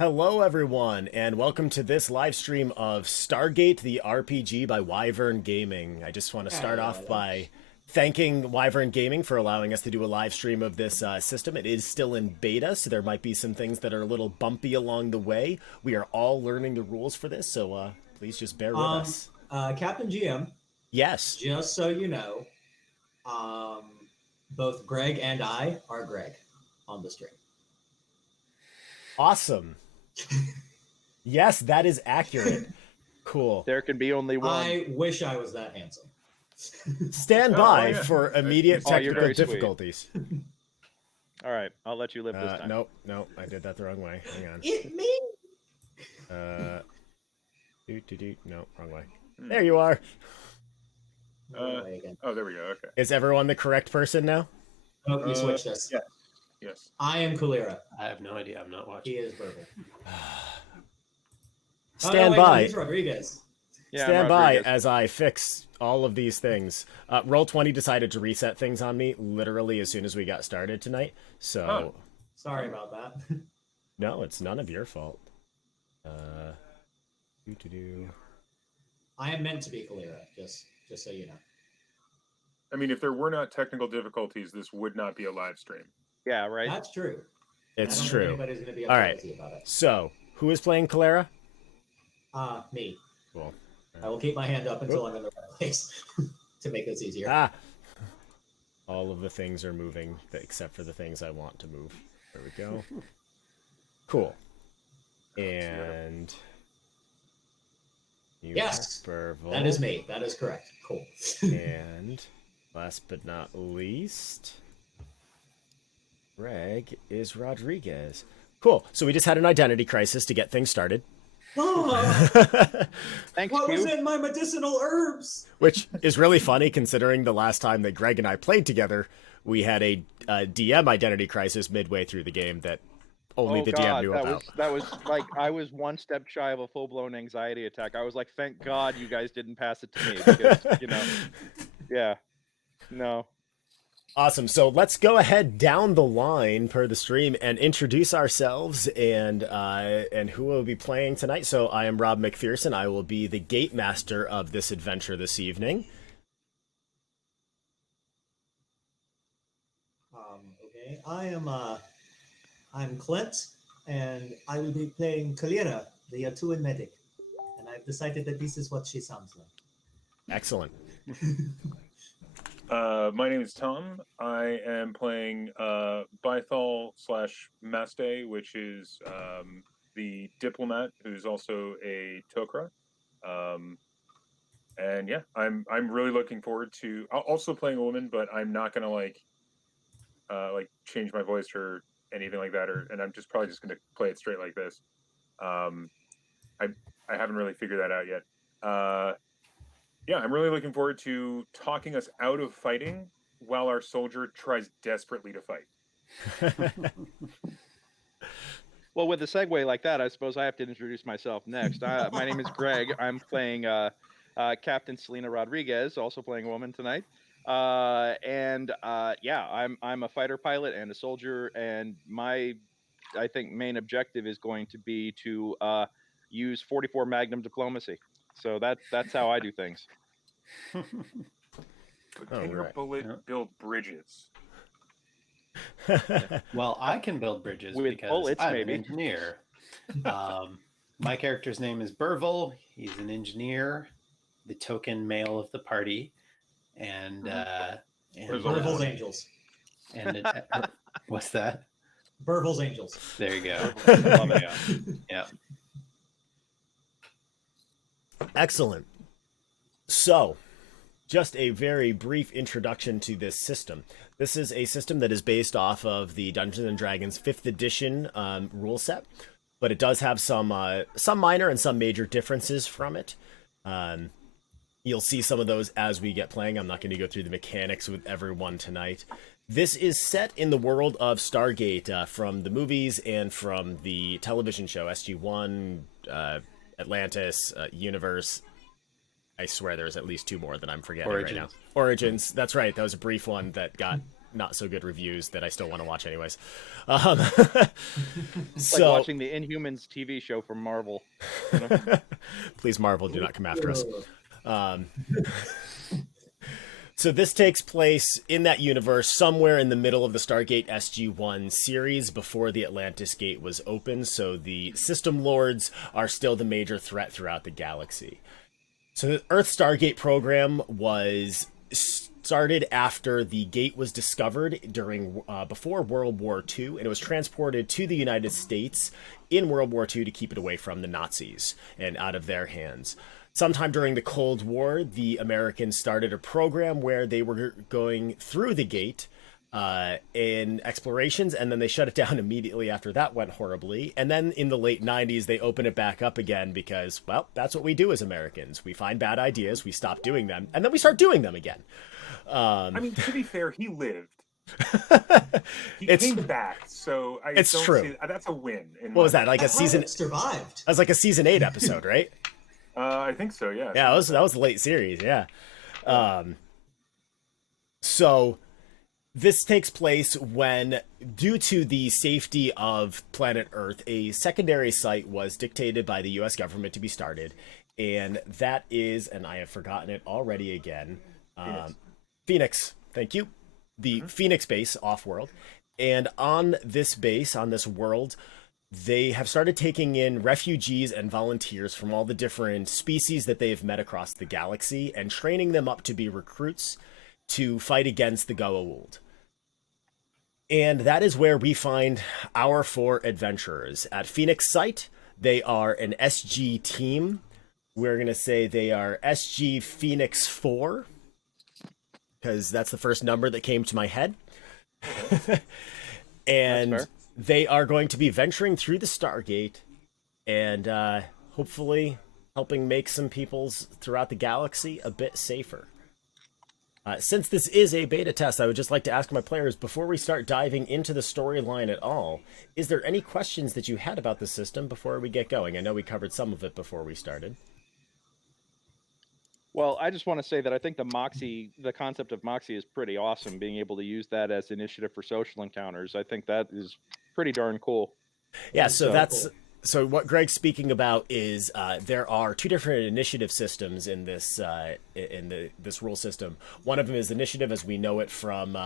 Hello, everyone, and welcome to this live stream of Stargate the RPG by Wyvern Gaming. I just want to start off by thanking Wyvern Gaming for allowing us to do a live stream of this system. It is still in beta, so there might be some things that are a little bumpy along the way. We are all learning the rules for this, so please just bear with us. Captain GM, Yes. just so you know, both Greg and I are Greg on the stream. Awesome. Yes, that is accurate. Cool. There can be only one. I wish I was that handsome. Stand by for immediate technical difficulties. All right, I'll let you live this time. Nope, I did that the wrong way. Hang on. Me? No, wrong way. There you are. Oh, there we go. Okay. Is everyone the correct person now? Oh, you switched us. Yes. I am Kalira. I have no idea. I'm not watching. He is Burble. Stand by. He's Rodriguez. Yeah, Stand by Rodriguez. as I fix all of these things. Roll20 decided to reset things on me literally as soon as we got started tonight. So, Sorry about that. no, it's none of your fault. I am meant to be Kalira, just so you know. I mean, if there were not technical difficulties, this would not be a live stream. Yeah, right. That's true. It's I don't true. think anybody's gonna be All right. about it. So, who is playing Calera? Me. Cool. I will keep my hand up until I'm in the right place to make this easier. Ah. All of the things are moving except for the things I want to move. There we go. Cool. And Yes, Burble. that is me. That is correct. Cool. And last but not least, Greg is Rodriguez. Cool. So we just had an identity crisis to get things started. Thanks, What was Q. in my medicinal herbs? Which is really funny considering the last time that Greg and I played together, we had a DM identity crisis midway through the game that only the DM knew about. That was like I was one step shy of a full-blown anxiety attack. I was like, thank God you guys didn't pass it to me because, yeah, no. Awesome. So let's go ahead down the line per the stream and introduce ourselves and who will be playing tonight. So I am Rob MacPherson. I will be the gate master of this adventure this evening. Okay. I'm Clint, and I will be playing Kalira, the Atuan medic. And I've decided that this is what she sounds like. Excellent. My name is Tom. I am playing Bythal/Maste, which is the diplomat who's also a Tok'ra. And yeah, I'm really looking forward to also playing a woman, but I'm not gonna like change my voice or anything like that, and I'm just probably just gonna play it straight like this. I haven't really figured that out yet. Yeah, I'm really looking forward to talking us out of fighting while our soldier tries desperately to fight. Well, with a segue like that, I suppose I have to introduce myself next. My name is Greg. I'm playing Captain Selena Rodriguez, also playing a woman tonight. Yeah, I'm a fighter pilot and a soldier, and my, I think, main objective is going to be to use 44 Magnum diplomacy. So that's how I do things. Can your bullet build bridges? Well, I can build bridges With because bullets, I'm maybe. an engineer. My character's name is Burville. He's an engineer, the token male of the party, and Burville's Angels. And what's that? Burville's Angels. There you go. Love it. Yeah. Excellent. So, just a very brief introduction to this system. This is a system that is based off of the Dungeons & Dragons 5th edition rule set, but it does have some minor and some major differences from it. You'll see some of those as we get playing. I'm not going to go through the mechanics with everyone tonight. This is set in the world of Stargate from the movies and from the television show SG1, Atlantis, Universe. I swear there's at least two more that I'm forgetting right now. Origins. That's right. That was a brief one that got not so good reviews that I still want to watch anyways. It's like watching the Inhumans TV show from Marvel. You know? Please, Marvel, do not come after us. So this takes place in that universe somewhere in the middle of the Stargate SG1 series before the Atlantis Gate was open, so the System Lords are still the major threat throughout the galaxy. So the Earth Stargate program was started after the gate was discovered before World War II, and it was transported to the United States in World War II to keep it away from the Nazis and out of their hands. Sometime during the Cold War, the Americans started a program where they were going through the gate in explorations, and then they shut it down immediately after that went horribly. And then in the late 90s, they opened it back up again because, well, that's what we do as Americans. We find bad ideas, we stop doing them, and then we start doing them again. I mean, to be fair, he lived. He came back, so it's true. That's a win. What was that, like a season? Survived. That was like a season 8 episode, right? I think so, yeah. Yeah, that was the late series, yeah. So this takes place when, due to the safety of planet Earth, a secondary site was dictated by the U.S. government to be started, and that is, and I have forgotten it already again, Phoenix. Thank you. The Phoenix base off-world. And on this base, on this world, they have started taking in refugees and volunteers from all the different species that they've met across the galaxy and training them up to be recruits to fight against the Goa'uld. And that is where we find our 4 adventurers. At Phoenix Site, they are an SG team. We're going to say they are SG Phoenix 4, because that's the first number that came to my head. And they are going to be venturing through the Stargate and hopefully helping make some peoples throughout the galaxy a bit safer. Since this is a beta test, I would just like to ask my players, before we start diving into the storyline at all, is there any questions that you had about the system before we get going? I know we covered some of it before we started. Well, I just want to say that I think the concept of Moxie is pretty awesome, being able to use that as initiative for social encounters. I think that is pretty darn cool. Yeah, so what Greg's speaking about is there are 2 different initiative systems in this this rule system. One of them is initiative as we know it from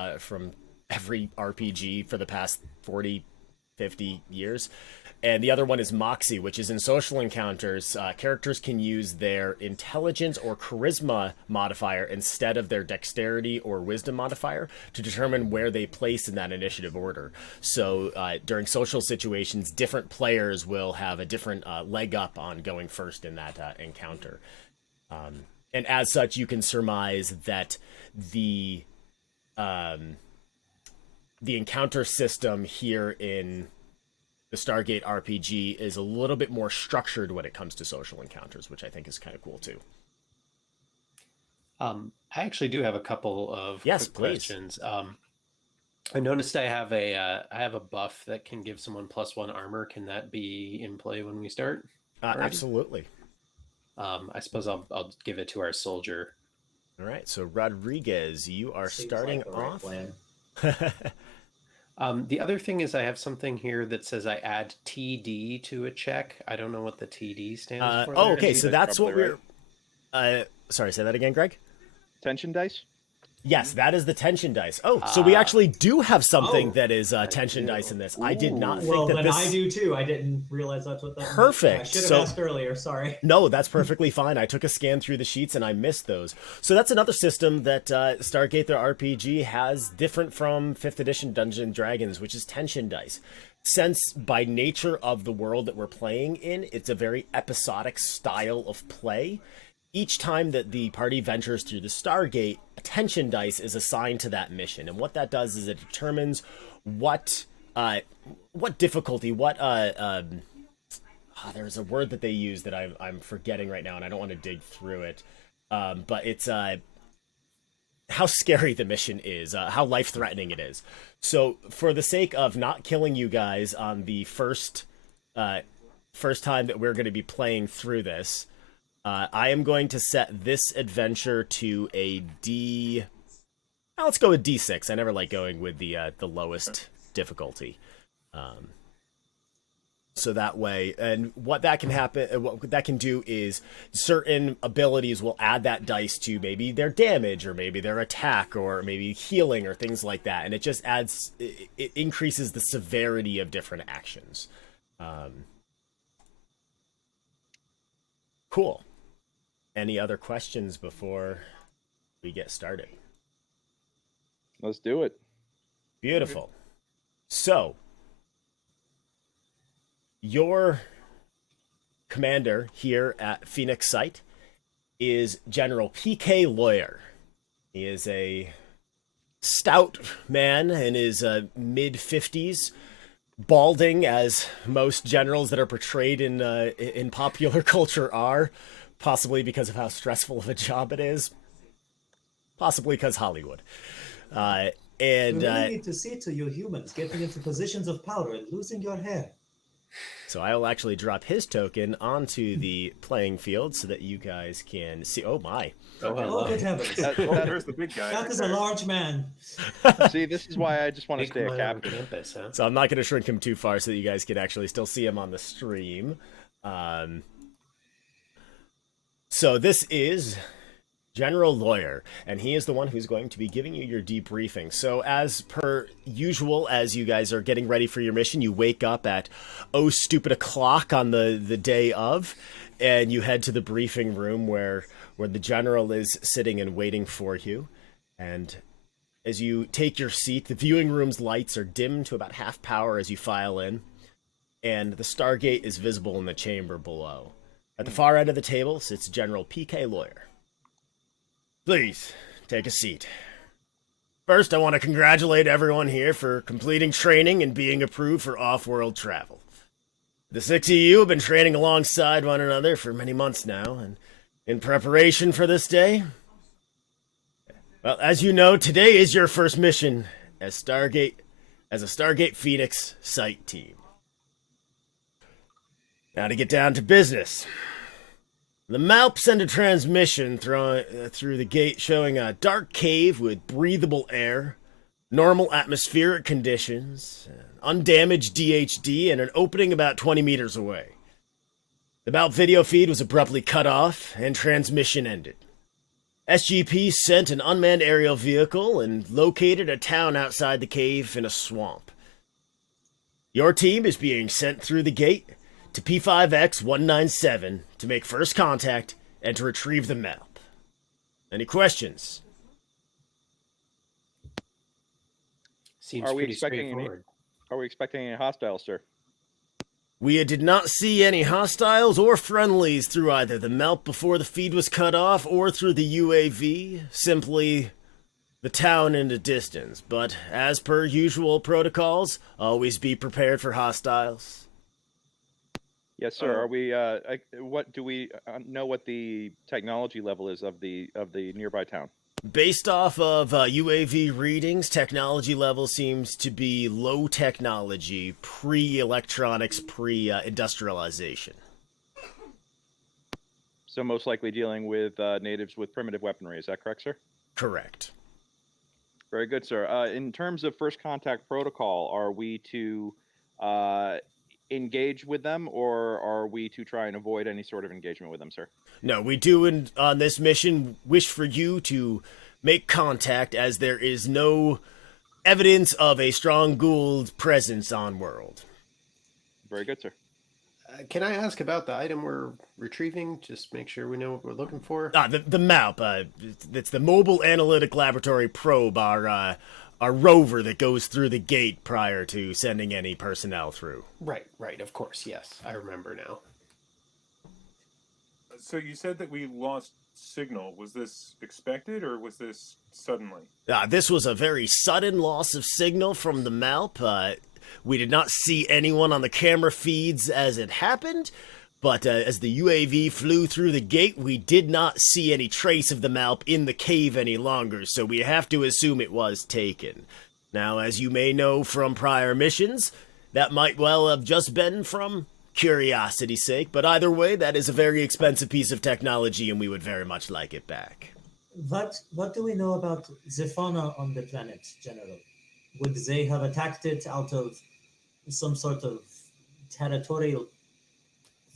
every RPG for the past 40, 50 years. And the other one is Moxie, which is in social encounters. Characters can use their intelligence or charisma modifier instead of their dexterity or wisdom modifier to determine where they place in that initiative order. So during social situations, different players will have a different leg up on going first in that encounter. And as such, you can surmise that the encounter system here in the Stargate RPG is a little bit more structured when it comes to social encounters, which I think is kind of cool too. I actually do have a couple of quick questions. I noticed I have a buff that can give someone +1 armor. Can that be in play when we start? Absolutely. I suppose I'll give it to our soldier. All right, so Rodriguez, you are starting off. The other thing is I have something here that says I add TD to a check. I don't know what the TD stands for. Okay, so that's what we're... sorry, say that again, Greg? Tension dice? Yes, that is the tension dice. Oh, so we actually do have something that is tension dice in this. I did not think that this... Well, then I do too. I didn't realize that's what that meant. Perfect. I should have asked earlier, sorry. No, that's perfectly fine. I took a scan through the sheets and I missed those. So that's another system that Stargate the RPG has different from 5th edition Dungeons & Dragons, which is tension dice. Since by nature of the world that we're playing in, it's a very episodic style of play. Each time that the party ventures through the Stargate, a tension dice is assigned to that mission. And what that does is it determines what difficulty, there's a word that they use that I'm forgetting right now, and I don't want to dig through it. But it's how scary the mission is, how life-threatening it is. So for the sake of not killing you guys on the first time that we're going to be playing through this, I am going to set this adventure to a D... let's go with D6. I never like going with the lowest difficulty. So that way, and what that can happen, what that can do is certain abilities will add that dice to maybe their damage or maybe their attack or maybe healing or things like that. And it just adds, it increases the severity of different actions. Cool. Any other questions before we get started? Let's do it. Beautiful. So, your commander here at Phoenix Site is General P.K. Lawyer. He is a stout man in his mid-50s, balding as most generals that are portrayed in popular culture are, possibly because of how stressful of a job it is, possibly because Hollywood. And we really need to see to you humans getting into positions of power and losing your hair. So I will actually drop his token onto the playing field so that you guys can see. Oh my! Oh, good heavens! There's the big guy. That is a large man. See, this is why I just want to stay a captain. Campus, huh? So I'm not going to shrink him too far so that you guys can actually still see him on the stream. So this is General Lawyer, and he is the one who's going to be giving you your debriefing. So as per usual, as you guys are getting ready for your mission, you wake up at stupid o'clock on the day of, and you head to the briefing room where the general is sitting and waiting for you. And as you take your seat, the viewing room's lights are dimmed to about half power as you file in, and the Stargate is visible in the chamber below. At the far end of the table sits General P.K. Lawyer. Please, take a seat. First, I want to congratulate everyone here for completing training and being approved for off-world travel. The 6 of you have been training alongside one another for many months now, and in preparation for this day, well, as you know, today is your first mission as a Stargate Phoenix site team. Now to get down to business. The MALP sent a transmission through the gate showing a dark cave with breathable air, normal atmospheric conditions, undamaged DHD, and an opening about 20 meters away. The MALP video feed was abruptly cut off, and transmission ended. SGP sent an unmanned aerial vehicle and located a town outside the cave in a swamp. Your team is being sent through the gate to P5X-197 to make first contact and to retrieve the map. Any questions? Seems pretty straightforward. Are we expecting any hostiles, sir? We did not see any hostiles or friendlies through either the map before the feed was cut off or through the UAV, simply the town in the distance. But as per usual protocols, always be prepared for hostiles. Yes, sir. Are we? What do we know? What the technology level is of the nearby town? Based off of UAV readings, technology level seems to be low technology, pre-electronics, pre-industrialization. So most likely dealing with natives with primitive weaponry. Is that correct, sir? Correct. Very good, sir. In terms of first contact protocol, are we to engage with them, or are we to try and avoid any sort of engagement with them, sir? No, we do on this mission wish for you to make contact, as there is no evidence of a strong Gould presence on world. Very good, sir. Can I ask about the item we're retrieving? Just make sure we know what we're looking for. The MALP. It's the Mobile Analytic Laboratory Probe, our rover that goes through the gate prior to sending any personnel through. Right, of course, yes. I remember now. So you said that we lost signal. Was this expected, or was this suddenly? This was a very sudden loss of signal from the MALP. We did not see anyone on the camera feeds as it happened, but as the UAV flew through the gate, we did not see any trace of the MALP in the cave any longer, so we have to assume it was taken. Now, as you may know from prior missions, that might well have just been from curiosity's sake, but either way, that is a very expensive piece of technology, and we would very much like it back. What do we know about the fauna on the planet, General? Would they have attacked it out of some sort of territorial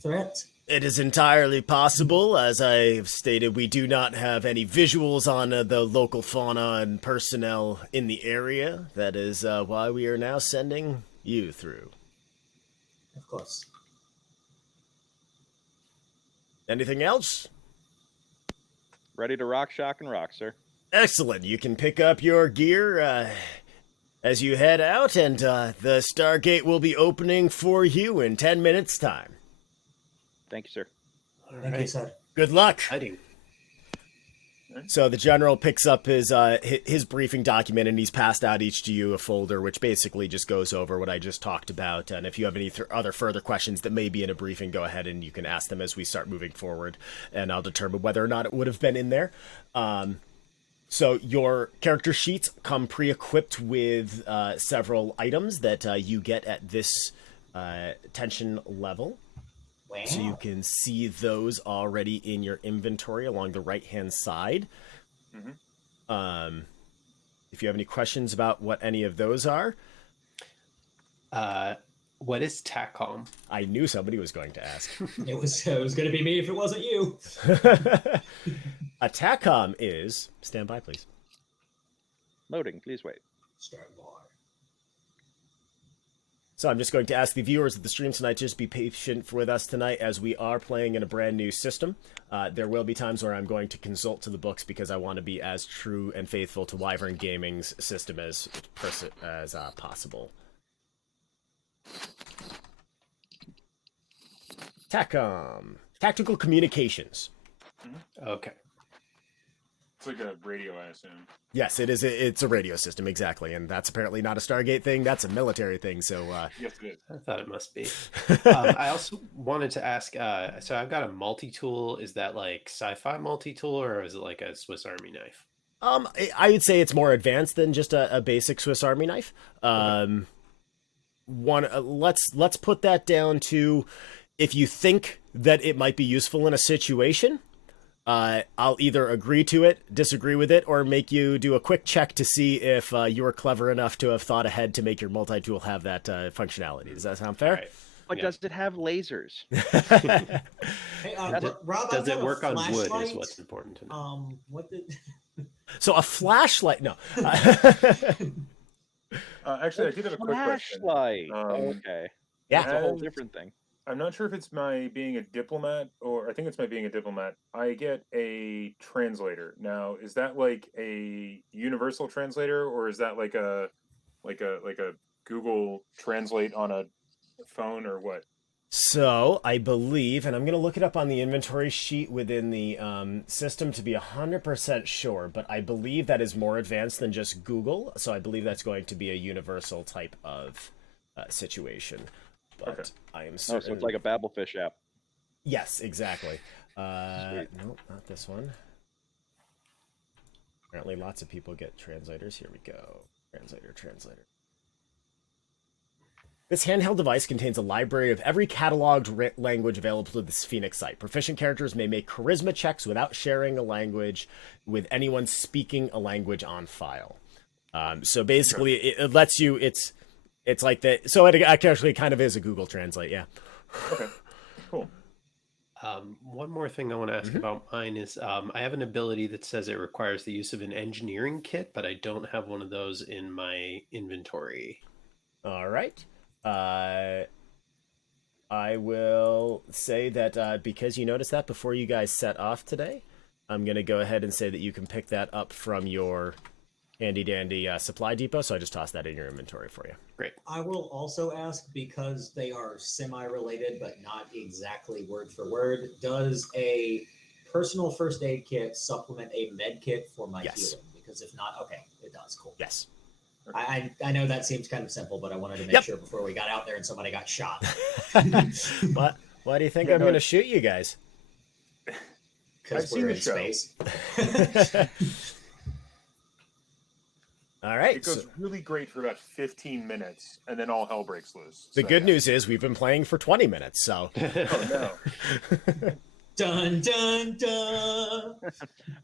threat? It is entirely possible. As I've stated, we do not have any visuals on the local fauna and personnel in the area. That is why we are now sending you through. Of course. Anything else? Ready to rock, shock, and rock, sir. Excellent. You can pick up your gear as you head out, and the Stargate will be opening for you in 10 minutes' time. Thank you, sir. Thank you, sir. Good luck. Exciting. So the general picks up his briefing document, and he's passed out each to you a folder, which basically just goes over what I just talked about. And if you have any other further questions that may be in a briefing, go ahead and you can ask them as we start moving forward, and I'll determine whether or not it would have been in there. So your character sheets come pre-equipped with several items that you get at this tension level. Wow. So you can see those already in your inventory along the right-hand side. Mm-hmm. If you have any questions about what any of those are. What is TACOM? I knew somebody was going to ask. It was going to be me if it wasn't you. A TACOM is... Stand by, please. Loading, please wait. Stand by. So I'm just going to ask the viewers of the stream tonight, just be patient with us tonight as we are playing in a brand new system. There will be times where I'm going to consult to the books because I want to be as true and faithful to Wyvern Gaming's system as possible. TACOM. Tactical Communications. Okay. It's like a radio, I assume. Yes, it is. It's a radio system, exactly. And that's apparently not a Stargate thing. That's a military thing. So, Yes, it is. I thought it must be. I also wanted to ask, so I've got a multi-tool. Is that like sci-fi multi-tool, or is it like a Swiss Army knife? I would say it's more advanced than just a basic Swiss Army knife. Okay. Let's put that down to, if you think that it might be useful in a situation, I'll either agree to it, disagree with it, or make you do a quick check to see if you were clever enough to have thought ahead to make your multi-tool have that functionality. Does that sound fair? Right. But does it have lasers? Hey, Does Rob, I've got it work a on wood is flashlight. what's important to know. What did... So a flashlight? No. Actually, I did have a quick question. Flashlight. Okay. Yeah. That's a whole different thing. I'm not sure if it's my being a diplomat, or I think it's my being a diplomat. I get a translator. Now, is that like a universal translator, or is that like a Google Translate on a phone, or what? So I believe, and I'm going to look it up on the inventory sheet within the system to be 100% sure, but I believe that is more advanced than just Google. So I believe that's going to be a universal type of situation. But Okay. I am certain. Oh, so it's like a Babelfish app. Yes, exactly. Nope, not this one. Apparently lots of people get translators. Here we go. Translator. This handheld device contains a library of every cataloged language available to this Phoenix site. Proficient characters may make charisma checks without sharing a language with anyone speaking a language on file. So basically, it lets you. It's like that. So it actually kind of is a Google Translate. Yeah. Okay. Cool. One more thing I want to ask about mine is I have an ability that says it requires the use of an engineering kit, but I don't have one of those in my inventory. All right. I will say that because you noticed that before you guys set off today, I'm going to go ahead and say that you can pick that up from your handy-dandy supply depot, so I just tossed that in your inventory for you. Great. I will also ask, because they are semi-related but not exactly word for word, does a personal first aid kit supplement a med kit for my healing? Because if not, okay, it does. Cool. Yes. I know that seems kind of simple, but I wanted to make sure before we got out there and somebody got shot. Why do you think I'm going to shoot you guys? Because we're in space. All right. It goes really great for about 15 minutes, and then all hell breaks loose. The good news is we've been playing for 20 minutes, so. Oh, no. Dun dun dun.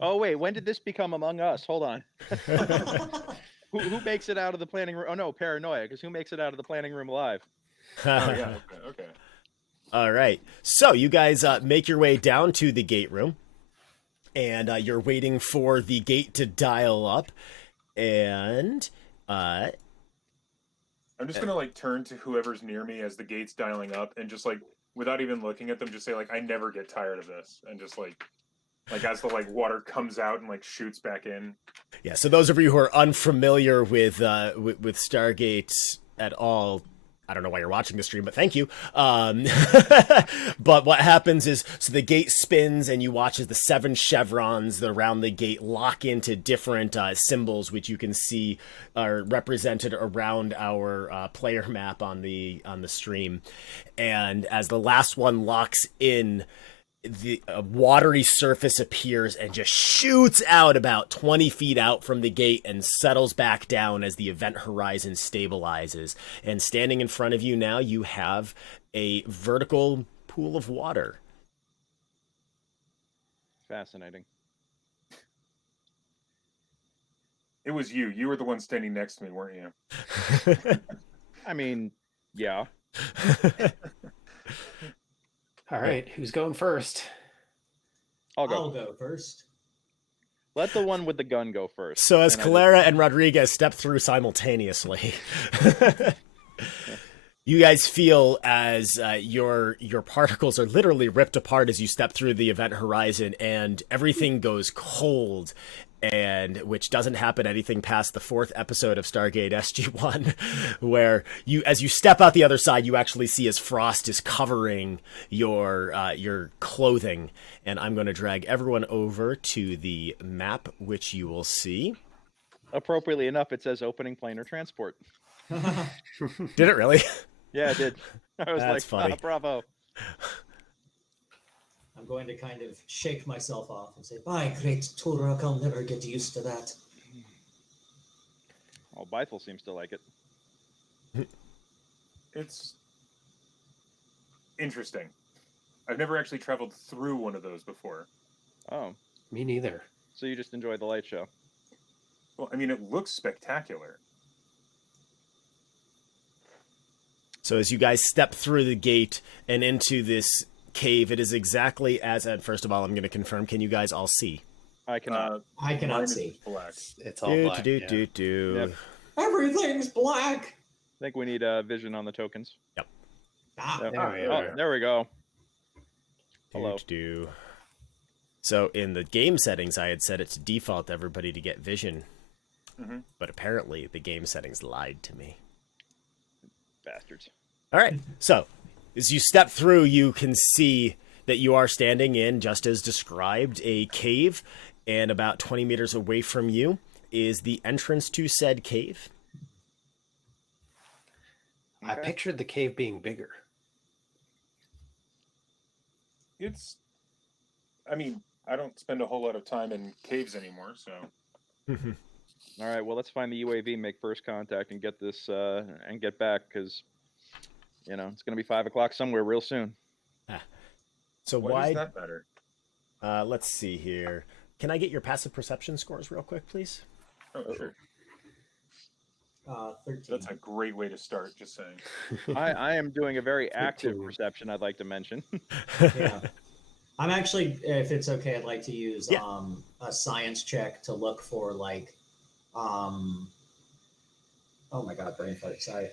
Oh wait, when did this become Among Us? Hold on. Who makes it out of the planning room? Oh no, paranoia, because who makes it out of the planning room alive? Oh yeah, okay. All right. So you guys make your way down to the gate room, and you're waiting for the gate to dial up, and I'm just gonna like turn to whoever's near me as the gate's dialing up, and just like without even looking at them, just say like, I never get tired of this, and just like as the like water comes out and like shoots back in. Yeah. So those of you who are unfamiliar with Stargate at all, I don't know why you're watching the stream, but thank you. But what happens is, so the gate spins and you watch as the 7 chevrons around the gate lock into different symbols, which you can see are represented around our player map on the stream. And as the last one locks in, the watery surface appears and just shoots out about 20 feet out from the gate and settles back down as the event horizon stabilizes. And standing in front of you now, you have a vertical pool of water. Fascinating. It was you. You were the one standing next to me, weren't you? I mean, yeah. All right, who's going first? I'll go. I'll go first. Let the one with the gun go first. So as Calera and Rodriguez step through simultaneously, you guys feel as your particles are literally ripped apart as you step through the event horizon, and everything goes cold, and which doesn't happen anything past the 4th episode of Stargate SG1, where as you step out the other side, you actually see as frost is covering your clothing. And I'm going to drag everyone over to the map, which you will see. Appropriately enough, it says opening planar transport. Did it really? Yeah, it did. I was That's funny. Bravo. I'm going to kind of shake myself off and say, "By great Turok, I'll never get used to that." Oh, Bithel seems to like it. It's interesting. I've never actually traveled through one of those before. Oh. Me neither. So you just enjoy the light show? Well, I mean, it looks spectacular. So as you guys step through the gate and into this cave, it is exactly as, and first of all, I'm going to confirm, can you guys all see? I cannot. I cannot see. Black. It's all black. Yep. Everything's black. I think we need vision on the tokens. Yep. There we go. Hello. So in the game settings, I had set it to default everybody to get vision. Mm-hmm. But apparently the game settings lied to me. Bastards. All right. So as you step through, you can see that you are standing in, just as described, a cave. And about 20 meters away from you is the entrance to said cave. Okay. I pictured the cave being bigger. I mean, I don't spend a whole lot of time in caves anymore, so. All right, well, let's find the UAV, make first contact, and get this, and get back, because, it's going to be 5 o'clock somewhere real soon. So why does that matter? Let's see here. Can I get your passive perception scores real quick, please? Oh, sure. 13. That's a great way to start, just saying. I am doing a very active perception, I'd like to mention. Yeah. I'm actually, if it's okay, I'd like to use a science check to look for oh my god, brain fart, sorry.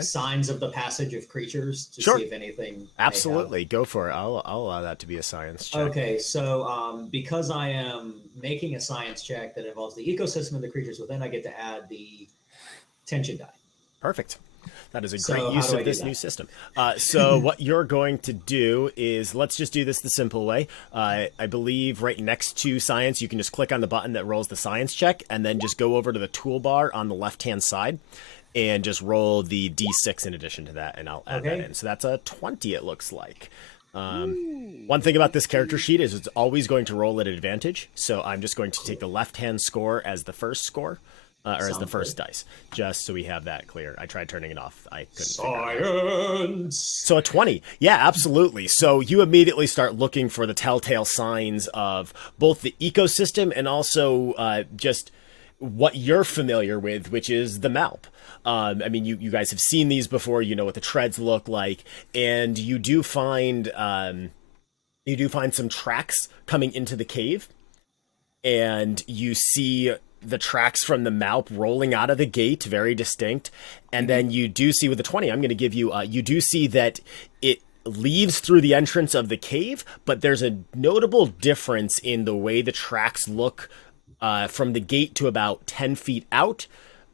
Signs of the passage of creatures to see if anything. Absolutely, go for it. I'll allow that to be a science check. Okay, so because I am making a science check that involves the ecosystem and the creatures within, I get to add the tension die. Perfect. That is a great use of this new system. So what you're going to do is, let's just do this the simple way. I believe right next to science, you can just click on the button that rolls the science check, and then just go over to the toolbar on the left-hand side and just roll the D6 in addition to that, and I'll add that in. So that's a 20, it looks like. One thing about this character sheet is it's always going to roll at advantage, so I'm just going to take the left-hand score as the first score. or as the first dice, just so we have that clear. I tried turning it off. I couldn't. Science! So a 20. Yeah, absolutely. So you immediately start looking for the telltale signs of both the ecosystem and also just what you're familiar with, which is the MALP. I mean, you guys have seen these before. You know what the treads look like, and you do find some tracks coming into the cave, and you see the tracks from the MALP rolling out of the gate, very distinct. And then you do see with the 20, I'm going to give you, you do see that it leaves through the entrance of the cave, but there's a notable difference in the way the tracks look from the gate to about 10 feet out.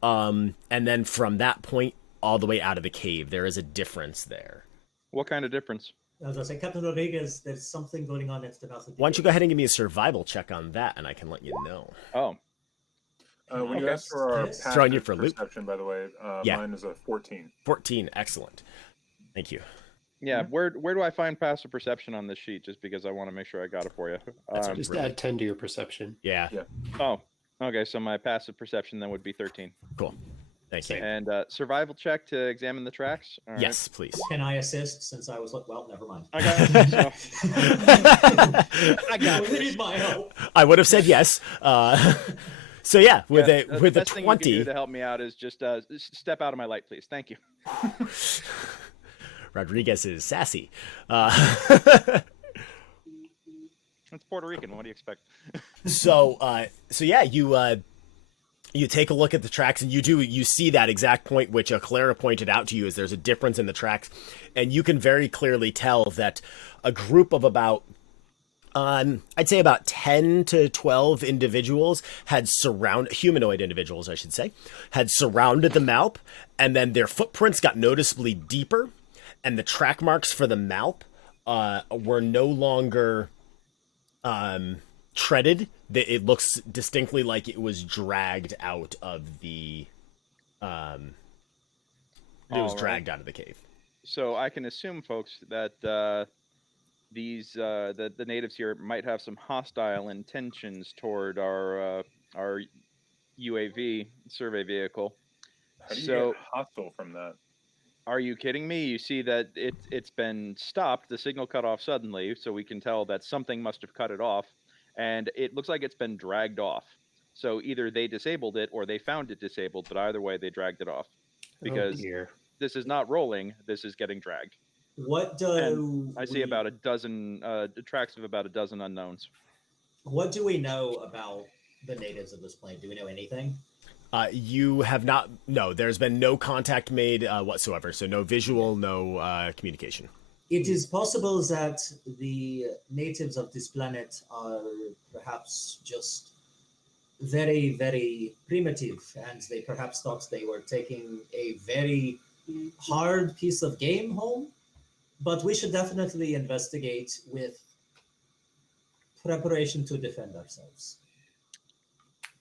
And then from that point all the way out of the cave, there is a difference there. What kind of difference? As I say, Captain Rodriguez, there's something going on next to us. Why don't you go ahead and give me a survival check on that, and I can let you know. Oh. When you asked for our Throwing you for perception, by the way, mine is a 14. 14, excellent. Thank you. Yeah, where do I find passive perception on this sheet? Just because I want to make sure I got it for you. Just add 10 to your perception. Yeah. Oh, okay. So my passive perception then would be 13. Cool. Thank you. And survival check to examine the tracks. All yes, please. Can I assist since I was well? Never mind. I got it. I got it. Need my help. I would have said yes. So yeah, with a 20 thing you can do to help me out is just step out of my light, please. Thank you. Rodriguez is sassy. It's Puerto Rican. What do you expect? So yeah, you take a look at the tracks, and you see that exact point which Clara pointed out to you, is there's a difference in the tracks, and you can very clearly tell that a group of about I'd say about 10 to 12 individuals humanoid individuals, I should say, had surrounded the MALP, and then their footprints got noticeably deeper, and the track marks for the MALP were no longer treaded. It looks distinctly like it was dragged out of the dragged out of the cave. So I can assume, folks, that the natives here might have some hostile intentions toward our UAV survey vehicle. How do you get hostile from that? Are you kidding me? You see that it's been stopped. The signal cut off suddenly, so we can tell that something must have cut it off. And it looks like it's been dragged off. So either they disabled it or they found it disabled, but either way, they dragged it off. Because this is not rolling, this is getting dragged. What do I see about a dozen tracks of about a dozen unknowns. What do we know about the natives of this planet? Do we know anything? You have not. No, there's been no contact made whatsoever. So no visual, no communication. It is possible that the natives of this planet are perhaps just very, very primitive, and they perhaps thought they were taking a very hard piece of game home. But we should definitely investigate with preparation to defend ourselves.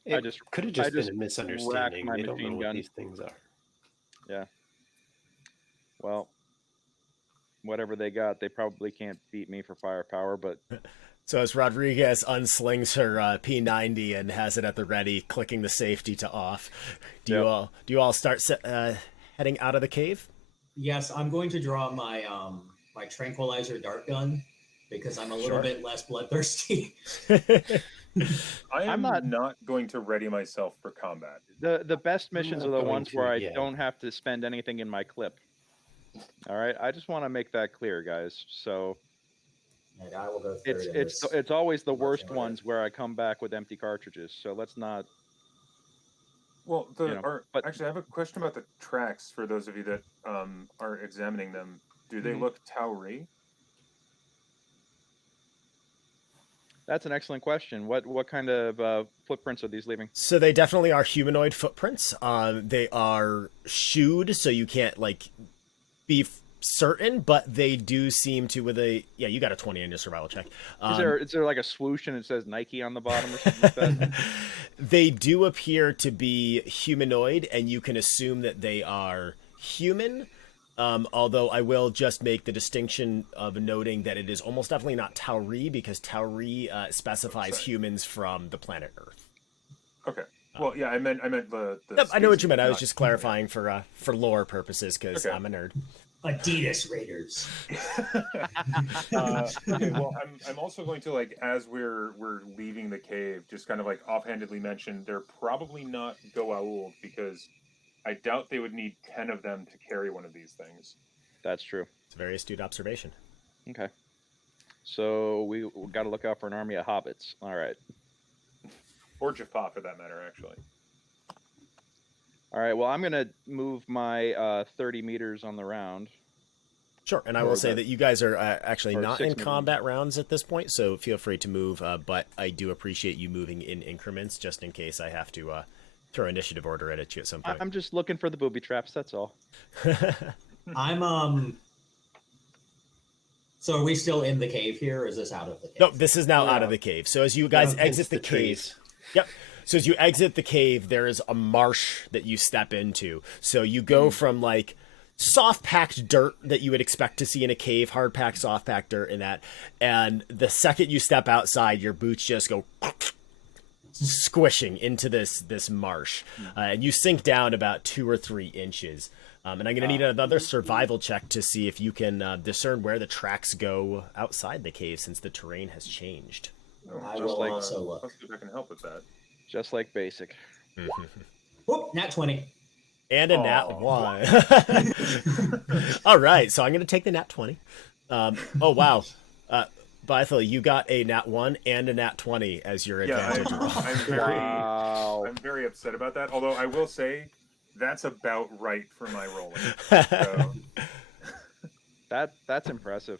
It could have just been a misunderstanding. They don't know what these things are. Yeah. Well, whatever they got, they probably can't beat me for firepower, but... So as Rodriguez unslings her P90 and has it at the ready, clicking the safety to off, do you all start heading out of the cave? Yes, I'm going to draw my my tranquilizer dart gun because I'm a little bit less bloodthirsty. I'm not going to ready myself for combat. The best missions are the ones where I don't have to spend anything in my clip. All right, I just want to make that clear, guys. So and I will go it's always the worst ones where I come back with empty cartridges. So let's not. Well, actually, I have a question about the tracks for those of you that are examining them. Do they look Tauri? That's an excellent question. What kind of footprints are these leaving? So they definitely are humanoid footprints. They are shoed, so you can't be certain, but they do seem to you got a 20 in your survival check. Is there like a swoosh and it says Nike on the bottom or something like that? They do appear to be humanoid, and you can assume that they are human. Although I will just make the distinction of noting that it is almost definitely not Tauri, because Tauri specifies humans from the planet Earth. Okay. Well, yeah, I meant the Yep, I know what you meant. I was not- just clarifying for lore purposes because Okay. I'm a nerd. Adidas Raiders. Okay, well, I'm also going to, like, as we're leaving the cave, just kind of like offhandedly mention they're probably not Goa'uld, because I doubt they would need 10 of them to carry one of these things. That's true. It's a very astute observation. Okay. So we got to look out for an army of hobbits. All right. Or Jaffa, for that matter, actually. All right. Well, I'm going to move my 30 meters on the round. Sure, and I will say that you guys are actually or not 6 in meters. combat rounds at this point, so feel free to move, but I do appreciate you moving in increments just in case I have to throw initiative order at you at some point. I'm just looking for the booby traps, that's all. I'm So are we still in the cave here, or is this out of the cave? No, this is now out of the cave. So as you guys exit the cave, yep. So as you exit the cave, there is a marsh that you step into. So you go from like soft packed dirt that you would expect to see in a cave, hard packed, soft packed dirt, and that. And the second you step outside, your boots just go squishing into this marsh, and you sink down about 2 or 3 inches. And I'm going to need another survival check to see if you can discern where the tracks go outside the cave, since the terrain has changed. I will also look. Let's see if I can help with that. Just like basic. Whoop, nat 20. And a nat 1. All right, so I'm going to take the nat 20. Oh, wow. Bythel, you got a nat 1 and a nat 20 as your advantage roll. I'm very upset about that, although I will say that's about right for my rolling. So. That's impressive.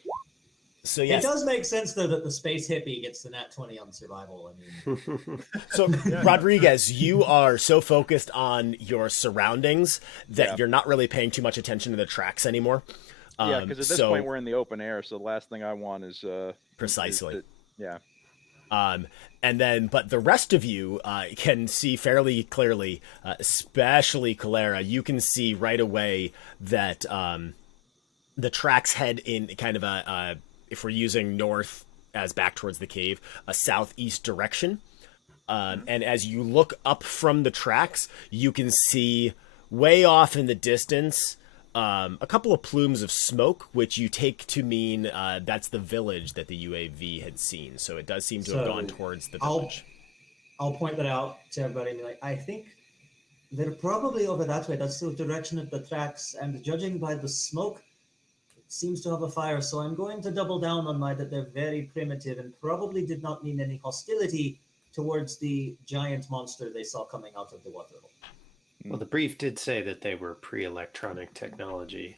So yes. It does make sense, though, that the space hippie gets the nat 20 on survival. I mean, so Rodriguez, you are so focused on your surroundings that you're not really paying too much attention to the tracks anymore. Yeah, because at this point we're in the open air, so the last thing I want is precisely. Yeah. And then, but the rest of you can see fairly clearly, especially Calera. You can see right away that the tracks head in kind of a if we're using north as back towards the cave, a southeast direction. And as you look up from the tracks, you can see way off in the distance a couple of plumes of smoke, which you take to mean that's the village that the UAV had seen. So it does seem to have gone towards the village. I'll point that out to everybody and be like, I think they're probably over that way. That's the direction of the tracks. And judging by the smoke, it seems to have a fire. So I'm going to double down on that they're very primitive and probably did not mean any hostility towards the giant monster they saw coming out of the waterhole. Well, the brief did say that they were pre-electronic technology.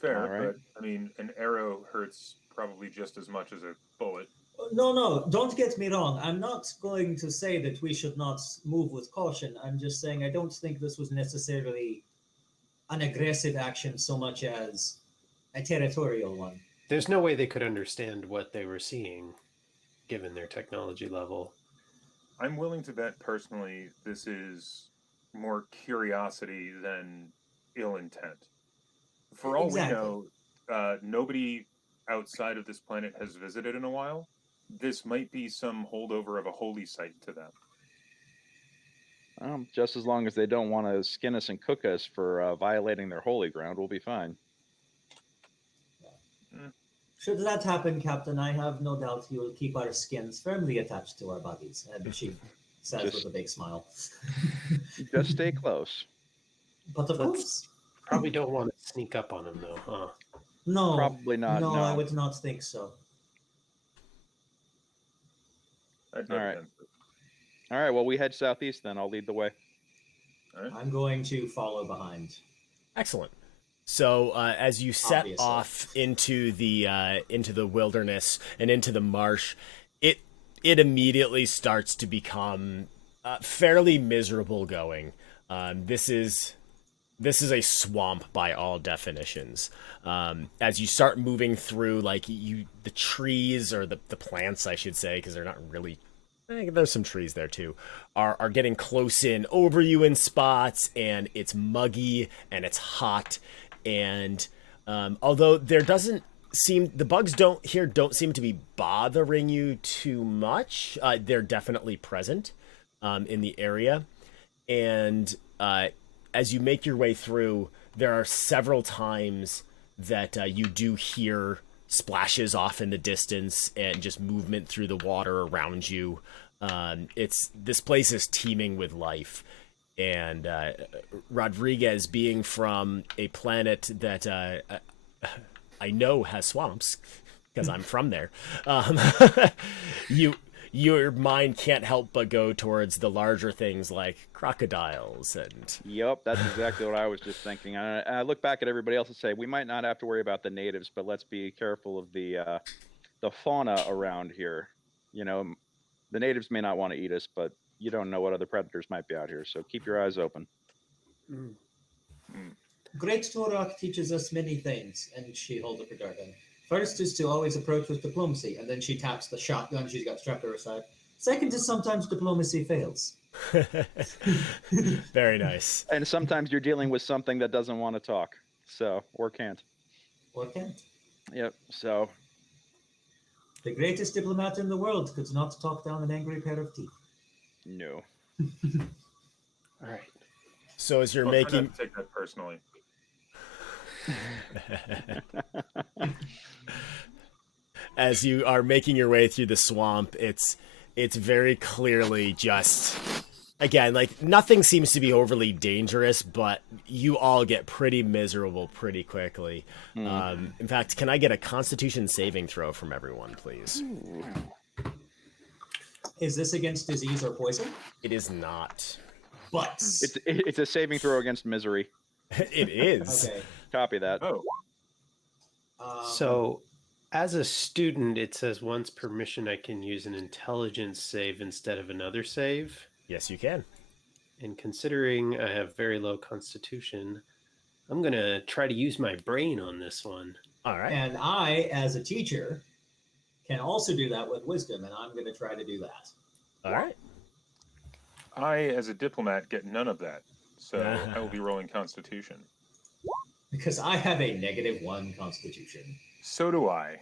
Fair, right. But I mean, an arrow hurts probably just as much as a bullet. No, don't get me wrong. I'm not going to say that we should not move with caution. I'm just saying I don't think this was necessarily an aggressive action so much as a territorial one. There's no way they could understand what they were seeing, given their technology level. I'm willing to bet personally this is more curiosity than ill intent. For all we know, nobody outside of this planet has visited in a while. This might be some holdover of a holy site to them. Just as long as they don't want to skin us and cook us for violating their holy ground, we'll be fine. Should that happen, Captain, I have no doubt you will keep our skins firmly attached to our bodies, she says with a big smile. Just stay close. But of course. Probably don't want to sneak up on him, though, huh? No. Probably not. No, I would not think so. All right, well, we head southeast then. I'll lead the way. Right. I'm going to follow behind. Excellent. So as you set off into the wilderness and into the marsh, it immediately starts to become fairly miserable going. This is a swamp by all definitions. As you start moving through, the trees, or the plants, I should say, because they're not really. There's some trees there too, are getting close in over you in spots, and it's muggy and it's hot. And although there doesn't seem, the bugs don't seem to be bothering you too much, they're definitely present. in the area. And as you make your way through, there are several times that you do hear splashes off in the distance and just movement through the water around you. This place is teeming with life. And Rodriguez, being from a planet that I know has swamps, because I'm from there, your mind can't help but go towards the larger things like crocodiles and... Yep, that's exactly what I was just thinking. I look back at everybody else and say, we might not have to worry about the natives, but let's be careful of the fauna around here. You know, the natives may not want to eat us, but you don't know what other predators might be out here, so keep your eyes open. Great Torok teaches us many things, and she holds up her dart gun. First is to always approach with diplomacy, and then she taps the shotgun she's got strapped to her side. Second is sometimes diplomacy fails. Very nice. And sometimes you're dealing with something that doesn't want to talk, or can't. Or can't. Yep, so... The greatest diplomat in the world could not talk down an angry pair of teeth. No. All right. So as you're Try making... not to take that personally. As you are making your way through the swamp, it's very clearly just, again, like, nothing seems to be overly dangerous, but you all get pretty miserable pretty quickly. In fact, can I get a Constitution saving throw from everyone, please? Is this against disease or poison? It is not. But It's a saving throw against misery. It is. okay. Copy that. Oh, So, as a student, it says once per mission I can use an intelligence save instead of another save. Yes, you can. And considering I have very low constitution, I'm going to try to use my brain on this one. All right. And I, as a teacher, can also do that with wisdom, and I'm going to try to do that. All right. I, as a diplomat, get none of that. So I will be rolling Constitution. Because I have a -1 constitution. So do I.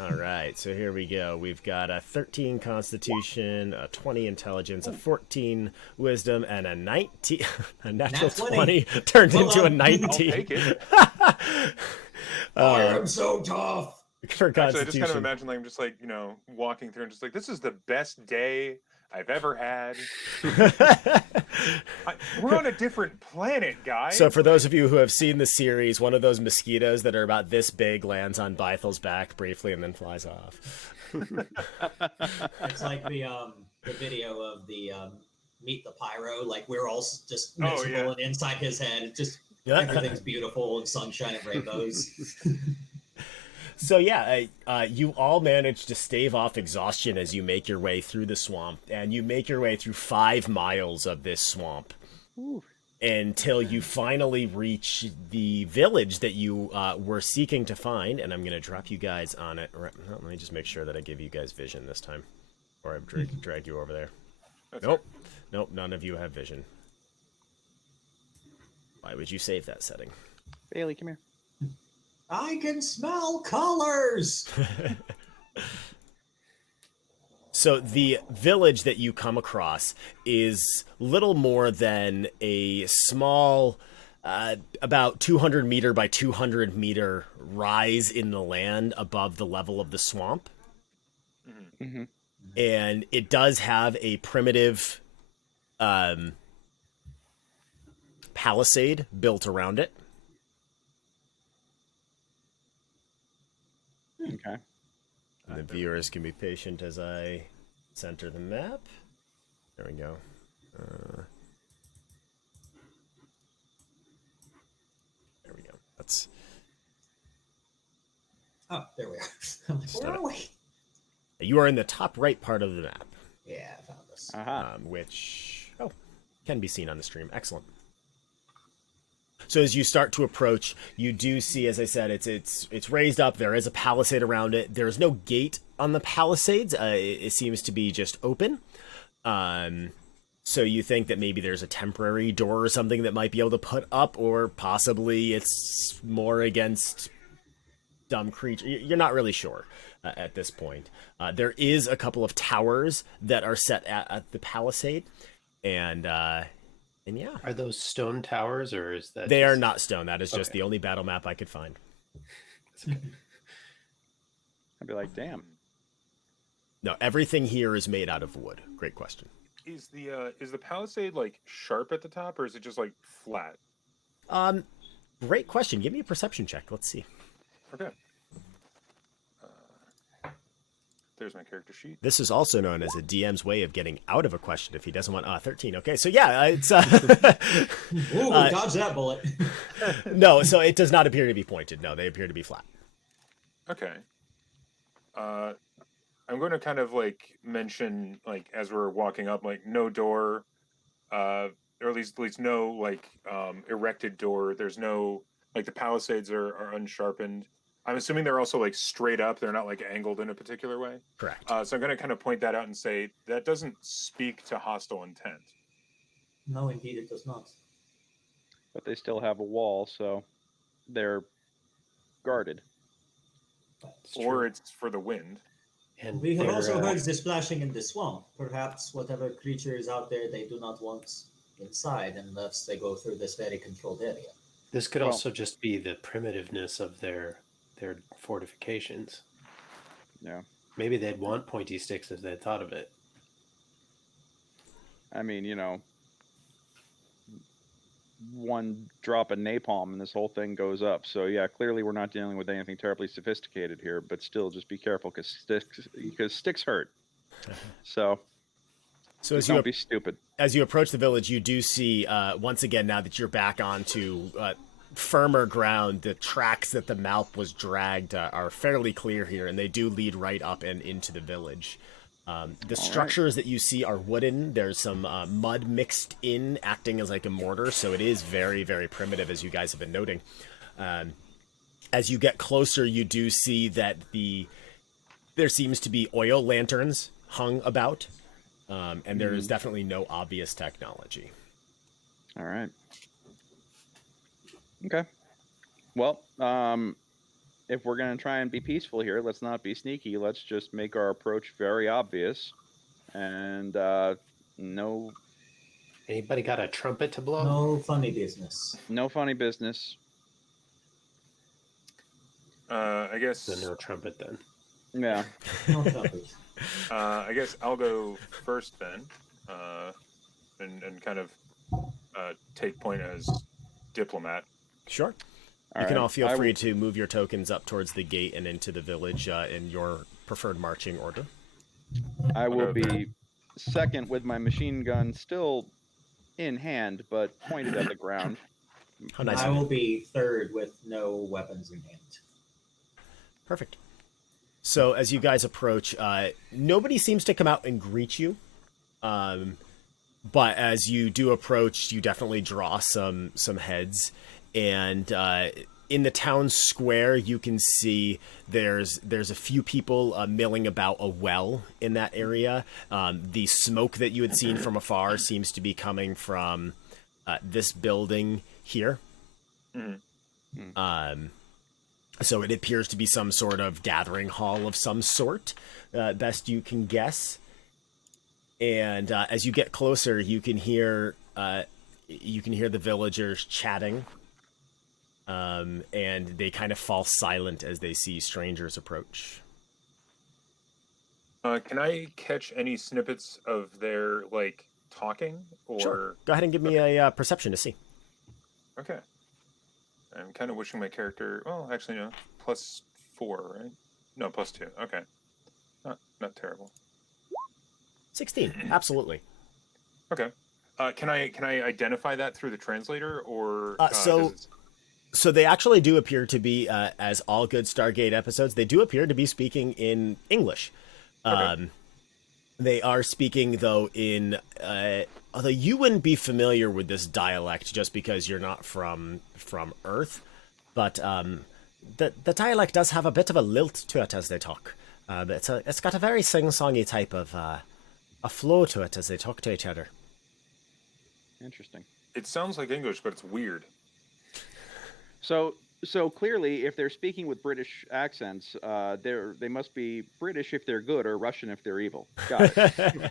All right. So here we go. We've got a 13 Constitution, a 20 Intelligence, a 14 Wisdom, and a 19, a natural 20 turned into a 19. I'll take it. I am so tough. For Constitution. Actually, I just kind of imagine, like, I'm just like, walking through and just like, this is the best day I've ever had. We're on a different planet, guys. So for those of you who have seen the series, one of those mosquitoes that are about this big lands on Bythel's back briefly and then flies off. It's like the video of the Meet the Pyro. Like, we're all just miserable and inside his head. It's just everything's beautiful and sunshine and rainbows. So yeah, you all manage to stave off exhaustion as you make your way through the swamp, and you make your way through 5 miles of this swamp. Ooh. Until you finally reach the village that you were seeking to find, and I'm going to drop you guys on it. Let me just make sure that I give you guys vision this time, or I've dragged you over there. Nope, none of you have vision. Why would you save that setting? Bailey, come here. I can smell colors. So the village that you come across is little more than a small, about 200 meter by 200 meter rise in the land above the level of the swamp. Mm-hmm. And it does have a primitive palisade built around it. Okay. And the viewers can be patient as I center the map. There we go. There we go. That's... Oh, there we are. I'm like, where are we? You are in the top right part of the map. Yeah, I found this. Which can be seen on the stream. Excellent. So as you start to approach, you do see, as I said, it's raised up. There is a palisade around it. There's no gate on the palisades. It seems to be just open. So you think that maybe there's a temporary door or something that might be able to put up, or possibly it's more against dumb creature. You're not really sure at this point. There is a couple of towers that are set at the palisade, and yeah. Are those stone towers, or is that? They are not stone. That is just the only battle map I could find. Okay. I'd be like, damn. No, everything here is made out of wood. Great question. Is the palisade like sharp at the top, or is it just like flat? Great question. Give me a perception check. Let's see. Okay. There's my character sheet. This is also known as a DM's way of getting out of a question if he doesn't want 13. Okay, so yeah, it's Ooh, dodge that bullet. No, so it does not appear to be pointed. No, they appear to be flat. Okay. I'm going to kind of like mention, like, as we're walking up, like, no door, or at least no like erected door. There's no, like, the palisades are unsharpened. I'm assuming they're also like straight up. They're not like angled in a particular way. Correct. So I'm going to kind of point that out and say that doesn't speak to hostile intent. No, indeed, it does not. But they still have a wall, so they're guarded. Or it's for the wind. And We have also heard the splashing in the swamp. Perhaps whatever creature is out there, they do not want inside unless they go through this very controlled area. This could also just be the primitiveness of their fortifications. Yeah. Maybe they'd want pointy sticks if they'd thought of it. I mean, one drop of napalm and this whole thing goes up. So yeah, clearly we're not dealing with anything terribly sophisticated here, but still just be careful because sticks hurt. So as don't be stupid. As you approach the village, you do see once again, now that you're back onto firmer ground, the tracks that the Malp was dragged are fairly clear here, and they do lead right up and into the village. The structures that you see are wooden. There's some mud mixed in, acting as like a mortar, so it is very, very primitive, as you guys have been noting. As you get closer, you do see that there seems to be oil lanterns hung about, and there is definitely no obvious technology. All right. Okay. Well, if we're going to try and be peaceful here, let's not be sneaky. Let's just make our approach very obvious. And no... Anybody got a trumpet to blow? No funny business. No funny business. I guess... So no trumpet then. Yeah. No trumpet. I guess I'll go first then, and kind of take point as diplomat. Sure. You can all feel free to move your tokens up towards the gate and into the village in your preferred marching order. I will be second with my machine gun still in hand, but pointed at the ground. How nice. I will be third with no weapons in hand. Perfect. So as you guys approach, nobody seems to come out and greet you. But as you do approach, you definitely draw some heads. And in the town square, you can see there's a few people milling about a well in that area. The smoke that you had seen from afar seems to be coming from this building here. Mm-hmm. So it appears to be some sort of gathering hall of some sort, best you can guess. And as you get closer, you can hear the villagers chatting. And they kind of fall silent as they see strangers approach. Can I catch any snippets of their, like, talking? Or... Sure. Go ahead and give me a perception to see. Okay. I'm kind of wishing my character... Well, actually, no. +4, right? No, +2. Okay. Not terrible. 16. Absolutely. Okay. Can I identify that through the translator, or... So they actually do appear to be, as all good Stargate episodes, they do appear to be speaking in English. Okay. They are speaking, though, in... although you wouldn't be familiar with this dialect just because you're not from Earth. But the dialect does have a bit of a lilt to it as they talk. It's got a very sing-songy type of a flow to it as they talk to each other. Interesting. It sounds like English, but it's weird. So So clearly, if they're speaking with British accents, they must be British if they're good or Russian if they're evil. Got it. Okay.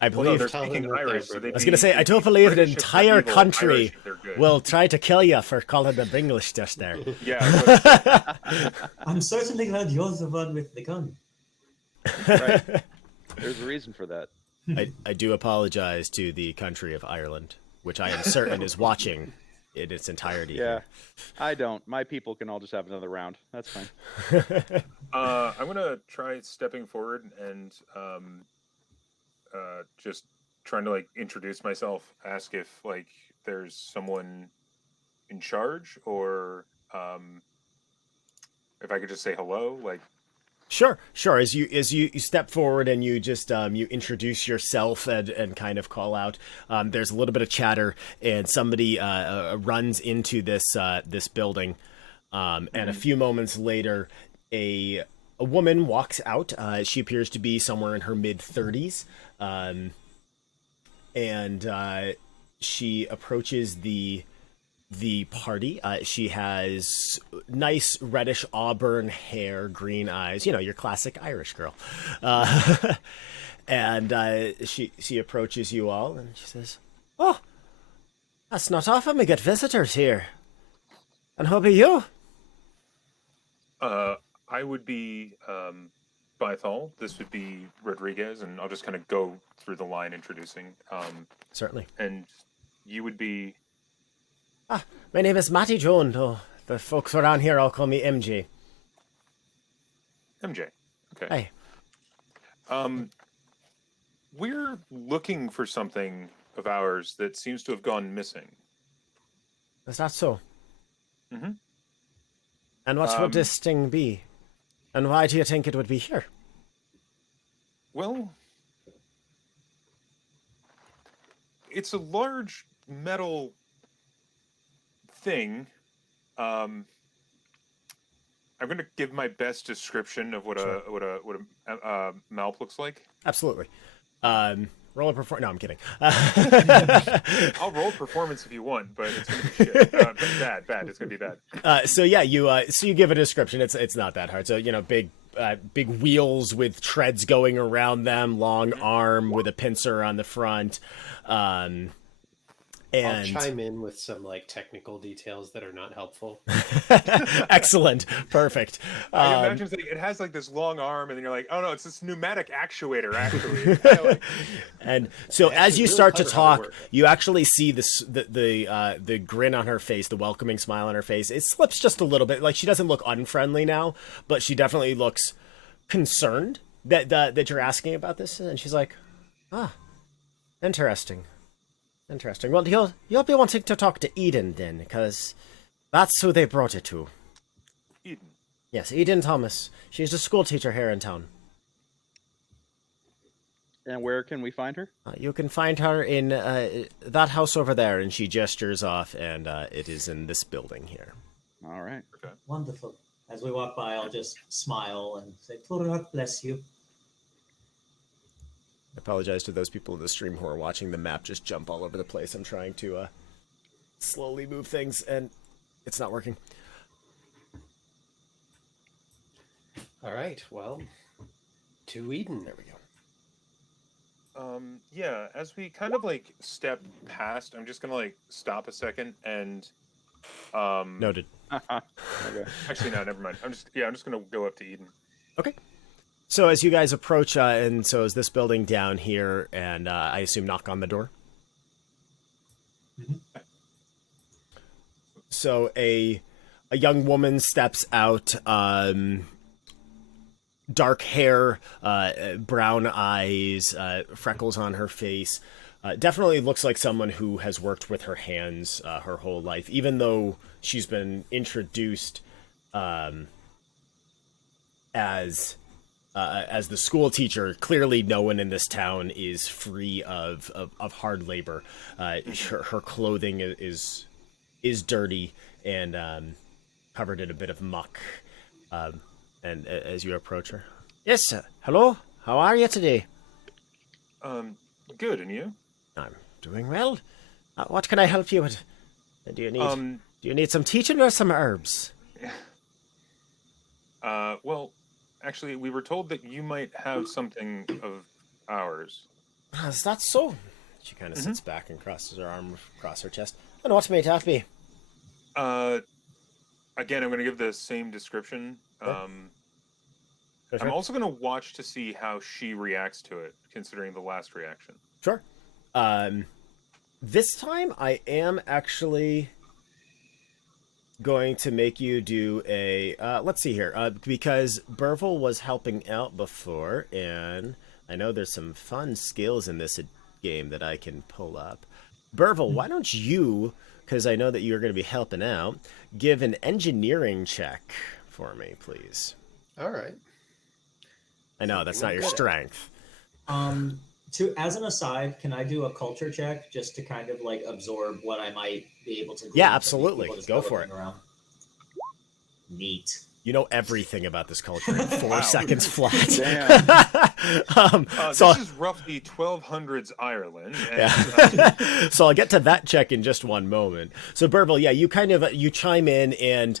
I believe they're speaking Irish. So I was going to say, I do believe the entire country will try to kill you for calling them English just there. Yeah. I'm certainly glad you're the one with the gun. Right. There's a reason for that. I do apologize to the country of Ireland, which I am certain is watching in its entirety. Yeah, I don't. My people can all just have another round. That's fine. I'm going to try stepping forward and just trying to like introduce myself, ask if like there's someone in charge, or if I could just say hello, like. Sure. As you step forward and you just you introduce yourself and kind of call out, there's a little bit of chatter, and somebody runs into this building, and a few moments later, a woman walks out. She appears to be somewhere in her mid-30s, and she approaches the party. She has nice reddish auburn hair, green eyes, your classic Irish girl. And she approaches you all and she says, "Oh, that's not often we get visitors here. And who be you?" I would be Bythal. This would be Rodriguez, and I'll just kind of go through the line introducing. Certainly. And you would be... My name is Matty Jones. Oh, the folks around here all call me MJ. MJ. Okay. Hey. We're looking for something of ours that seems to have gone missing. Is that so? Mm-hmm. And what would this thing be? And why do you think it would be here? Well, it's a large metal thing. I'm going to give my best description of what a Malp looks like. Absolutely. Roll a performance. No, I'm kidding. I'll roll performance if you want, but it's going to be shit. Bad. It's going to be bad. So you give a description. It's not that hard. So big wheels with treads going around them, long arm with a pincer on the front. I'll chime in with some technical details that are not helpful. Excellent, perfect. I imagine it has this long arm, and then you're like, oh no, it's this pneumatic actuator. Actually, and so as you start to talk, you actually see the grin on her face, the welcoming smile on her face. It slips just a little bit. She doesn't look unfriendly now, but she definitely looks concerned that you're asking about this. And she's like, interesting. Well, you'll be wanting to talk to Eden then, because that's who they brought it to. Eden? Yes, Eden Thomas. She's a school teacher here in town. And where can we find her? You can find her in that house over there, and she gestures off, and it is in this building here. All right. Okay. Wonderful. As we walk by, I'll just smile and say, "God bless you." I apologize to those people in the stream who are watching the map just jump all over the place. I'm trying to slowly move things, and it's not working. All right, well, to Eden. There we go. Yeah, as we kind of step past, I'm just gonna stop a second and Noted. Okay. Actually, no, never mind. I'm just gonna go up to Eden. Okay. So as you guys approach, and so is this building down here, and I assume knock on the door? Mm-hmm. So a young woman steps out, dark hair, brown eyes, freckles on her face. Definitely looks like someone who has worked with her hands her whole life, even though she's been introduced as the school teacher. Clearly no one in this town is free of hard labor. Her clothing is dirty and covered in a bit of muck. And as you approach her, "Yes, sir. Hello. How are you today?" Good, and you? I'm doing well. What can I help you with? Do you Do you need some teaching or some herbs? Well, actually, we were told that you might have something of ours. Is that so? She kind of sits back and crosses her arm across her chest. And what may that be? Again, I'm going to give the same description. I'm also going to watch to see how she reacts to it, considering the last reaction. Sure. This time, I am actually going to make you do a... let's see here. Because Burville was helping out before, and I know there's some fun skills in this game that I can pull up. Burville, why don't you, because I know that you're going to be helping out, give an engineering check for me, please. All right. I know, that's not your strength. As an aside, can I do a culture check just to kind of like absorb what I might be able to? Yeah, absolutely. Go for it. Around? Neat. You know everything about this culture in 4 seconds flat. Damn. So this is roughly 1200s Ireland. And, yeah. So I'll get to that check in just one moment. So Burville, yeah, you chime in, and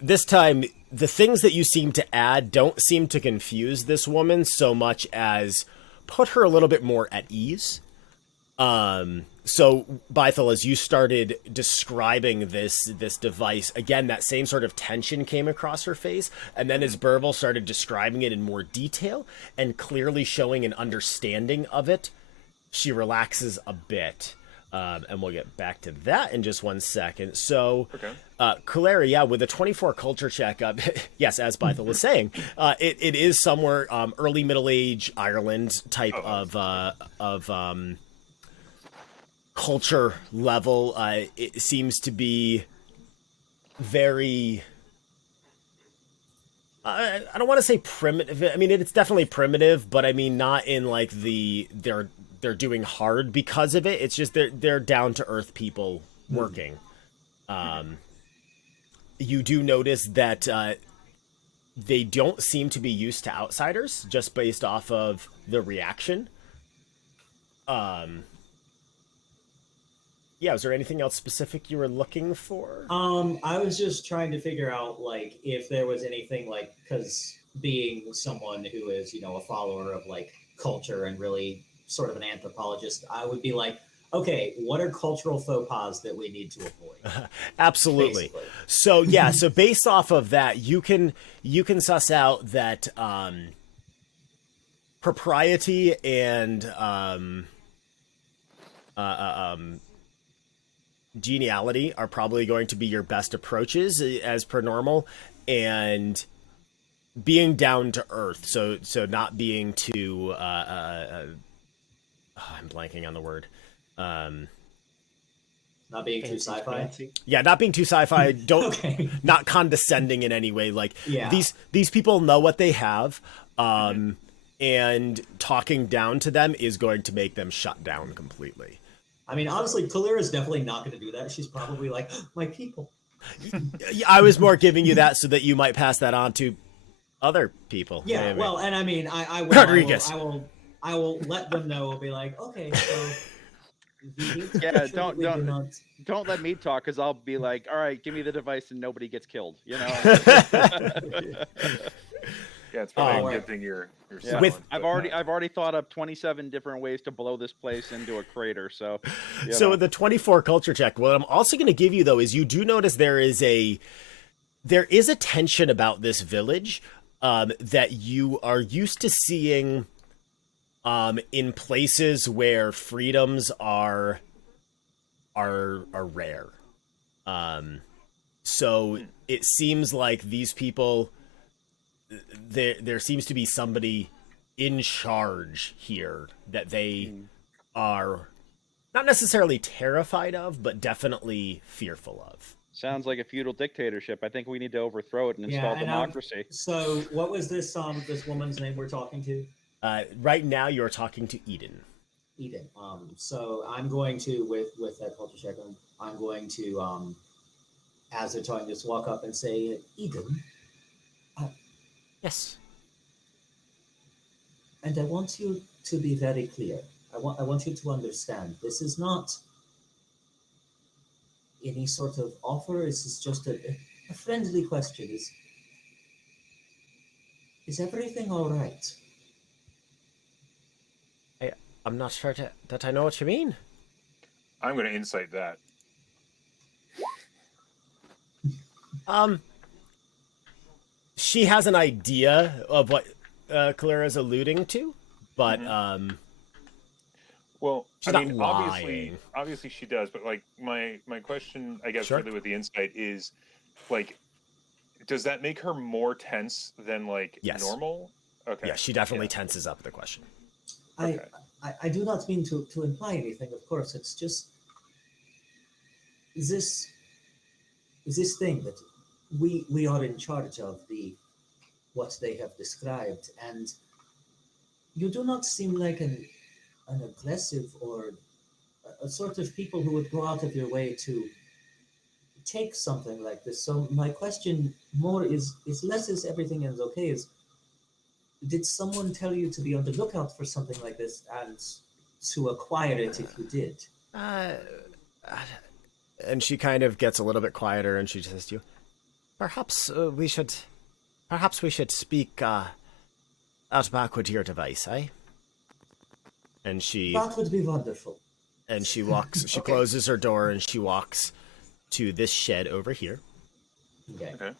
this time the things that you seem to add don't seem to confuse this woman so much as put her a little bit more at ease. So Bythel, as you started describing this device, again, that same sort of tension came across her face. And then as Burville started describing it in more detail and clearly showing an understanding of it, she relaxes a bit. And we'll get back to that in just 1 second. So, Kuleri, yeah, with a 24 culture check, yes, as Bythel was saying, it is somewhere early Middle Age Ireland type of culture level. It seems to be very... I don't want to say primitive. I mean, it's definitely primitive, but I mean, not in like they're doing hard because of it. It's just they're down to earth people working. You do notice that they don't seem to be used to outsiders, just based off of the reaction. Yeah, was there anything else specific you were looking for? I was just trying to figure out, like, if there was anything, like, because being someone who is, a follower of, like, culture and really sort of an anthropologist, I would be like, okay, what are cultural faux pas that we need to avoid? Absolutely. Basically. So, yeah, so based off of that, you can suss out that propriety and geniality are probably going to be your best approaches as per normal, and being down to earth. So not being too I'm blanking on the word. Not being too sci-fi. Yeah, not being too sci-fi. Don't not condescending in any way. Like these people know what they have, and talking down to them is going to make them shut down completely. I mean, honestly, Kalira is definitely not going to do that. She's probably like, my people. I was more giving you that so that you might pass that on to other people. Yeah, maybe. Well, and I mean, I will, Rodriguez. I will let them know. I'll be like, okay, so. Yeah, don't let me talk, because I'll be like, all right, give me the device and nobody gets killed. Yeah, it's probably a good thing you're I've already thought up 27 different ways to blow this place into a crater. So with the 24 culture check, what I'm also going to give you though is you do notice there is a tension about this village that you are used to seeing in places where freedoms are rare. So it seems like these people. There seems to be somebody in charge here that they are not necessarily terrified of, but definitely fearful of. Sounds like a feudal dictatorship. I think we need to overthrow it and install democracy. So what was this woman's name we're talking to? Right now you're talking to Eden. Eden. So I'm going to, with that culture check, I'm going to, as they're talking, just walk up and say, Eden. Yes. And I want you to be very clear. I want you to understand. This is not. any sort of offer? This is just a friendly question. Is everything all right? I'm not sure that I know what you mean. I'm going to insight that. She has an idea of what Kalira's alluding to, but well, she's I not mean, lying. obviously she does, but like my question, I guess, Sure. really with the insight is, like, does that make her more tense than like Yes. normal? Okay. Yeah, she definitely tenses up at the question. I do not mean to imply anything, of course. It's just this thing that we are in charge of, what they have described, and you do not seem like an aggressive or a sort of people who would go out of your way to take something like this. So my question more is less is everything is okay, is did someone tell you to be on the lookout for something like this and to acquire it if you did? And she kind of gets a little bit quieter, and she says to you, Perhaps we should speak out back with your device, eh? And That would be wonderful. And she walks. She closes her door, and she walks to this shed over here. Okay.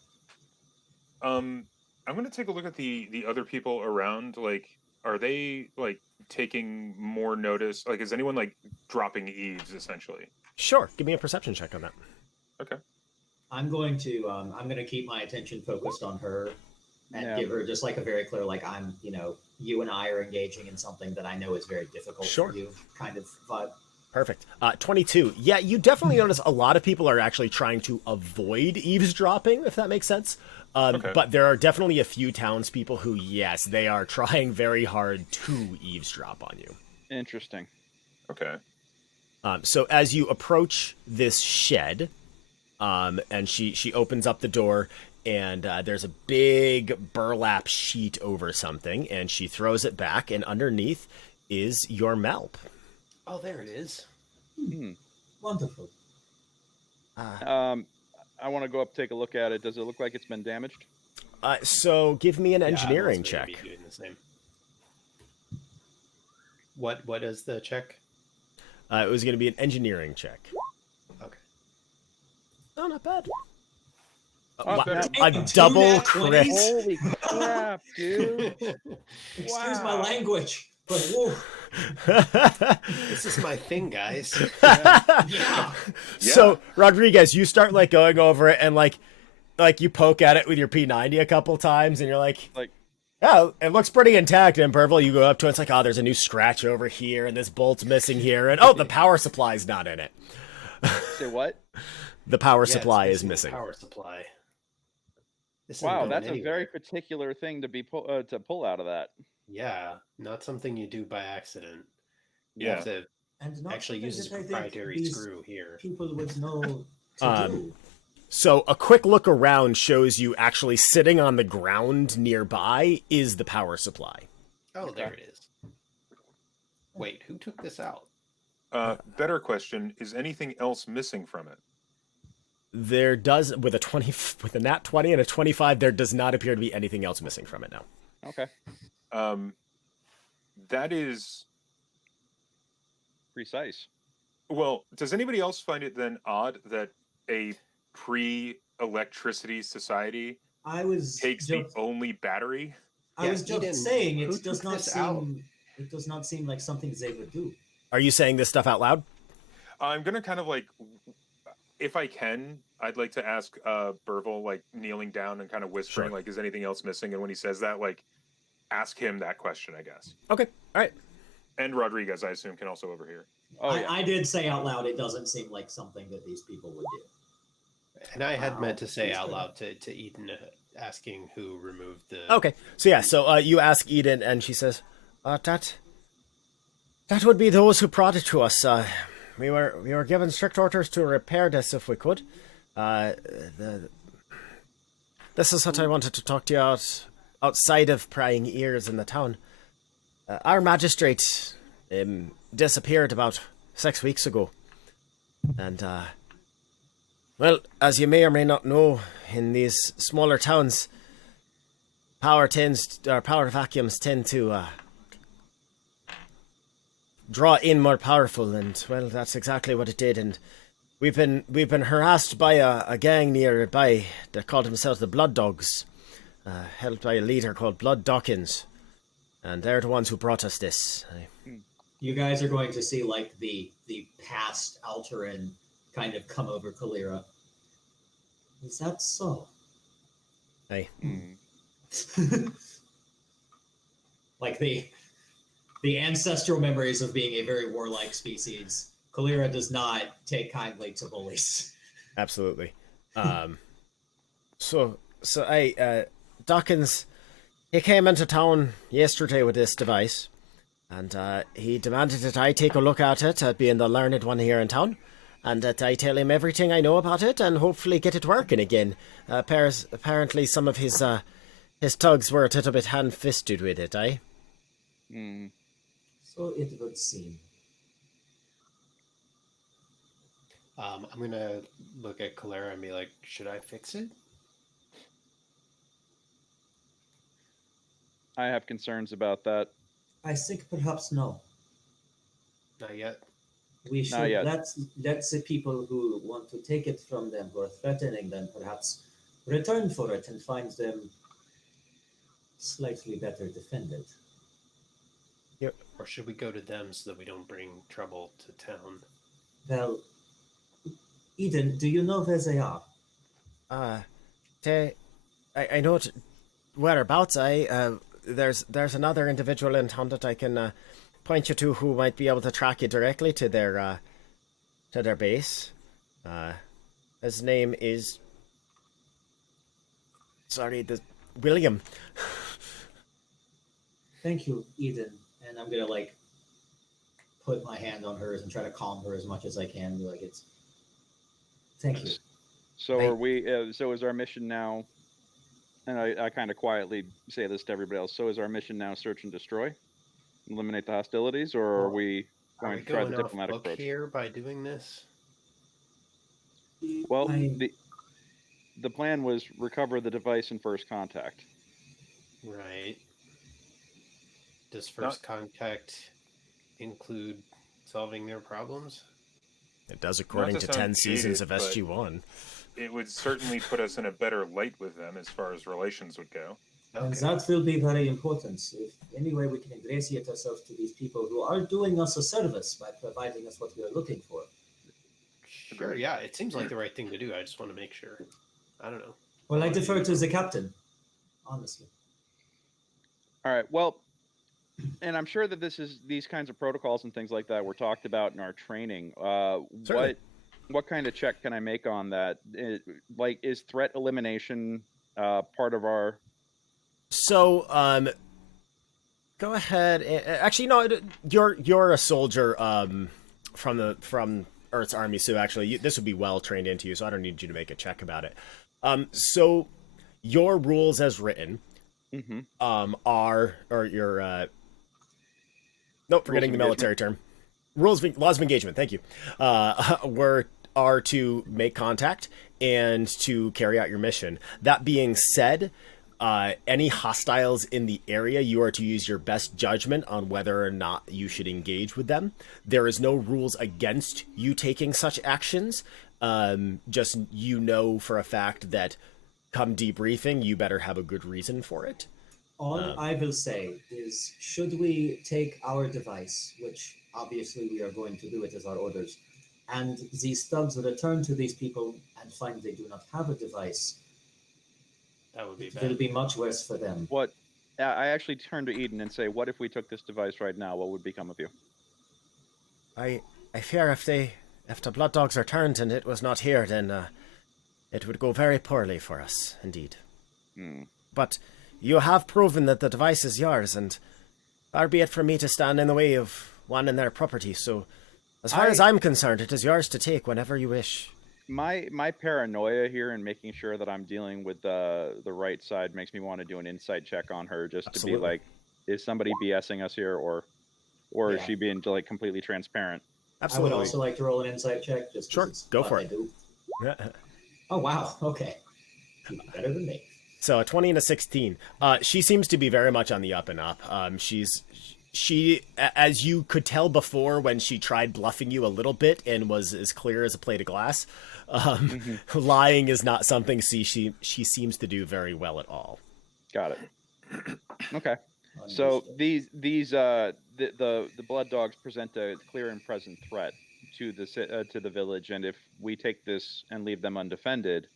I'm going to take a look at the other people around. Like, are they like taking more notice? Like, is anyone like dropping eaves essentially? Sure. Give me a perception check on that. Okay. I'm going to keep my attention focused on her and give her just like a very clear, like, you and I are engaging in something that I know is very difficult for you kind of vibe. Perfect. 22. Yeah, you definitely notice a lot of people are actually trying to avoid eavesdropping, if that makes sense. But there are definitely a few townspeople who, yes, they are trying very hard to eavesdrop on you. Interesting. Okay. So as you approach this shed, and she opens up the door, and there's a big burlap sheet over something, and she throws it back, and underneath is your Melp. Oh, there it is. Wonderful. I want to go up, take a look at it. Does it look like it's been damaged? So give me an engineering check. Be doing the same. What is the check? It was going to be an engineering check. Okay. Oh, not bad. A double crit. Holy crap, dude! Excuse my language, but whoa. This is my thing, guys. Yeah. So Rodriguez, you start like going over it, and like you poke at it with your P90 a couple times, and you're like, yeah, it looks pretty intact. And Purple, you go up to it, it's like, oh, there's a new scratch over here, and this bolt's missing here, and oh, the power supply's not in it. Say what? The power supply is missing. Power supply. Wow, that's a very particular thing to be to pull out of that. Yeah, not something you do by accident. You have to actually use this proprietary screw here. People would know to do. So a quick look around shows you actually sitting on the ground nearby is the power supply. Oh, there it is. Wait, who took this out? Better question, is anything else missing from it? There does, with a nat 20 and a 25, there does not appear to be anything else missing from it now. Okay. That is precise. Well, does anybody else find it then odd that a pre-electricity society takes the only battery? I was just saying it does not seem like something they would do. Are you saying this stuff out loud? I'm gonna kind of like, if I can, I'd like to ask Burville, like kneeling down and kind of whispering, like, is anything else missing? And when he says that, like, ask him that question, I guess. Okay, all right. And Rodriguez, I assume, can also overhear. I did say out loud, it doesn't seem like something that these people would do. And I had meant to say out loud to Eden, asking who removed the... Okay, so you ask Eden, and she says, that would be those who brought it to us. We were given strict orders to repair this if we could. This is what I wanted to talk to you outside of prying ears in the town. Our magistrate disappeared about 6 weeks ago, and Well, as you may or may not know, in these smaller towns, power vacuums tend to draw in more powerful, and well, that's exactly what it did. And we've been harassed by a gang nearby that called themselves the Blood Dogs, held by a leader called Blood Dawkins, and they're the ones who brought us this. You guys are going to see like the past Alteran kind of come over Kalira. Is that so? Hey. Like the ancestral memories of being a very warlike species. Kalira does not take kindly to bullies. Absolutely. So Dawkins, he came into town yesterday with this device, and he demanded that I take a look at it, being the learned one here in town, and that I tell him everything I know about it, and hopefully get it working again. Apparently some of his thugs were a little bit hand-fisted with it, eh? So it would seem. I'm gonna look at Kalera and be like, should I fix it? I have concerns about that. I think perhaps no. Not yet. We should let the people who want to take it from them, who are threatening them, perhaps return for it and find them slightly better defended. Yep. Or should we go to them so that we don't bring trouble to town? Well, Eden, do you know where they are? I know whereabouts. There's another individual in town that I can point you to who might be able to track you directly to their base. His name is William. Thank you, Eden. And I'm gonna like put my hand on hers and try to calm her as much as I can. Be like, thank you. So are we? So is our mission now? And I kind of quietly say this to everybody else. So is our mission now search and destroy, eliminate the hostilities, or are we going to try the diplomatic approach here by doing this? Well, the plan was recover the device in first contact. Right. Does first contact include solving their problems? It does, according to 10 seasons of SG1. It would certainly put us in a better light with them as far as relations would go. And that will be very important. If any way we can ingratiate ourselves to these people who are doing us a service by providing us what we are looking for. Sure, yeah, it seems like the right thing to do. I just want to make sure. I don't know. Well, I defer to the captain, honestly. All right, well, and I'm sure that these kinds of protocols and things like that were talked about in our training. What kind of check can I make on that? Is threat elimination part of our? So, go ahead. Actually, no, you're a soldier from Earth's army, so actually this would be well trained into you. So I don't need you to make a check about it. So your rules as written, forgetting the military term. Laws of engagement. Thank you. Are to make contact and to carry out your mission. That being said, any hostiles in the area, you are to use your best judgment on whether or not you should engage with them. There is no rules against you taking such actions. Just for a fact that come debriefing, you better have a good reason for it. All I will say is, should we take our device, which obviously we are going to do it as our orders, and these thugs return to these people and find they do not have a device, that would be bad. It will be much worse for them. What? I actually turn to Eden and say, what if we took this device right now? What would become of you? I fear if the blood dogs are turned and it was not here, then it would go very poorly for us, indeed. But you have proven that the device is yours, and far be it from me to stand in the way of one in their property, so as far as I'm concerned, it is yours to take whenever you wish. My paranoia here and making sure that I'm dealing with the right side makes me want to do an insight check on her, just to be like, is somebody BSing us here, or is she being like completely transparent? Absolutely. I would also like to roll an insight check. Just sure, go for it. Oh, wow. Okay. Even better than me. So a 20 and a 16. She seems to be very much on the up and up. She, as you could tell before when she tried bluffing you a little bit and was as clear as a plate of glass, lying is not something she seems to do very well at all. Got it. Okay. So the blood dogs present a clear and present threat to the village, and if we take this and leave them undefended,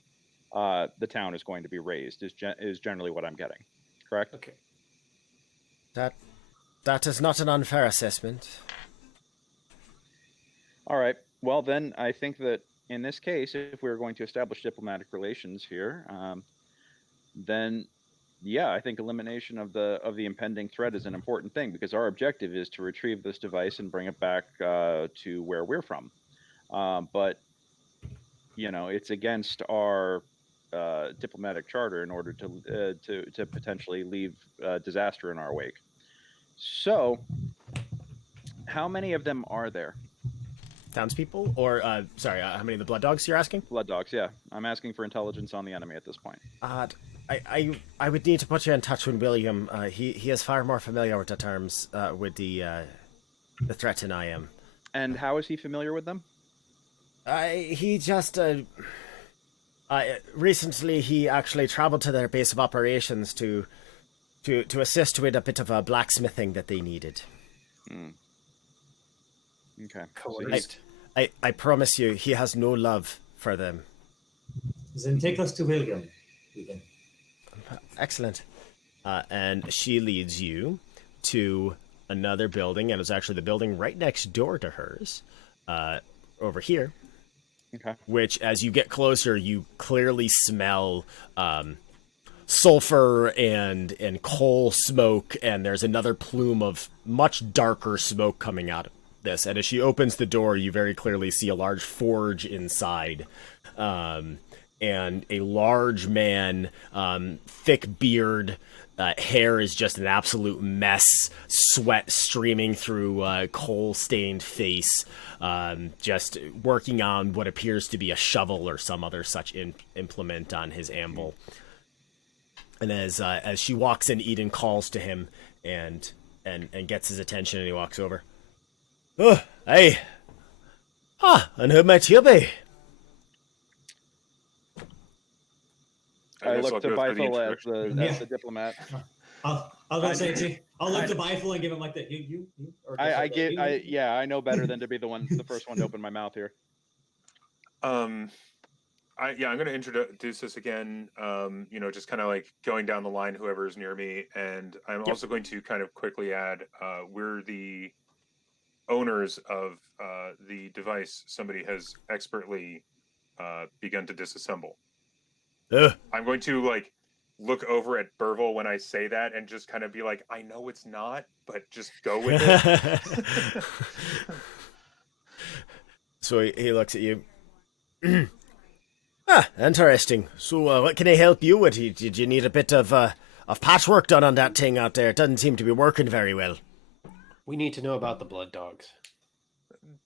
the town is going to be razed. Is generally what I'm getting. Correct? Okay. That is not an unfair assessment. All right. Well, then I think that in this case, if we're going to establish diplomatic relations here, then yeah, I think elimination of the impending threat is an important thing, because our objective is to retrieve this device and bring it back to where we're from. But you know, it's against our diplomatic charter in order to potentially leave disaster in our wake. So, how many of them are there? Townspeople, or sorry, how many of the blood dogs you're asking? Blood dogs, yeah. I'm asking for intelligence on the enemy at this point. I would need to put you in touch with William. He is far more familiar with the terms with the threat than I am. And how is he familiar with them? He just recently he actually traveled to their base of operations to assist with a bit of blacksmithing that they needed. Okay. Coerced. I promise you, he has no love for them. Then take us to William. Excellent. And she leads you to another building, and it's actually the building right next door to hers, over here. Okay. Which, as you get closer, you clearly smell sulfur and coal smoke, and there's another plume of much darker smoke coming out of this. And as she opens the door, you very clearly see a large forge inside, and a large man, thick beard, hair is just an absolute mess, sweat streaming through coal-stained face, just working on what appears to be a shovel or some other such implement on his anvil. And as she walks in, Eden calls to him and gets his attention, and he walks over. Oh, hey. And who might you be? I look to Bifle as the diplomat. I'll go say it to you. I'll look to Bifle and give him like the you. I know better than to be the first one to open my mouth here. I'm going to introduce this again. Just kind of like going down the line, whoever's near me, and I'm also going to kind of quickly add, we're the owners of the device somebody has expertly begun to disassemble. I'm going to like look over at Burville when I say that and just kind of be like, I know it's not, but just go with it. So he looks at you. Interesting. So what can I help you with? Did you need a bit of patchwork done on that thing out there? It doesn't seem to be working very well. We need to know about the blood dogs.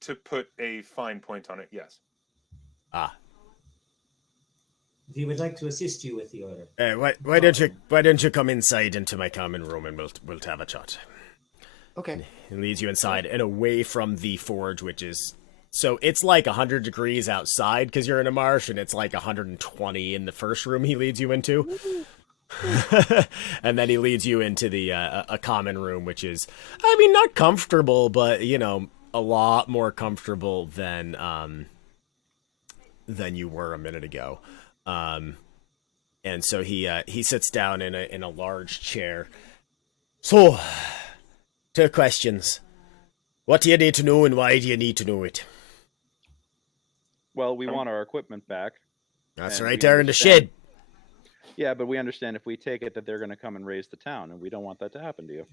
To put a fine point on it, yes. We would like to assist you with the order. Why don't you come inside into my common room and we'll have a chat. Okay. He leads you inside and away from the forge, which is so it's like 100 degrees outside because you're in a marsh, and it's like 120 in the first room he leads you into. And then he leads you into the a common room, which is, I mean, not comfortable, but a lot more comfortable than you were a minute ago. And so he sits down in a large chair. So, 2 questions. What do you need to know, and why do you need to know it? Well, we want our equipment back. That's right there in the shed. Yeah, but we understand if we take it that they're going to come and raise the town, and we don't want that to happen to you.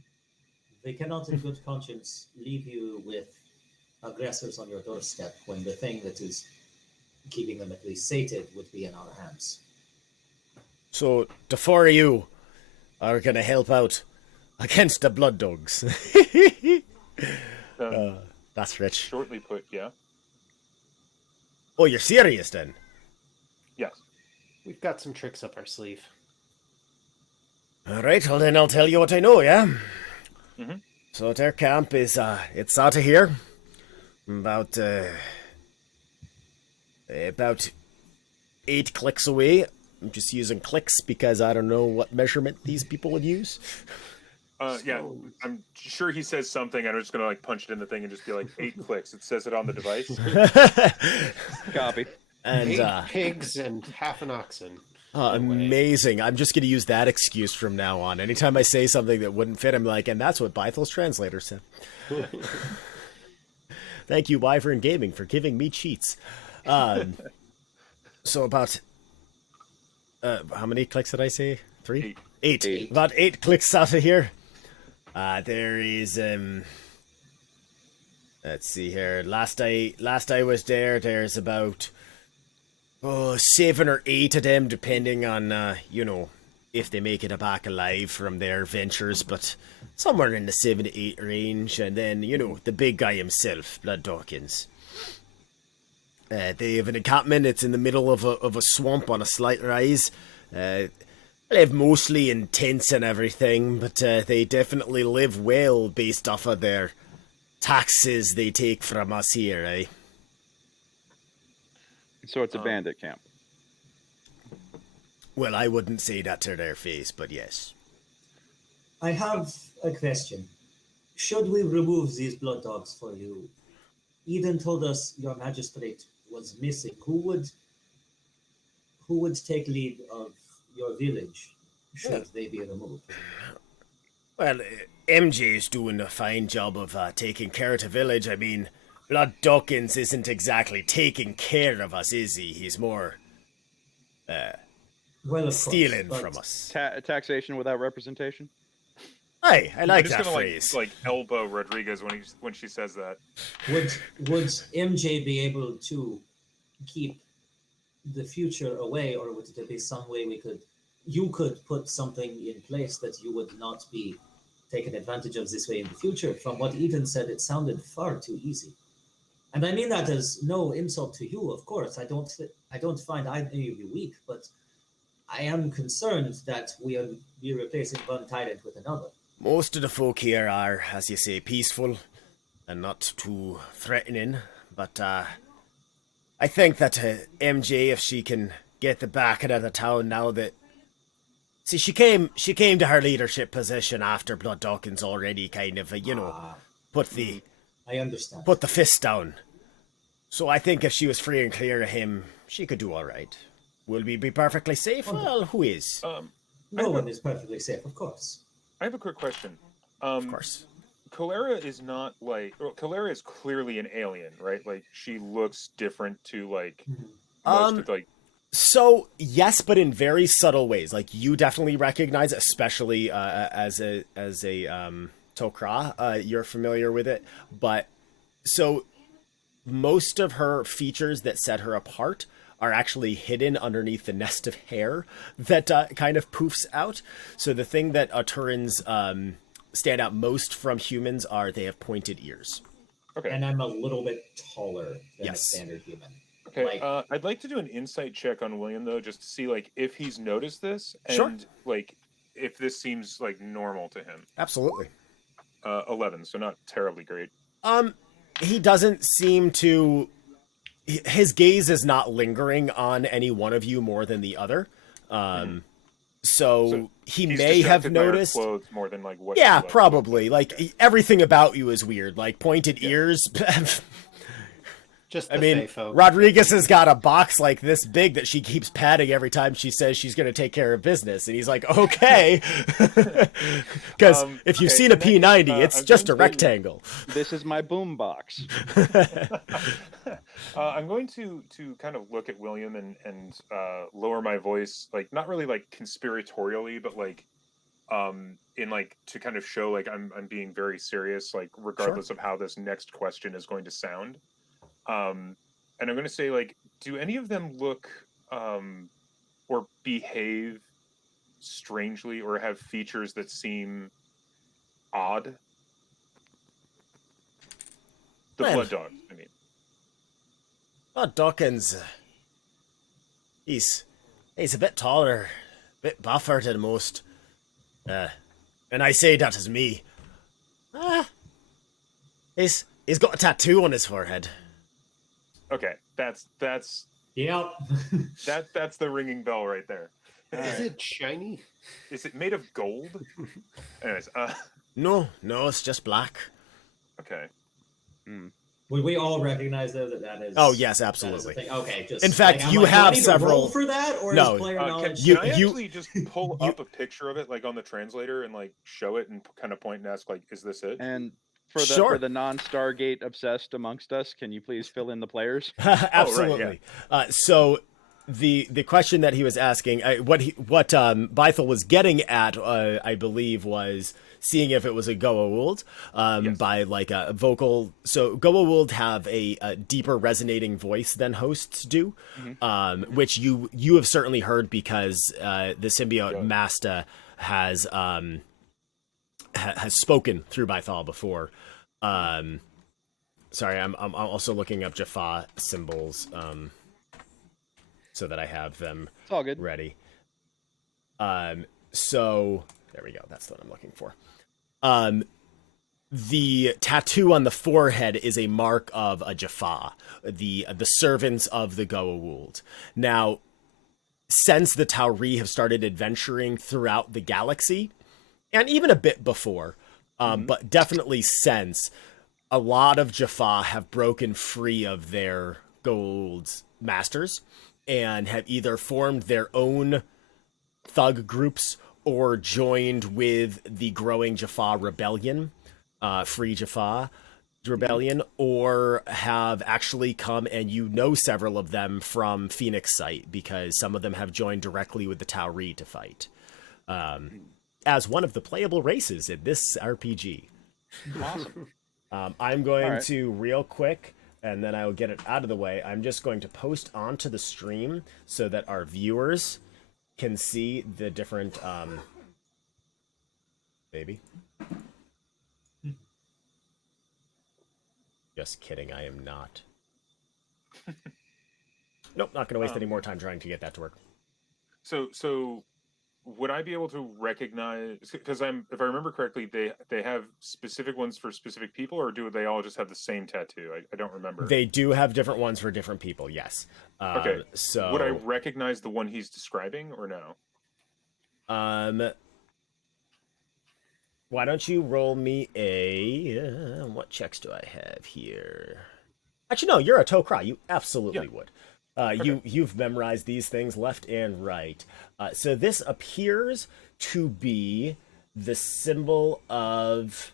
They cannot in good conscience leave you with aggressors on your doorstep when the thing that is keeping them at least sated would be in our hands. So the 4 of you are going to help out against the blood dogs. That's rich. Shortly put, yeah. Oh, you're serious then? Yes. We've got some tricks up our sleeve. All right, well then I'll tell you what I know, yeah? Mm-hmm. So their camp is, it's out of here. About 8 clicks away. I'm just using clicks because I don't know what measurement these people would use. Yeah, I'm sure he says something. I'm just gonna punch it in the thing and just be like 8 clicks. It says it on the device. Copy. And 8 pigs and half an oxen. Amazing. I'm just going to use that excuse from now on. Anytime I say something that wouldn't fit, I'm like, and that's what Bythel's translator said. Thank you, Wyvern Gaming, for giving me cheats. So about, how many clicks did I say? 3? 8. About 8 clicks out of here. There is, let's see here. Last I was there, there's about 7 or 8 of them, depending on, if they make it back alive from their ventures, but somewhere in the 7 to 8 range. And then, the big guy himself, Blood Dawkins. They have an encampment. It's in the middle of a swamp on a slight rise. They live mostly in tents and everything, but they definitely live well based off of their taxes they take from us here, eh? So it's a bandit camp. Well, I wouldn't say that to their face, but yes. I have a question. Should we remove these blood dogs for you? Eden told us your magistrate was missing. Who would take lead of your village should they be removed? Well, MJ is doing a fine job of taking care of the village. I mean, Blood Dawkins isn't exactly taking care of us, is he? He's more stealing from us. Taxation without representation? Hey, I like that gonna, phrase. Elbow Rodriguez when she says that. Would MJ be able to keep the future away, or would there be some way you could put something in place that you would not be taken advantage of this way in the future? From what Eden said, it sounded far too easy. And I mean that as no insult to you, of course. I don't find either of you weak, but I am concerned that we'll be replacing one tyrant with another. Most of the folk here are, as you say, peaceful and not too threatening. But I think that MJ, if she can get the back out of the town now that... See, she came to her leadership position after Blood Dawkins already kind of, put the... I understand. Put the fist down. So I think if she was free and clear of him, she could do all right. Will we be perfectly safe? Well, who is? No one is perfectly safe, of course. I have a quick question. Of course. Kalera is not Kalera is clearly an alien, right? Like, she looks different to, most of, So, yes, but in very subtle ways. Like, you definitely recognize, especially as a Tok'ra, you're familiar with it. But, so, most of her features that set her apart are actually hidden underneath the nest of hair that kind of poofs out. So the thing that Turans stand out most from humans are they have pointed ears. Okay. And I'm a little bit taller than a standard human. Okay, I'd like to do an insight check on William, though, just to see, if he's noticed this, and, sure. If this seems, normal to him. Absolutely. 11, so not terribly great. He doesn't seem to... His gaze is not lingering on any one of you more than the other. So he may have noticed... clothes more than, what... Yeah, probably. Everything about you is weird. Pointed ears... Just I mean, Rodriguez has got a box like this big that she keeps patting every time she says she's going to take care of business. And he's like, okay. Because if you've seen a P90, it's just a rectangle. This is my boom box. I'm going to kind of look at William and lower my voice, not really conspiratorially, but to kind of show I'm being very serious, regardless of how this next question is going to sound. And I'm going to say, do any of them look or behave strangely or have features that seem odd? Blood dogs, I mean. Dawkins, he's He's a bit taller, a bit buffer than most. And I say that as me. He's got a tattoo on his forehead. Okay, that's Yep. that's the ringing bell right there. Is it shiny? Is it made of gold? Anyways, No, it's just black. okay. Would we all recognize though that is? Oh yes, absolutely. Okay, just in fact, like, you like, have do I need several to roll for that, or No, is player knowledge? Can I actually just pull up a picture of it, like on the translator, and like show it and kind of point and ask, like, is this it? And for the non-Stargate obsessed amongst us, can you please fill in the players? Absolutely. Oh, right, yeah. So the question that he was asking, what Bythel was getting at, I believe, was seeing if it was a Goa'uld Yes. by like a vocal. So Goa'uld have a deeper resonating voice than hosts do, which you have certainly heard because the symbiote Masta has spoken through Bythal before. Sorry, I'm also looking up Jaffa symbols so that I have them It's all good. ready. So there we go. That's what I'm looking for. The tattoo on the forehead is a mark of a Jaffa, the servants of the Goa'uld. Now, since the Tauri have started adventuring throughout the galaxy, and even a bit before, but definitely since, a lot of Jaffa have broken free of their Goa'uld masters and have either formed their own thug groups or joined with the growing Jaffa rebellion, Free Jaffa rebellion, or have actually come, and several of them from Phoenix Sight because some of them have joined directly with the Tauri to fight. As one of the playable races in this RPG. Awesome. I'm going to real quick, and then I will get it out of the way. I'm just going to post onto the stream so that our viewers can see the different baby. Just kidding, I am not. Nope, not going to waste any more time trying to get that to work. So would I be able to recognize, because if I remember correctly, they have specific ones for specific people, or do they all just have the same tattoo? I don't remember. They do have different ones for different people, yes. Okay, so would I recognize the one he's describing, or no? Why don't you roll me a... what checks do I have here? Actually, no, you're a Tok'ra. You absolutely would. You've memorized these things left and right. So this appears to be the symbol of...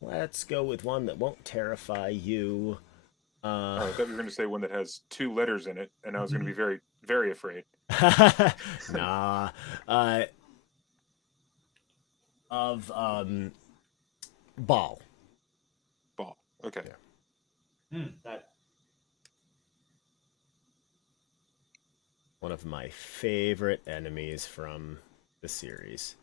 Let's go with one that won't terrify you. I thought you were going to say one that has 2 letters in it, and I was going to be very, very afraid. Nah. Of Ball. Ball. Okay. Yeah. That. One of my favorite enemies from the series.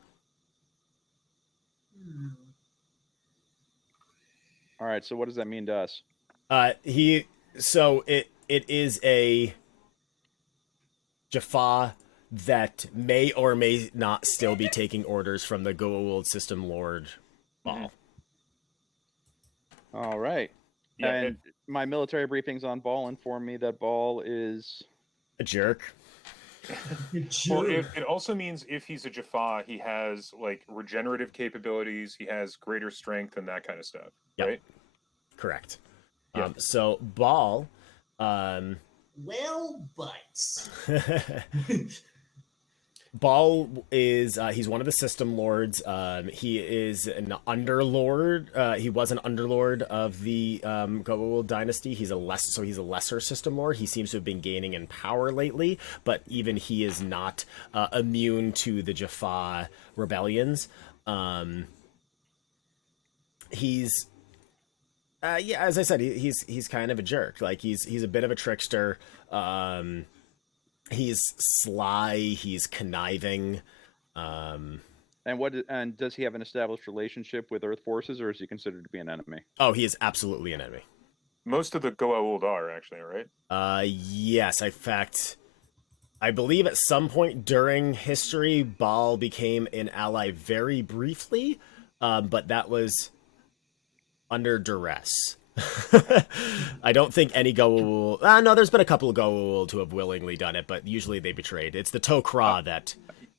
All right, so what does that mean to us? So it is a Jaffa that may or may not still be taking orders from the Goa'uld System Lord Ball. All right. Yeah, and my military briefings on Ball inform me that Ball is a jerk. Or it also means if he's a Jaffa, he has like regenerative capabilities, he has greater strength and that kind of stuff. Yep. Right? Correct. Yep. So Ball, well, but Ball is he's one of the system lords. He is an underlord. He was an underlord of the Goa'uld dynasty. He's a lesser system lord. He seems to have been gaining in power lately, but even he is not immune to the Jaffa rebellions. He's as I said, he's kind of a jerk. Like he's a bit of a trickster. He's sly. He's conniving. And does he have an established relationship with Earth forces, or is he considered to be an enemy? Oh, he is absolutely an enemy. Most of the Goa'uld are actually, right? Yes. In fact, I believe at some point during history, Baal became an ally very briefly, but that was under duress. I don't think any Goa'uld... no, there's been a couple of Goa'uld who have willingly done it, but usually they betrayed. It's the Tok'ra that...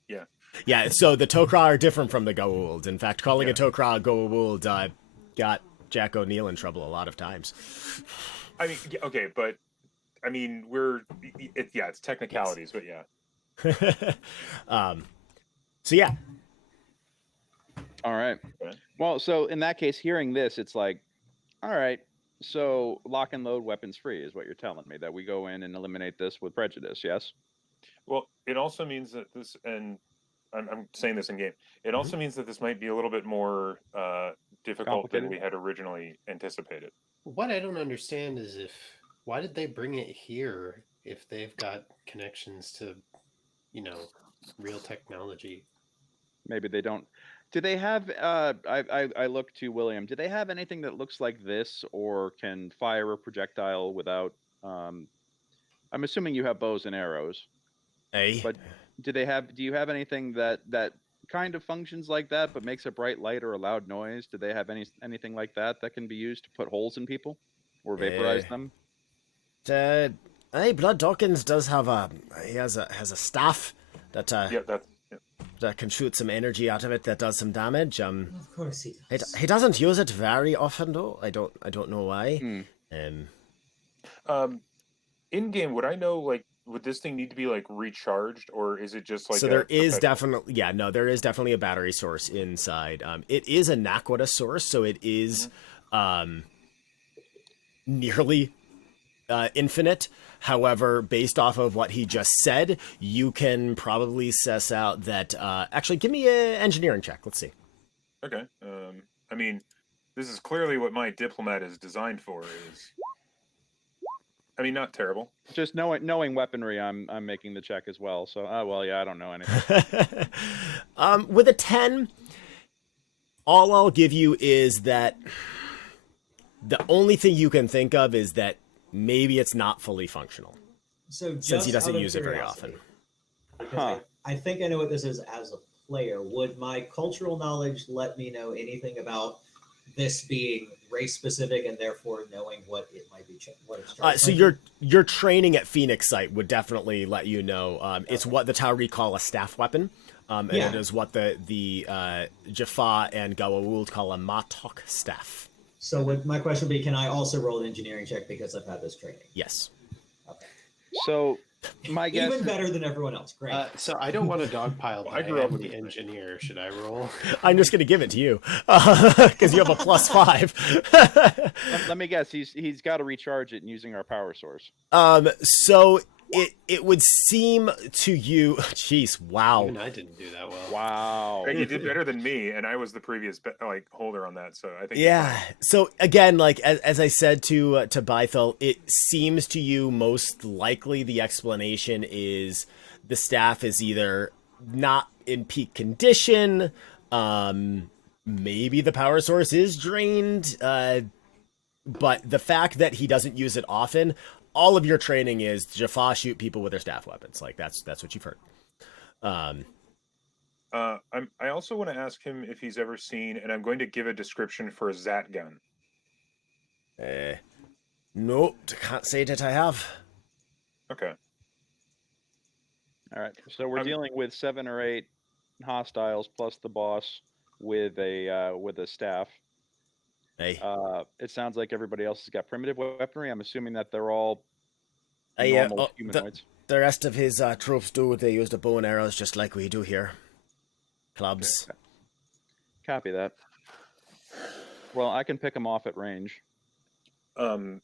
Yeah. Yeah, so the Tok'ra are different from the Goa'uld. In fact, calling a Tok'ra a Goa'uld got Jack O'Neill in trouble a lot of times. I mean, okay, but I mean, it's technicalities, but yeah. So yeah. All right. Okay. Well, so in that case, hearing this, it's like, all right, so lock and load weapons free is what you're telling me, that we go in and eliminate this with prejudice, yes? Well, it also means that this, and I'm saying this in game, it also means that this might be a little bit more difficult than we had originally anticipated. What I don't understand is why did they bring it here if they've got connections to, real technology? Maybe they don't. Do they have, I look to William, do they have anything that looks like this or can fire a projectile without, I'm assuming you have bows and arrows. Hey. But do you have anything that kind of functions like that but makes a bright light or a loud noise? Do they have anything like that can be used to put holes in people or vaporize them? Blood Dawkins does have he has a staff that that can shoot some energy out of it that does some damage. Of course he does. He doesn't use it very often though. I don't know why. In game, would I know, like, would this thing need to be like recharged, or is it just like? So there is definitely a battery source inside. It is a Naquita source, so it is nearly infinite. However, based off of what he just said, you can probably suss out that. Actually, give me an engineering check. Let's see. Okay. I mean, this is clearly what my diplomat is designed for. I mean, not terrible. Just knowing weaponry, I'm making the check as well. So, I don't know anything. With a 10, all I'll give you is that the only thing you can think of is that maybe it's not fully functional. So since he doesn't use it very often. I think I know what this is as a player. Would my cultural knowledge let me know anything about this being race specific and therefore knowing what it might be, what it's so your training at Phoenix Site would definitely let you know. It's what the Tauri call a staff weapon, and it is what the Jaffa and Goa'uld call a Matok staff. So would my question be, can I also roll an engineering check because I've had this training? Yes. Okay. So my guess even better than everyone else. Great. So I don't want a dogpile, but I grew up with the engineer. Should I roll? I'm just going to give it to you because you have a +5. Let me guess. He's got to recharge it using our power source. So it would seem to you. Jeez, wow. Even I didn't do that well. Wow. You did better than me, and I was the previous holder on that. So I think. Yeah. So again, like as I said to Bythel, it seems to you most likely the explanation is the staff is either not in peak condition, maybe the power source is drained, but the fact that he doesn't use it often. All of your training is Jaffa shoot people with their staff weapons. Like that's what you've heard. I also want to ask him if he's ever seen, and I'm going to give a description for a Zat gun. No, can't say that I have. Okay. All right. So we're dealing with 7 or 8 hostiles plus the boss with a staff. Hey. It sounds like everybody else has got primitive weaponry. I'm assuming that they're all normal humanoids. The rest of his troops do. They use the bow and arrows just like we do here. Clubs. Okay. Copy that. Well, I can pick them off at range. I'm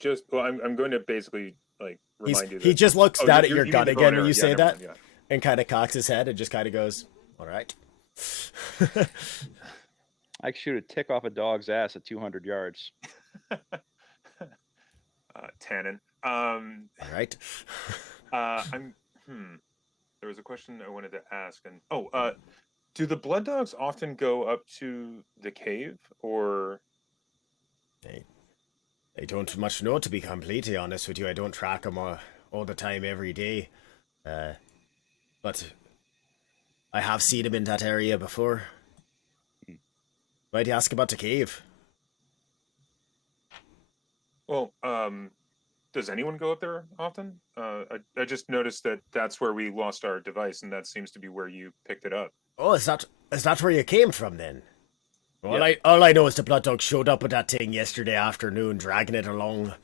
going to basically remind you. He just looks down at your gun again when you say that, and kind of cocks his head and just kind of goes, "All right." I can shoot a tick off a dog's ass at 200 yards. Tannen. All right. There was a question I wanted to ask, and do the blood dogs often go up to the cave, or? I don't much know, to be completely honest with you. I don't track them all the time, every day. But I have seen him in that area before. Why'd you ask about the cave? Well, does anyone go up there often? I just noticed that that's where we lost our device, and that seems to be where you picked it up. Oh, is that where you came from then? Yes. All I know is the Blood Dog showed up with that thing yesterday afternoon, dragging it along.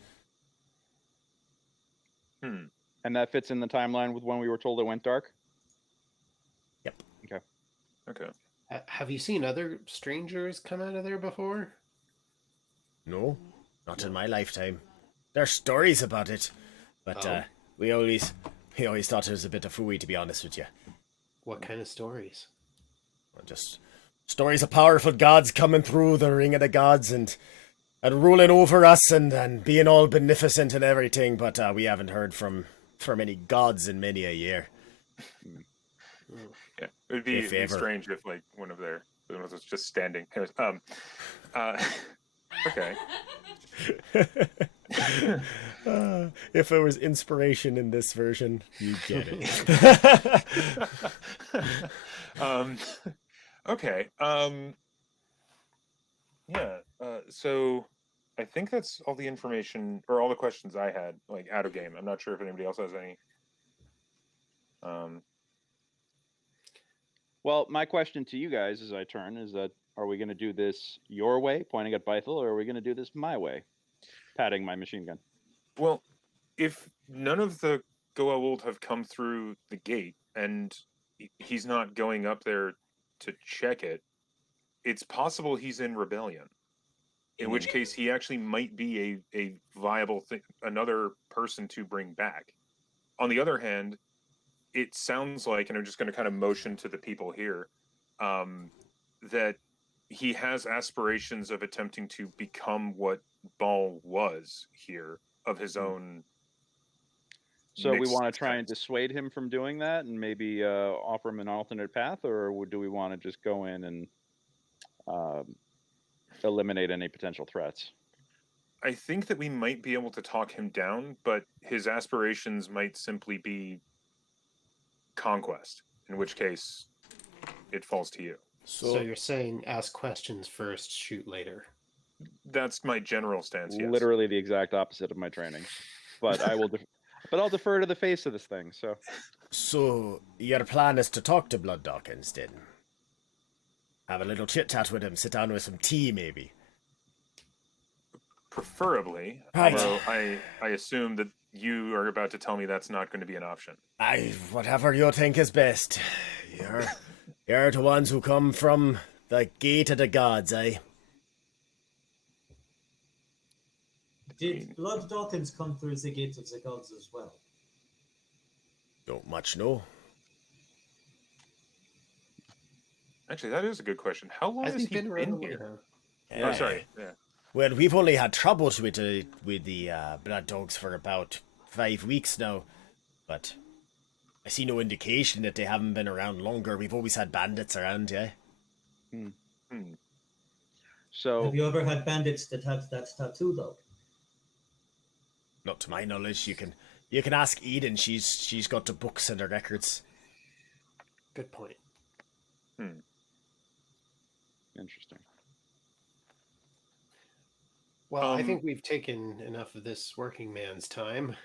And that fits in the timeline with when we were told it went dark? Yep. Okay. Have you seen other strangers come out of there before? No, not in my lifetime. There's stories about it, but we always thought it was a bit of fooey, to be honest with you. What kind of stories? Just stories of powerful gods coming through the ring of the gods and ruling over us and being all beneficent and everything, but we haven't heard from any gods in many a year. Yeah, it would be strange if like one of those was just standing. Anyways, okay. If there was inspiration in this version, you get it. Okay. Yeah. So I think that's all the information or all the questions I had, like out of game. I'm not sure if anybody else has any. Well, my question to you guys as I turn is that, are we going to do this your way, pointing at Bethel, or are we going to do this my way, patting my machine gun? Well, if none of the Goa'uld have come through the gate and he's not going up there to check it, it's possible he's in rebellion. In which case, he actually might be a viable thing, another person to bring back. On the other hand, it sounds like, and I'm just going to kind of motion to the people here, that he has aspirations of attempting to become what Ball was here of his own. So we want to try and dissuade him from doing that and maybe offer him an alternate path, or do we want to just go in and eliminate any potential threats? I think that we might be able to talk him down, but his aspirations might simply be conquest, in which case it falls to you. So you're saying ask questions first, shoot later. That's my general stance, yes. Literally the exact opposite of my training. But I will but I'll defer to the face of this thing, so. So your plan is to talk to Blood Dawkins then? Have a little chit-chat with him, sit down with some tea maybe? Preferably. Right. Although I assume that you are about to tell me that's not going to be an option. Whatever you think is best. You're the ones who come from the gate of the gods, eh? Did Blood Dawkins come through the gate of the gods as well? Don't much know. Actually, that is a good question. How long has he been here? Yeah. Oh, sorry. Yeah. Well, we've only had troubles with the Blood Dogs for about 5 weeks now, but I see no indication that they haven't been around longer. We've always had bandits around, yeah. So have you ever had bandits that had that tattoo though? Not to my knowledge. You can ask Eden. She's got the books and the records. Good point. Interesting. Well, I think we've taken enough of this working man's time.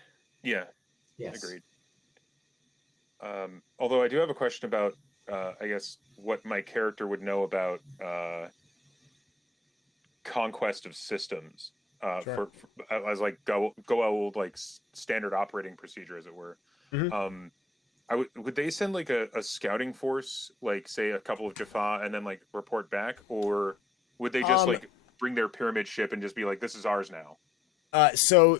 Yeah. Yes. Agreed. Although I do have a question about, I guess, what my character would know about conquest of systems. Sure. As like Goa'uld like standard operating procedure, as it were. Mm-hmm. Would they send like a scouting force, like say a couple of Jaffa, and then like report back, or would they just like bring their pyramid ship and just be like, "This is ours now"? So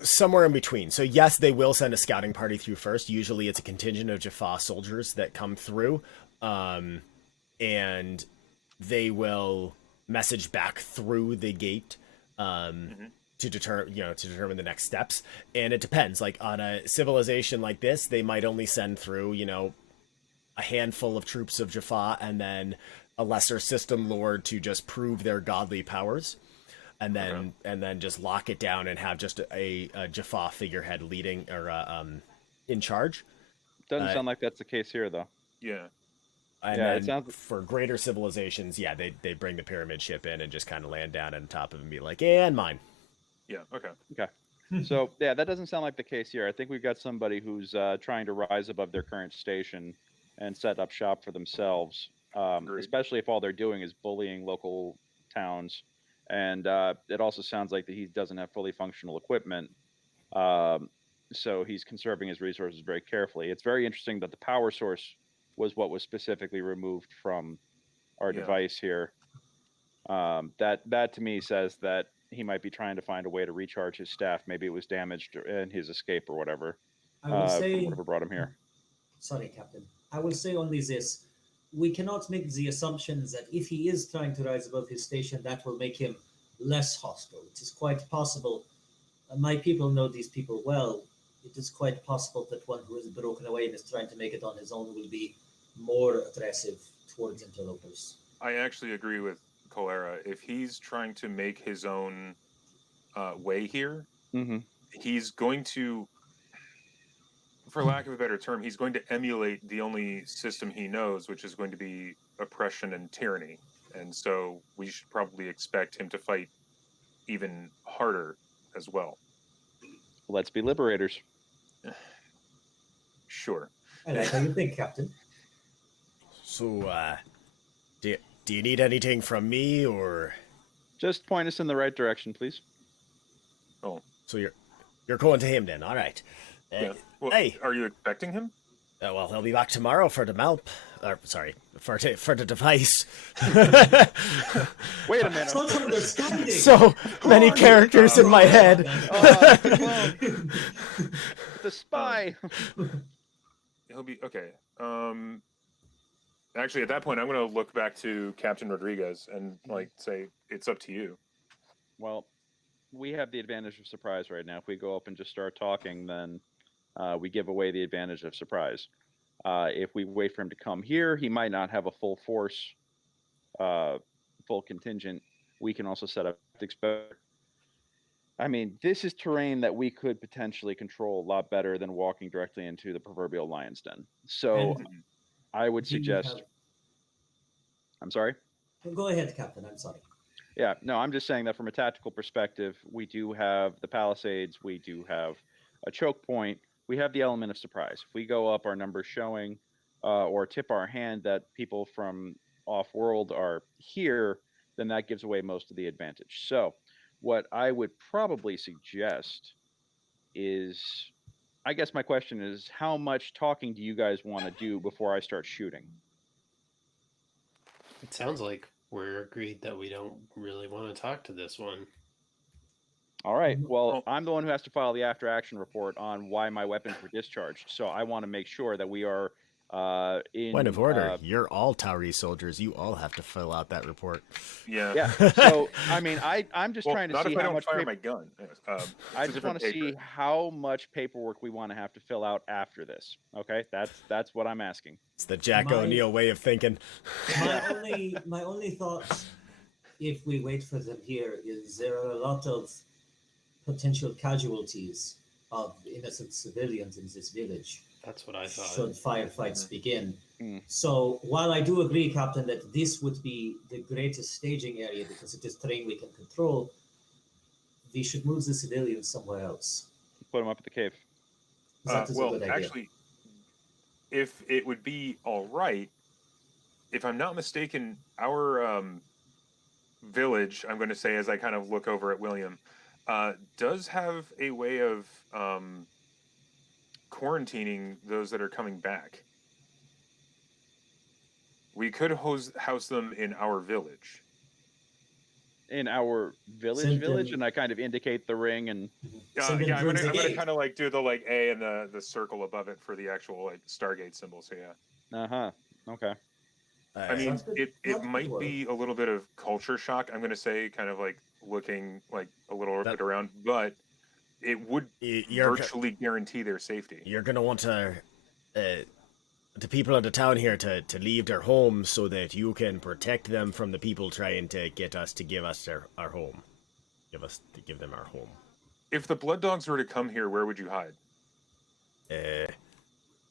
somewhere in between. So yes, they will send a scouting party through first. Usually, it's a contingent of Jaffa soldiers that come through, and they will message back through the gate to determine the next steps. And it depends. Like on a civilization like this, they might only send through a handful of troops of Jaffa and then a lesser system lord to just prove their godly powers. and then just lock it down and have just a Jaffa figurehead leading or in charge. Doesn't sound like that's the case here, though. Yeah. And then for greater civilizations, they bring the pyramid ship in and just kind of land down on top of it and be like, and mine. Yeah. Okay. So yeah, that doesn't sound like the case here. I think we've got somebody who's trying to rise above their current station and set up shop for themselves. Especially if all they're doing is bullying local towns, and it also sounds like that he doesn't have fully functional equipment. So he's conserving his resources very carefully. It's very interesting that the power source was what was specifically removed from our device here. That to me says that he might be trying to find a way to recharge his staff. Maybe it was damaged in his escape or whatever. I will say, whatever brought him here. Sorry, Captain. I will say only this. We cannot make the assumptions that if he is trying to rise above his station, that will make him less hostile. It is quite possible. My people know these people well. It is quite possible that one who is broken away and is trying to make it on his own will be more aggressive towards interlopers. I actually agree with Cholera. If he's trying to make his own way here, he's going to, for lack of a better term, he's going to emulate the only system he knows, which is going to be oppression and tyranny. And so we should probably expect him to fight even harder as well. Let's be liberators. Sure. I like how you think, Captain. So, do you need anything from me, or just point us in the right direction, please? Oh, so you're going to him then? All right. Yeah. Well, hey, are you expecting him? Well, he'll be back tomorrow for the for the device. Wait a minute. So many characters in my head. The spy. He'll be okay. Actually, at that point, I'm going to look back to Captain Rodriguez and say, "It's up to you." Well, we have the advantage of surprise right now. If we go up and just start talking, then we give away the advantage of surprise. If we wait for him to come here, he might not have a full force, full contingent. We can also set up tactics better. I mean, this is terrain that we could potentially control a lot better than walking directly into the proverbial lion's den. So I would suggest... I'm sorry? Go ahead, Captain. I'm sorry. Yeah, no, I'm just saying that from a tactical perspective, we do have the palisades, we do have a choke point, we have the element of surprise. If we go up, our numbers showing, or tip our hand that people from off-world are here, then that gives away most of the advantage. So what I would probably suggest is, I guess my question is, how much talking do you guys want to do before I start shooting? It sounds like we're agreed that we don't really want to talk to this one. All right. Well, I'm the one who has to file the after-action report on why my weapons were discharged. So I want to make sure that we are in... Point of order. You're all Tauri soldiers. You all have to fill out that report. Yeah. Yeah. So, I mean, I'm just trying to see how much... fire my gun. I just want to see how much paperwork we want to have to fill out after this. Okay? That's what I'm asking. It's the Jack O'Neill way of thinking. My only thought, if we wait for them here, is there are a lot of potential casualties of innocent civilians in this village. That's what I thought. Should firefights begin. So while I do agree, Captain, that this would be the greatest staging area because it is terrain we can control, we should move the civilians somewhere else. Put them up at the cave. Well, actually, if it would be all right, if I'm not mistaken, our village, I'm going to say as I kind of look over at William, does have a way of quarantining those that are coming back. We could house them in our village. In our village, and I kind of indicate the ring and... I'm gonna kind of like do the like A and the circle above it for the actual like Stargate symbol. So yeah. Okay. I mean, it might be a little bit of culture shock. I'm gonna say, kind of like looking like a little bit around, but it would virtually guarantee their safety. You're gonna want to the people of the town here to leave their homes so that you can protect them from the people trying to get us to give us our home. give them our home. If the blood dogs were to come here, where would you hide?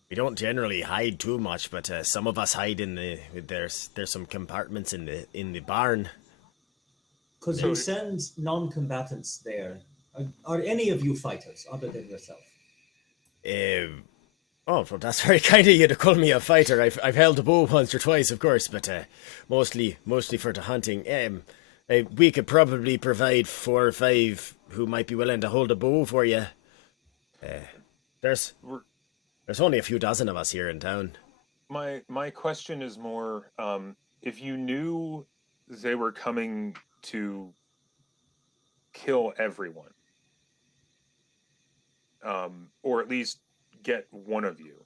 We don't generally hide too much, but some of us hide in there's some compartments in the barn. Could we send non-combatants there? Are any of you fighters other than yourself? Oh, well, that's very kind of you to call me a fighter. I've held a bow once or twice, of course, but mostly for the hunting. We could probably provide 4 or 5 who might be willing to hold a bow for you. There's only a few dozen of us here in town. My question is more, if you knew they were coming to kill everyone, or at least get one of you,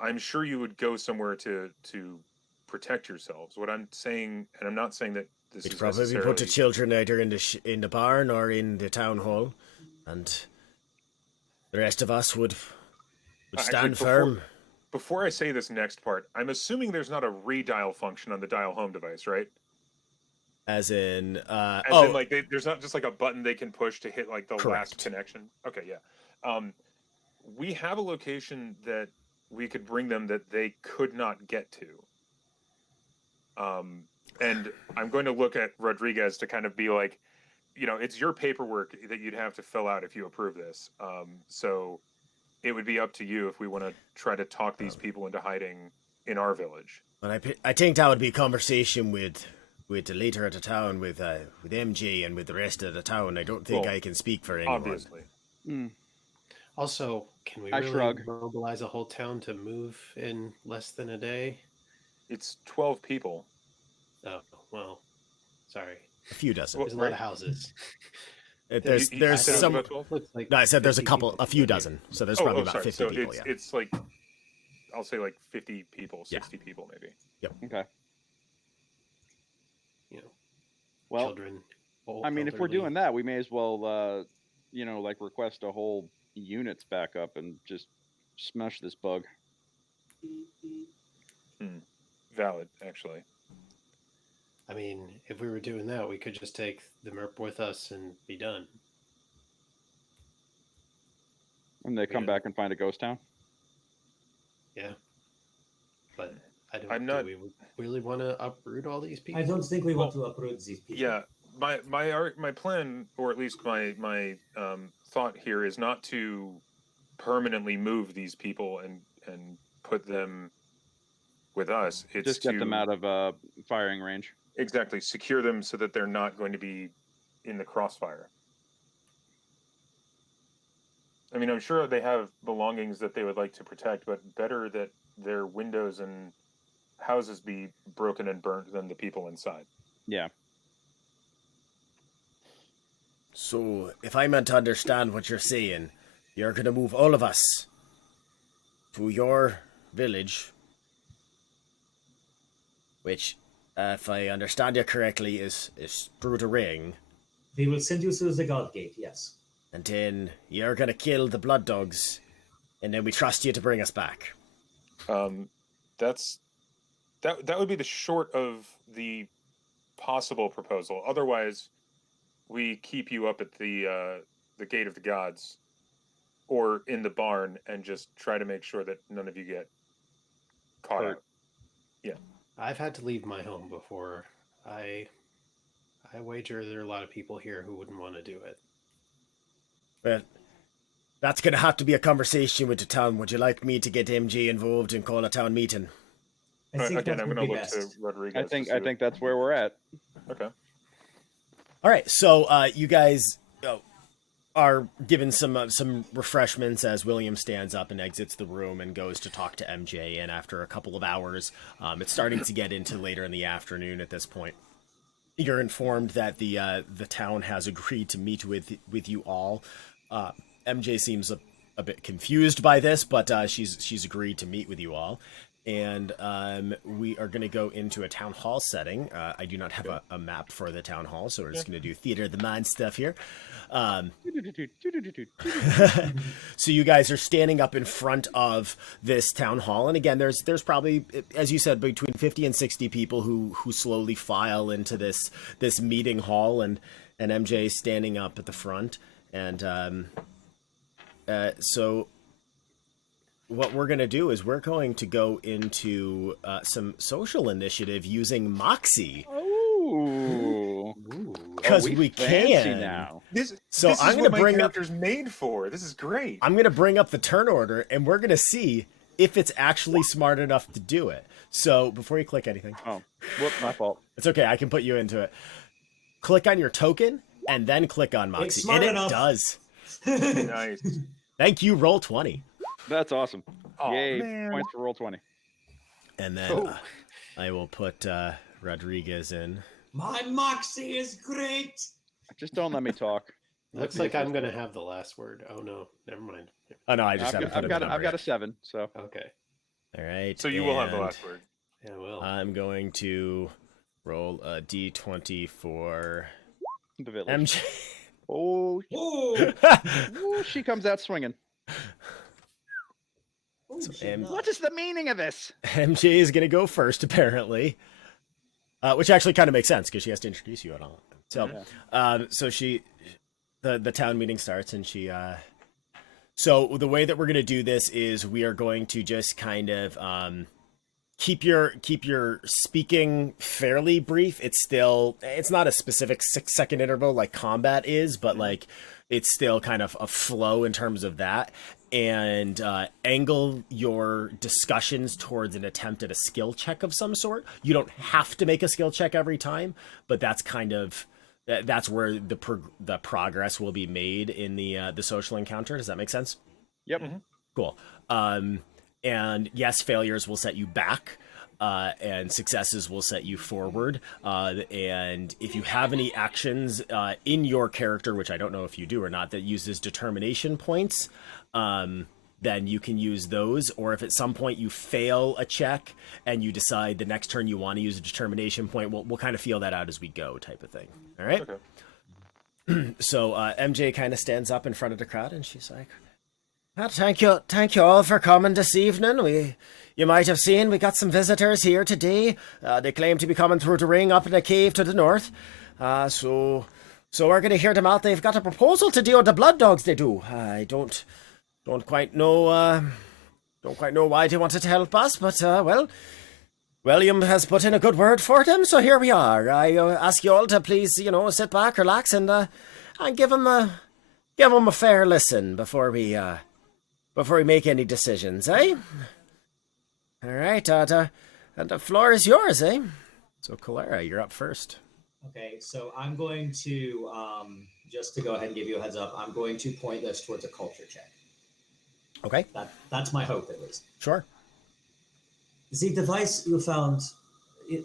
I'm sure you would go somewhere to protect yourselves. What I'm saying, and I'm not saying that this is probably necessarily... put the children either in the barn or in the town hall, and the rest of us would stand firm. Before I say this next part, I'm assuming there's not a redial function on the dial home device, right? As in, in, like, there's not just like a button they can push to hit like the correct. last connection. Okay, yeah. We have a location that we could bring them that they could not get to. And I'm going to look at Rodriguez to kind of be like, it's your paperwork that you'd have to fill out if you approve this. So it would be up to you if we want to try to talk these people into hiding in our village. But I think that would be a conversation with the leader of the town, with MJ and with the rest of the town. I don't think I can speak for anyone. Obviously. Also, can we really mobilize a whole town to move in less than a day? It's 12 people. Oh, well, sorry. A few dozen. There's a lot of houses. There's some. Like no, I said there's a few dozen. So there's probably about 50 people. So it's like, I'll say like 50 people, 60 people maybe. Yep. Okay. Well, children. I mean, if we're doing that, we may as well, like request a whole unit's back up and just smash this bug. Valid, actually. I mean, if we were doing that, we could just take the MERP with us and be done. And they come back and find a ghost town? Yeah. But do we really want to uproot all these people? I don't think we want to uproot these people. Yeah, my plan, or at least my thought here, is not to permanently move these people and put them with us. It's just get them out of firing range. Exactly, secure them so that they're not going to be in the crossfire. I mean, I'm sure they have belongings that they would like to protect, but better that their windows and houses be broken and burnt than the people inside. Yeah. So, if I'm meant to understand what you're saying, you're going to move all of us to your village, which, if I understand you correctly, is through the ring. We will send you through the God Gate, yes. And then you're going to kill the blood dogs, and then we trust you to bring us back. That would be the short of the possible proposal. Otherwise, we keep you up at the Gate of the Gods, or in the barn, and just try to make sure that none of you get caught out. Yeah. I've had to leave my home before. I wager there are a lot of people here who wouldn't want to do it. Well, that's going to have to be a conversation with the town. Would you like me to get MJ involved and call a town meeting? I think Again, that I'm would going be to look best. to Rodriguez. I think that's where we're at. Okay. All right, so you guys are given some refreshments as William stands up and exits the room and goes to talk to MJ. And after a couple of hours, it's starting to get into later in the afternoon at this point. You're informed that the town has agreed to meet with you all. MJ seems a bit confused by this, but she's agreed to meet with you all. And we are going to go into a town hall setting. I do not have a map for the town hall, so we're just going to do theater of the mind stuff here. So you guys are standing up in front of this town hall, and again, there's probably, as you said, between 50 and 60 people who slowly file into this meeting hall, and and MJ standing up at the front. And so what we're going to do is we're going to go into some social initiative using Moxie. Oh, because we can now. This I'm is going what to my bring character's made for. This is great. I'm going to bring up the turn order, and we're going to see if it's actually smart enough to do it. So before you click anything, whoop, my fault. It's okay. I can put you into it. Click on your token, and then click on Moxie, It's smart and enough. it does. Nice. Thank you, Roll20. That's awesome. Oh, Yay, man. points for Roll20. And then I will put Rodriguez in. My Moxie is great. Just don't let me talk. Looks like I'm going to have the last word. Oh, no. Never mind. Oh, no, I just haven't put I've got a 7, so. Okay. All right. So you will have the last word. Yeah, I will. I'm going to roll a D20 for The village. MJ. Oh, Oh, she comes out swinging. What is the meaning of this? MJ is going to go first, apparently. Which actually kind of makes sense, because she has to introduce you at all. So, so the town meeting starts, and she... So the way that we're going to do this is we are going to just kind of keep your speaking fairly brief. It's not a specific 6-second interval like combat is, but like it's still kind of a flow in terms of that. And angle your discussions towards an attempt at a skill check of some sort. You don't have to make a skill check every time, but that's kind of... That's where the progress will be made in the social encounter. Does that make sense? Yep. Mm-hmm. Cool. And yes, failures will set you back, and successes will set you forward. And if you have any actions in your character, which I don't know if you do or not, that uses determination points, then you can use those. Or if at some point you fail a check and you decide the next turn you want to use a determination point, we'll kind of feel that out as we go, type of thing. All right? Okay. So MJ kind of stands up in front of the crowd, and she's like, thank you all for coming this evening. You might have seen we got some visitors here today. They claim to be coming through the ring up in a cave to the north. So we're going to hear them out. They've got a proposal to deal with the blood dogs they do. I don't quite know why they wanted to help us, but well, William has put in a good word for them, so here we are. I ask you all to please, sit back, relax, and give them a fair listen before we make any decisions, eh? All right, and the floor is yours, eh? So, Calera, you're up first. Okay, so I'm going to, just to go ahead and give you a heads up, I'm going to point this towards a culture check. Okay. That's my hope, at least. Sure. The device you found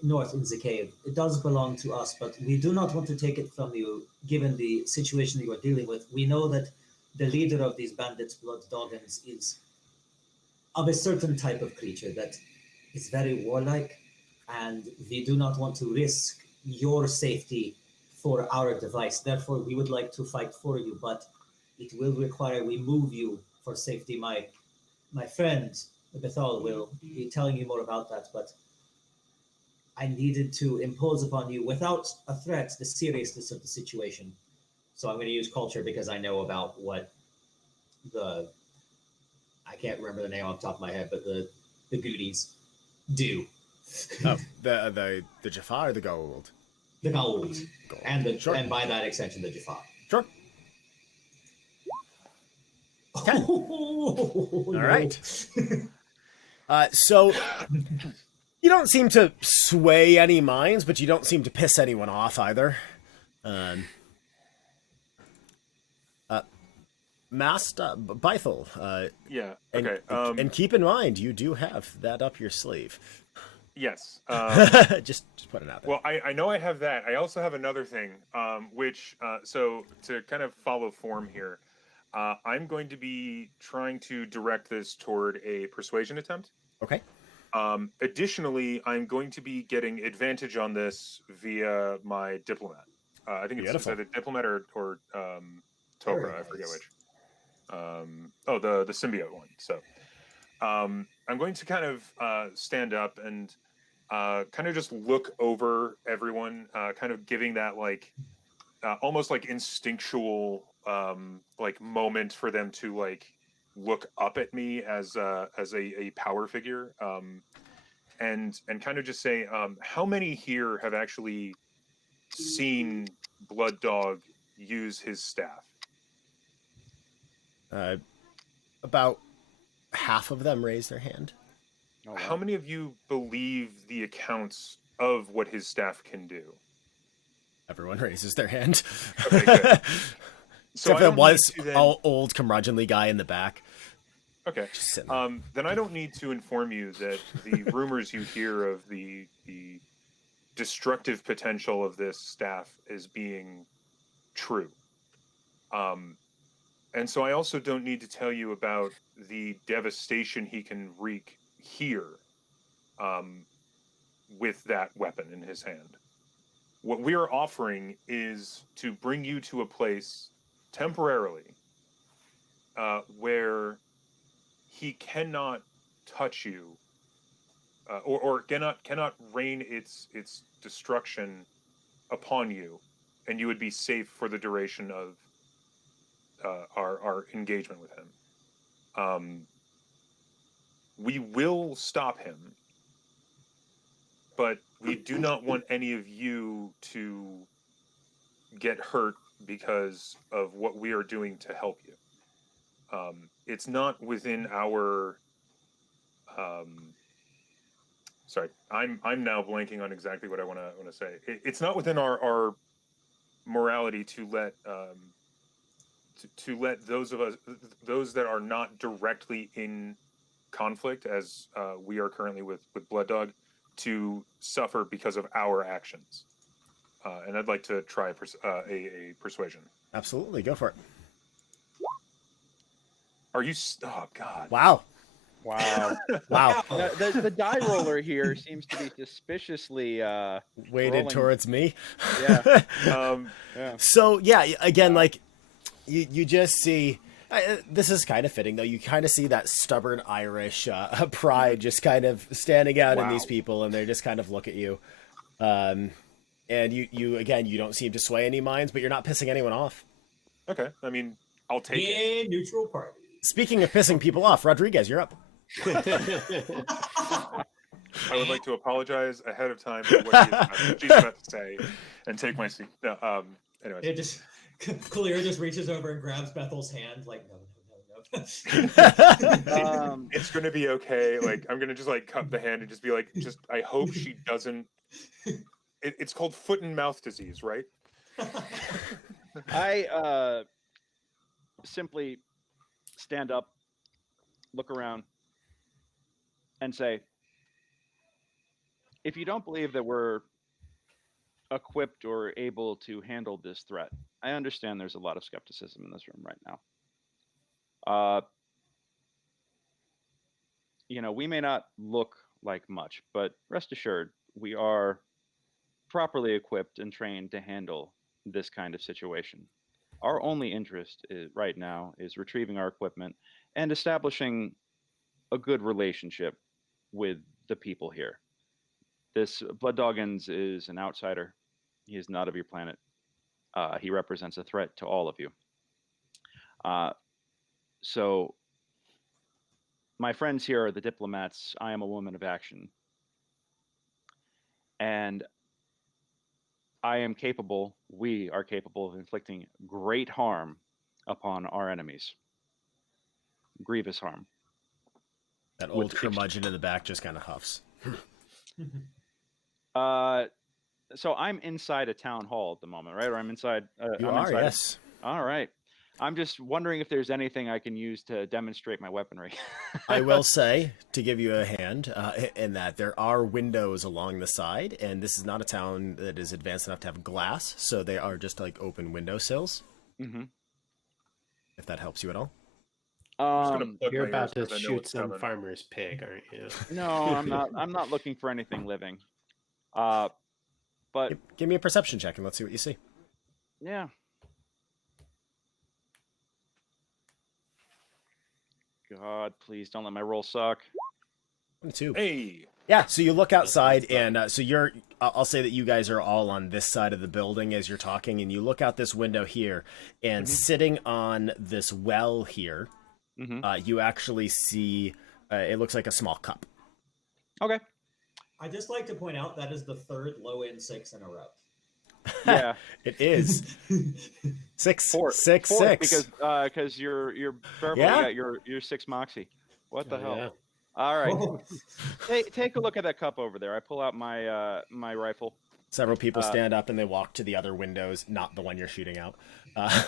north in the cave, it does belong to us, but we do not want to take it from you, given the situation you are dealing with. We know that the leader of these bandits, Blood Doggins, is of a certain type of creature that is very warlike, and we do not want to risk your safety for our device. Therefore, we would like to fight for you, but it will require we move you for safety. My friend, Bethal, will be telling you more about that, but I needed to impose upon you, without a threat, the seriousness of the situation. So I'm going to use culture because I know about what I can't remember the name off the top of my head, but the goodies do. Oh, the Jafar or the Gold? The gold. And Sure. And by that extension, the Jafar. Sure. 10. All right. So you don't seem to sway any minds, but you don't seem to piss anyone off either. Master Bythel. Yeah. Okay. And keep in mind, you do have that up your sleeve. Yes. Just put it out there. Well, I know I have that. I also have another thing, which so to kind of follow form here, I'm going to be trying to direct this toward a persuasion attempt. Okay. Additionally, I'm going to be getting advantage on this via my diplomat. I think it's either diplomat or Tokra. I forget which. The symbiote one. So I'm going to kind of stand up and kind of just look over everyone, kind of giving that like almost like instinctual like moment for them to like look up at me as a power figure, and kind of just say, how many here have actually seen Blood Dog use his staff? About half of them raise their hand. Oh, wow. How many of you believe the accounts of what his staff can do? Everyone raises their hand. Okay, good. So Except for the old curmudgeonly guy in the back. Okay. Then I don't need to inform you that the rumors you hear of the destructive potential of this staff is being true. And so I also don't need to tell you about the devastation he can wreak here with that weapon in his hand. What we are offering is to bring you to a place temporarily where he cannot touch you, or cannot rain its destruction upon you, and you would be safe for the duration of our engagement with him. We will stop him, but we do not want any of you to get hurt because of what we are doing to help you. It's not within our. Sorry, I'm now blanking on exactly what I want to say. It's not within our morality to let to let those that are not directly in conflict, as we are currently with Blood Dog, to suffer because of our actions. And I'd like to try a persuasion. Absolutely, go for it. Are you? Oh God! Wow! Wow! Wow! The die roller here seems to be suspiciously weighted rolling towards me. Yeah. Yeah. So yeah, again, like you just see. This is kind of fitting, though. You kind of see that stubborn Irish pride just kind of standing out in these people, and they just kind of look at you. And you again, you don't seem to sway any minds, but you're not pissing anyone off. Okay, I mean, I'll take it. Neutral party. Speaking of pissing people off, Rodriguez, you're up. I would like to apologize ahead of time for what she's about to say, and take my seat. No, anyways. It just Clear just reaches over and grabs Bethel's hand, like no. It's gonna be okay. Like I'm gonna just like cup the hand and just be like, I hope she doesn't. It's called foot and mouth disease, right? I simply stand up, look around, and say, if you don't believe that we're equipped or able to handle this threat, I understand there's a lot of skepticism in this room right now. We may not look like much, but rest assured, we are properly equipped and trained to handle this kind of situation. Our only interest right now is retrieving our equipment and establishing a good relationship with the people here. This Blood Doggins is an outsider. He is not of your planet. He represents a threat to all of you. So my friends here are the diplomats. I am a woman of action. And we are capable of inflicting great harm upon our enemies. Grievous harm. That old curmudgeon in the back just kind of huffs. So I'm inside a town hall at the moment, right? Or I'm inside. Yes. All right. I'm just wondering if there's anything I can use to demonstrate my weaponry. I will say, to give you a hand, in that there are windows along the side, and this is not a town that is advanced enough to have glass, so they are just like open windowsills. Mm-hmm. If that helps you at all. You're about to shoot some farmer's pig, aren't you? No, I'm not. I'm not looking for anything living. But give me a perception check and let's see what you see. Yeah. God, please don't let my roll suck. 22. Hey. Yeah, so you look outside, and so you're I'll say that you guys are all on this side of the building as you're talking, and you look out this window here, and sitting on this well here, you actually see, it looks like a small cup. Okay. I'd just like to point out that is the third low-end 6 in a row. Yeah, it is. Six, Fourth, six. Because you're Beverly got your 6 moxie. What the hell? Yeah. All right, take a look at that cup over there. I pull out my my rifle. Several people stand up and they walk to the other windows, not the one you're shooting out. I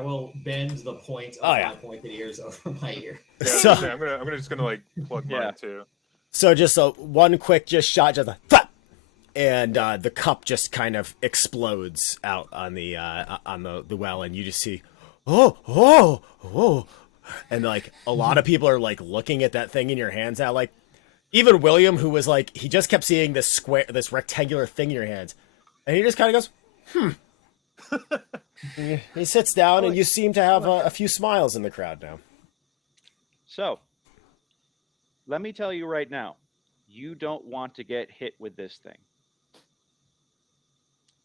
will bend the point of my pointed ears over my ear. Yeah, so, I'm just gonna like plug mine too. So just one quick shot, just a thud, and the cup just kind of explodes out on the well, and you just see, oh, and like a lot of people are like looking at that thing in your hands now, like even William, who was like he just kept seeing this rectangular thing in your hands, and he just kind of goes, He sits down, and you seem to have a few smiles in the crowd now. So, let me tell you right now, you don't want to get hit with this thing.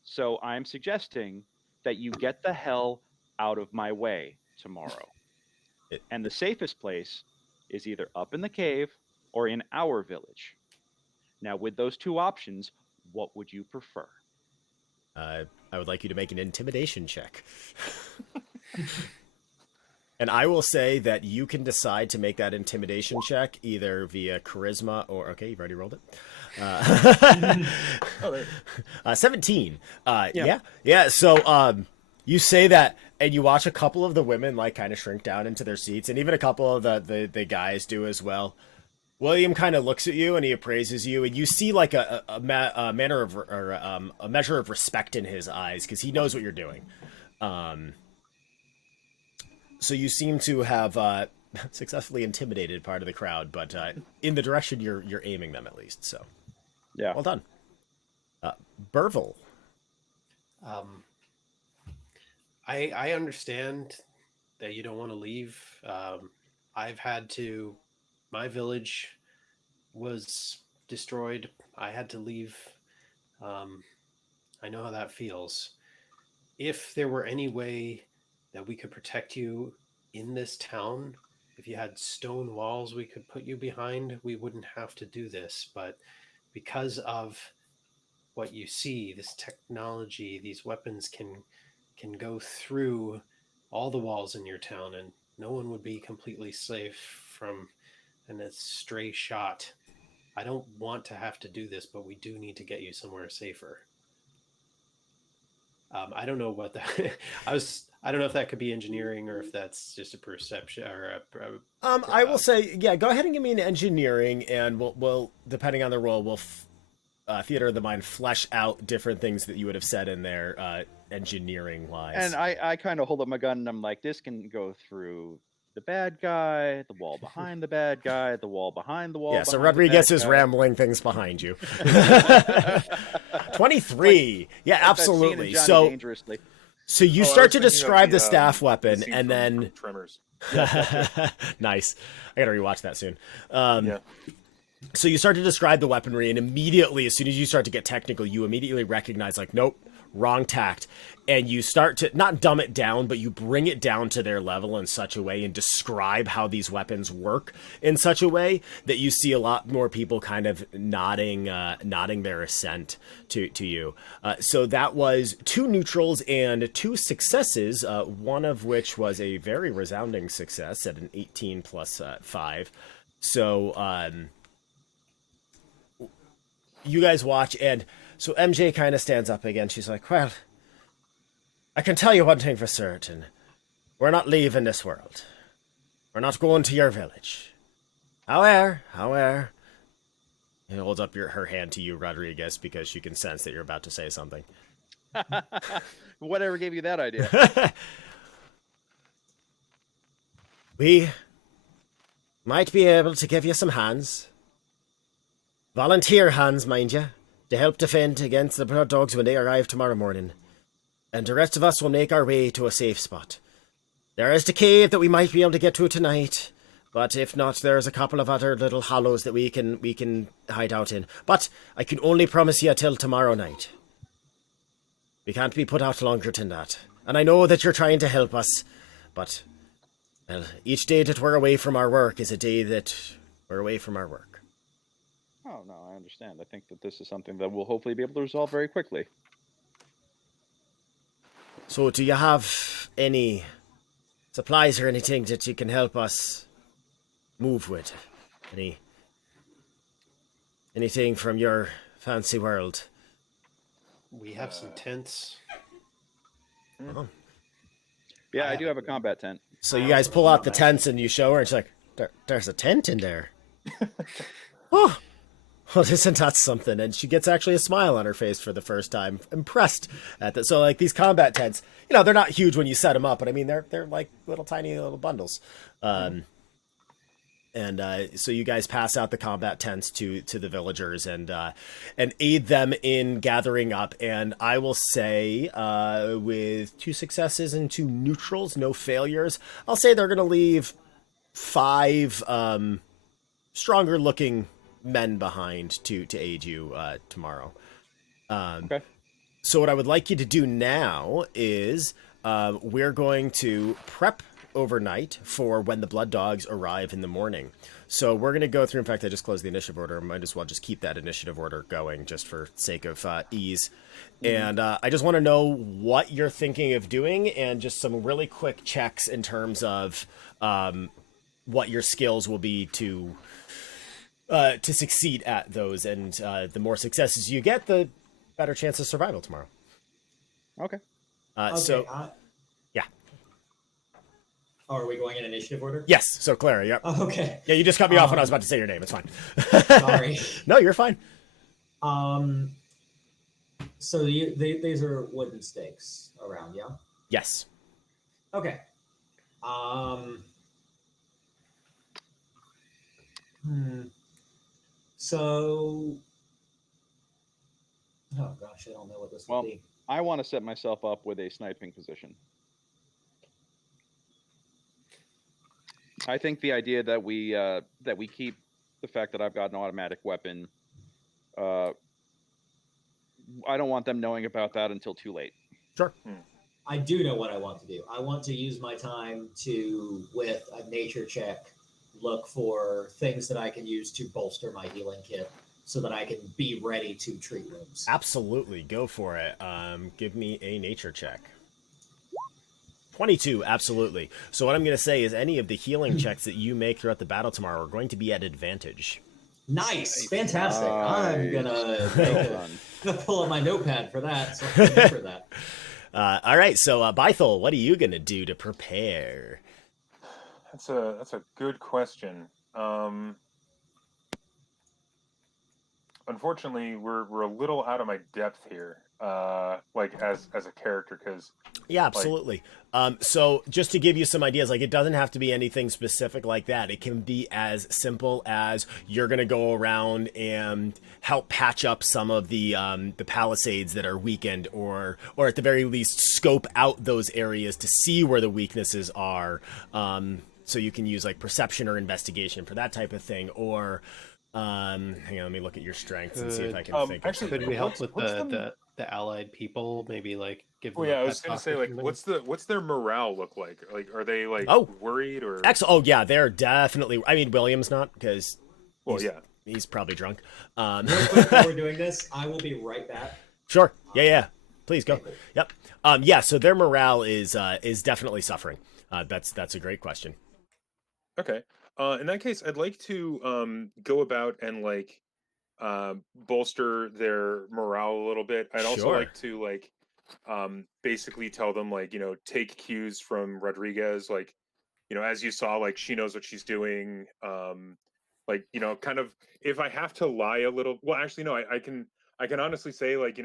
So I'm suggesting that you get the hell out of my way tomorrow. And the safest place is either up in the cave or in our village. Now, with those two options, what would you prefer? I would like you to make an intimidation check. And I will say that you can decide to make that intimidation check either via charisma or... Okay, you've already rolled it. 17. Yeah. So you say that, and you watch a couple of the women like kind of shrink down into their seats, and even a couple of the guys do as well. William kind of looks at you and he appraises you, and you see like a manner of or a measure of respect in his eyes because he knows what you're doing. So you seem to have successfully intimidated part of the crowd, but in the direction you're aiming them at least. So, yeah, well done, Burville. I understand that you don't want to leave. I've had to. My village was destroyed. I had to leave. I know how that feels. If there were any way that we could protect you in this town, if you had stone walls we could put you behind, we wouldn't have to do this. But because of what you see, this technology, these weapons can go through all the walls in your town, and no one would be completely safe from a stray shot. I don't want to have to do this, but we do need to get you somewhere safer. I don't know what that. I don't know if that could be engineering or if that's just a perception or I will say, go ahead and give me an engineering, and we'll depending on the role, we'll theater of the mind flesh out different things that you would have said in there, engineering wise. And I kind of hold up my gun and I'm like, this can go through the bad guy, the wall behind the bad guy, the wall behind the wall. Yeah, so Rodriguez is rambling things behind you. 23. Yeah, absolutely. So you start to describe the staff weapon, and then Tremors. Nice. I gotta rewatch that soon. So you start to describe the weaponry, and immediately, as soon as you start to get technical, you immediately recognize, like, nope, wrong tact. And you start to not dumb it down, but you bring it down to their level in such a way and describe how these weapons work in such a way that you see a lot more people kind of nodding their assent to you. So that was 2 neutrals and 2 successes, one of which was a very resounding success at an 18 plus 5. So you guys watch, and so MJ kind of stands up again. She's like, well, I can tell you one thing for certain. We're not leaving this world. We're not going to your village. However, he holds up her hand to you, Rodriguez, because she can sense that you're about to say something. Whatever gave you that idea? We might be able to give you some hands. Volunteer hands, mind you, to help defend against the blood dogs when they arrive tomorrow morning. And the rest of us will make our way to a safe spot. There is the cave that we might be able to get to tonight, But if not, there's a couple of other little hollows that we can hide out in. But I can only promise you till tomorrow night. We can't be put out longer than that. And I know that you're trying to help us, but well, each day that we're away from our work is a day that we're away from our work. Oh, no, I understand. I think that this is something that we'll hopefully be able to resolve very quickly. So do you have any supplies or anything that you can help us move with? Anything from your fancy world? We have some tents. Oh. Yeah, I do have a combat tent. So you guys pull out the tents and you show her, and she's like, there's a tent in there. Oh, well, isn't that something? And she gets actually a smile on her face for the first time, impressed at that. So, like, these combat tents, they're not huge when you set them up, but I mean, they're like tiny little bundles. So you guys pass out the combat tents to the villagers and aid them in gathering up. And I will say, with 2 successes and 2 neutrals, no failures, I'll say they're going to leave 5 stronger looking men behind to aid you tomorrow. Okay. So what I would like you to do now is we're going to prep overnight for when the blood dogs arrive in the morning. So we're going to go through, in fact, I just closed the initiative order. Might as well just keep that initiative order going just for sake of ease. And I just want to know what you're thinking of doing and just some really quick checks in terms of what your skills will be to succeed at those. And the more successes you get, the better chance of survival tomorrow. Okay. Yeah. Oh, are we going in initiative order? Yes. So Clara, yep. Oh, okay. Yeah, you just cut me off when I was about to say your name. It's fine. Sorry. No, you're fine. So these are wooden stakes around, yeah? Yes. Okay. So, oh gosh, I don't know what this will be. I want to set myself up with a sniping position. I think the idea that we keep the fact that I've got an automatic weapon, I don't want them knowing about that until too late. Sure. I do know what I want to do. I want to use my time to, with a nature check, look for things that I can use to bolster my healing kit so that I can be ready to treat wounds. Absolutely. Go for it. Give me a nature check. 22, absolutely. So what I'm going to say is any of the healing checks that you make throughout the battle tomorrow are going to be at advantage. Nice. Fantastic. I'm going to pull up my notepad for that, so I can remember that. All right, so Bythel, what are you going to do to prepare? That's a good question. Unfortunately, we're a little out of my depth here, like as a character, because yeah, absolutely. So just to give you some ideas, like it doesn't have to be anything specific like that. It can be as simple as you're gonna go around and help patch up some of the palisades that are weakened, or at the very least scope out those areas to see where the weaknesses are. So you can use like perception or investigation for that type of thing, or hang on, let me look at your strengths and see if I can think. Actually, could we help with the allied people? Maybe like give them. Well, yeah, I was gonna say like, what's their morale look like? Like, are they like worried or? Oh yeah, they're definitely. I mean, William's not because. Well, yeah, he's probably drunk. Real quick, while we're doing this, I will be right back. Sure. Yeah. Please go. Yep. Yeah. So their morale is definitely suffering. That's a great question. Okay. In that case, I'd like to go about and like bolster their morale a little bit. I'd also like to like basically tell them like, take cues from Rodriguez, like, as you saw, like she knows what she's doing. Like, kind of if I have to lie a little, well, actually, no, I can honestly say like,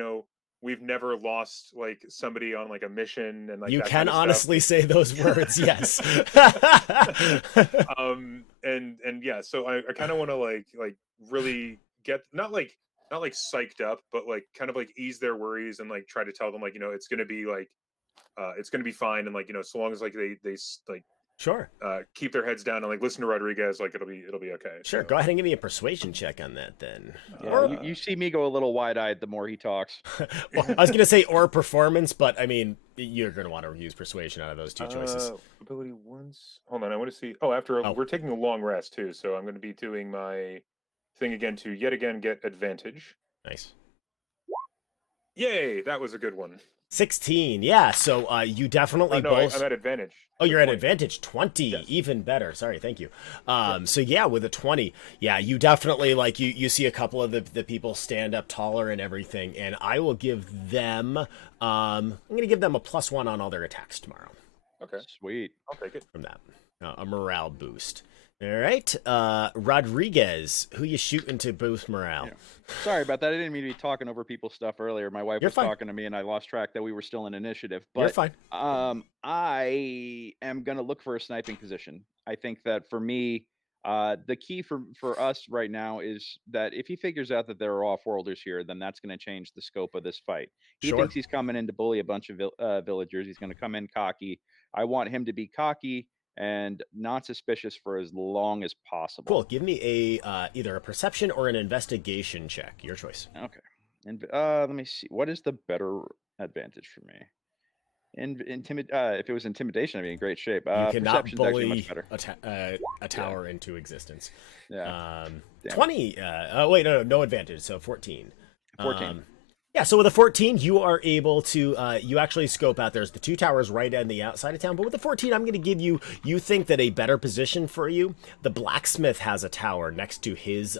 we've never lost like somebody on like a mission and like you that can kind of honestly say those words, yes. And yeah, so I kind of want to like really get not like psyched up, but like kind of like ease their worries and like try to tell them like, it's gonna be like it's gonna be fine, and like, so long as like they like Sure. keep their heads down and like listen to Rodriguez. Like it'll be okay. Sure. So, Go ahead and give me a persuasion check on that then. Yeah, you see me go a little wide-eyed the more he talks. I was going to say or performance, but I mean, you're going to want to use persuasion out of those two choices. Ability once. Hold on, I want to see. Oh, we're taking a long rest too, so I'm going to be doing my thing again to yet again get advantage. Nice. Yay, that was a good one. 16. Yeah, so you definitely No, both. I'm at advantage. Oh, you're at 20. advantage. 20, Yes. even better. Sorry, thank you. So yeah, with a 20, yeah, you definitely like you see a couple of the people stand up taller and everything, and I will give them I'm gonna give them a +1 on all their attacks tomorrow Okay, Sweet. I'll take it. from that. A morale boost. All right, Rodriguez, who you shooting to boost morale? Yeah. Sorry about that. I didn't mean to be talking over people's stuff earlier. My wife You're was fine. talking to me, and I lost track that we were still in initiative. But You're fine. I am going to look for a sniping position. I think that for me, the key for us right now is that if he figures out that there are off-worlders here, then that's going to change the scope of this fight. He Sure. thinks he's coming in to bully a bunch of villagers. He's going to come in cocky. I want him to be cocky and not suspicious for as long as possible. Cool. Give me a either a perception or an investigation check. Your choice. Okay. And let me see. What is the better advantage for me? If it was intimidation, I'd be in great shape. You cannot Perception's actually bully much better. a tower into existence. Yeah. Damn. 20. Wait, no advantage. So 14. 14. Yeah, so with a 14, you are able to, you actually scope out. There's the two towers right on the outside of town. But with the 14, I'm going to give you, you think that a better position for you, the blacksmith has a tower next to his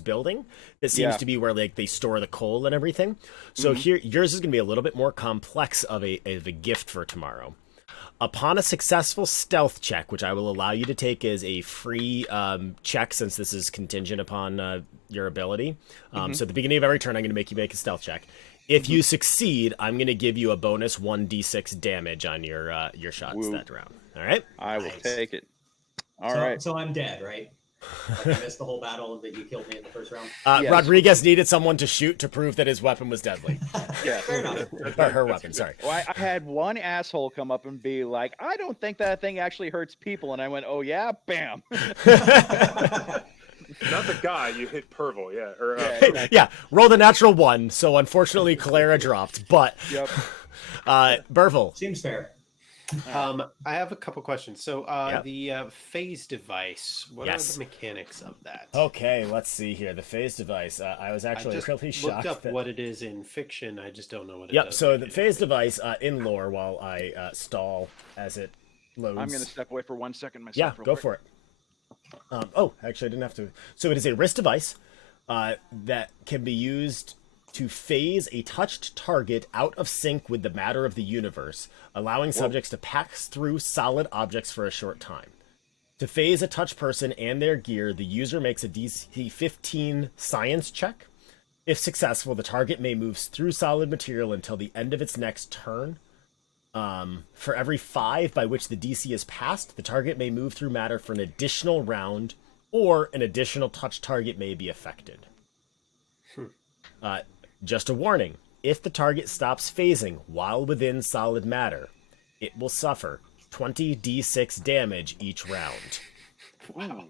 building that seems to be where like they store the coal and everything. So here, yours is going to be a little bit more complex of a gift for tomorrow. Upon a successful stealth check, which I will allow you to take as a free check since this is contingent upon your ability. So at the beginning of every turn, I'm going to make you make a stealth check. If you succeed, I'm going to give you a bonus 1d6 damage on your shots that round. All right? I will Nice. take it. All right. So I'm dead, right? Like I missed the whole battle that you killed me in the first round. Yes. Rodriguez needed someone to shoot to prove that his weapon was deadly. Yeah. Fair enough. Or her weapon, sorry. Well, I had one asshole come up and be like, I don't think that thing actually hurts people. And I went, oh, yeah? Bam. Not the guy you hit, Pervel. Yeah, or Yeah, roll the natural 1, so unfortunately Clara dropped. But, Yep. Burville, Seems fair. I have a couple questions. So Yeah. the phase device, what are Yes. the mechanics of that? okay, let's see here. The phase device. I was I actually just really shocked. looked up that... what it is in fiction. I just don't know what it Yep, does. so the phase device in lore, while I stall as it loads. I'm going to step away for 1 second myself. Yeah, real go quick. for it. Actually, I didn't have to. So it is a wrist device that can be used to phase a touched target out of sync with the matter of the universe, allowing subjects to pass through solid objects for a short time. To phase a touched person and their gear, the user makes a DC 15 science check. If successful, the target may move through solid material until the end of its next turn. For every 5 by which the DC is passed, the target may move through matter for an additional round, or an additional touch target may be affected. Just a warning, if the target stops phasing while within solid matter, it will suffer 20d6 damage each round. Wow.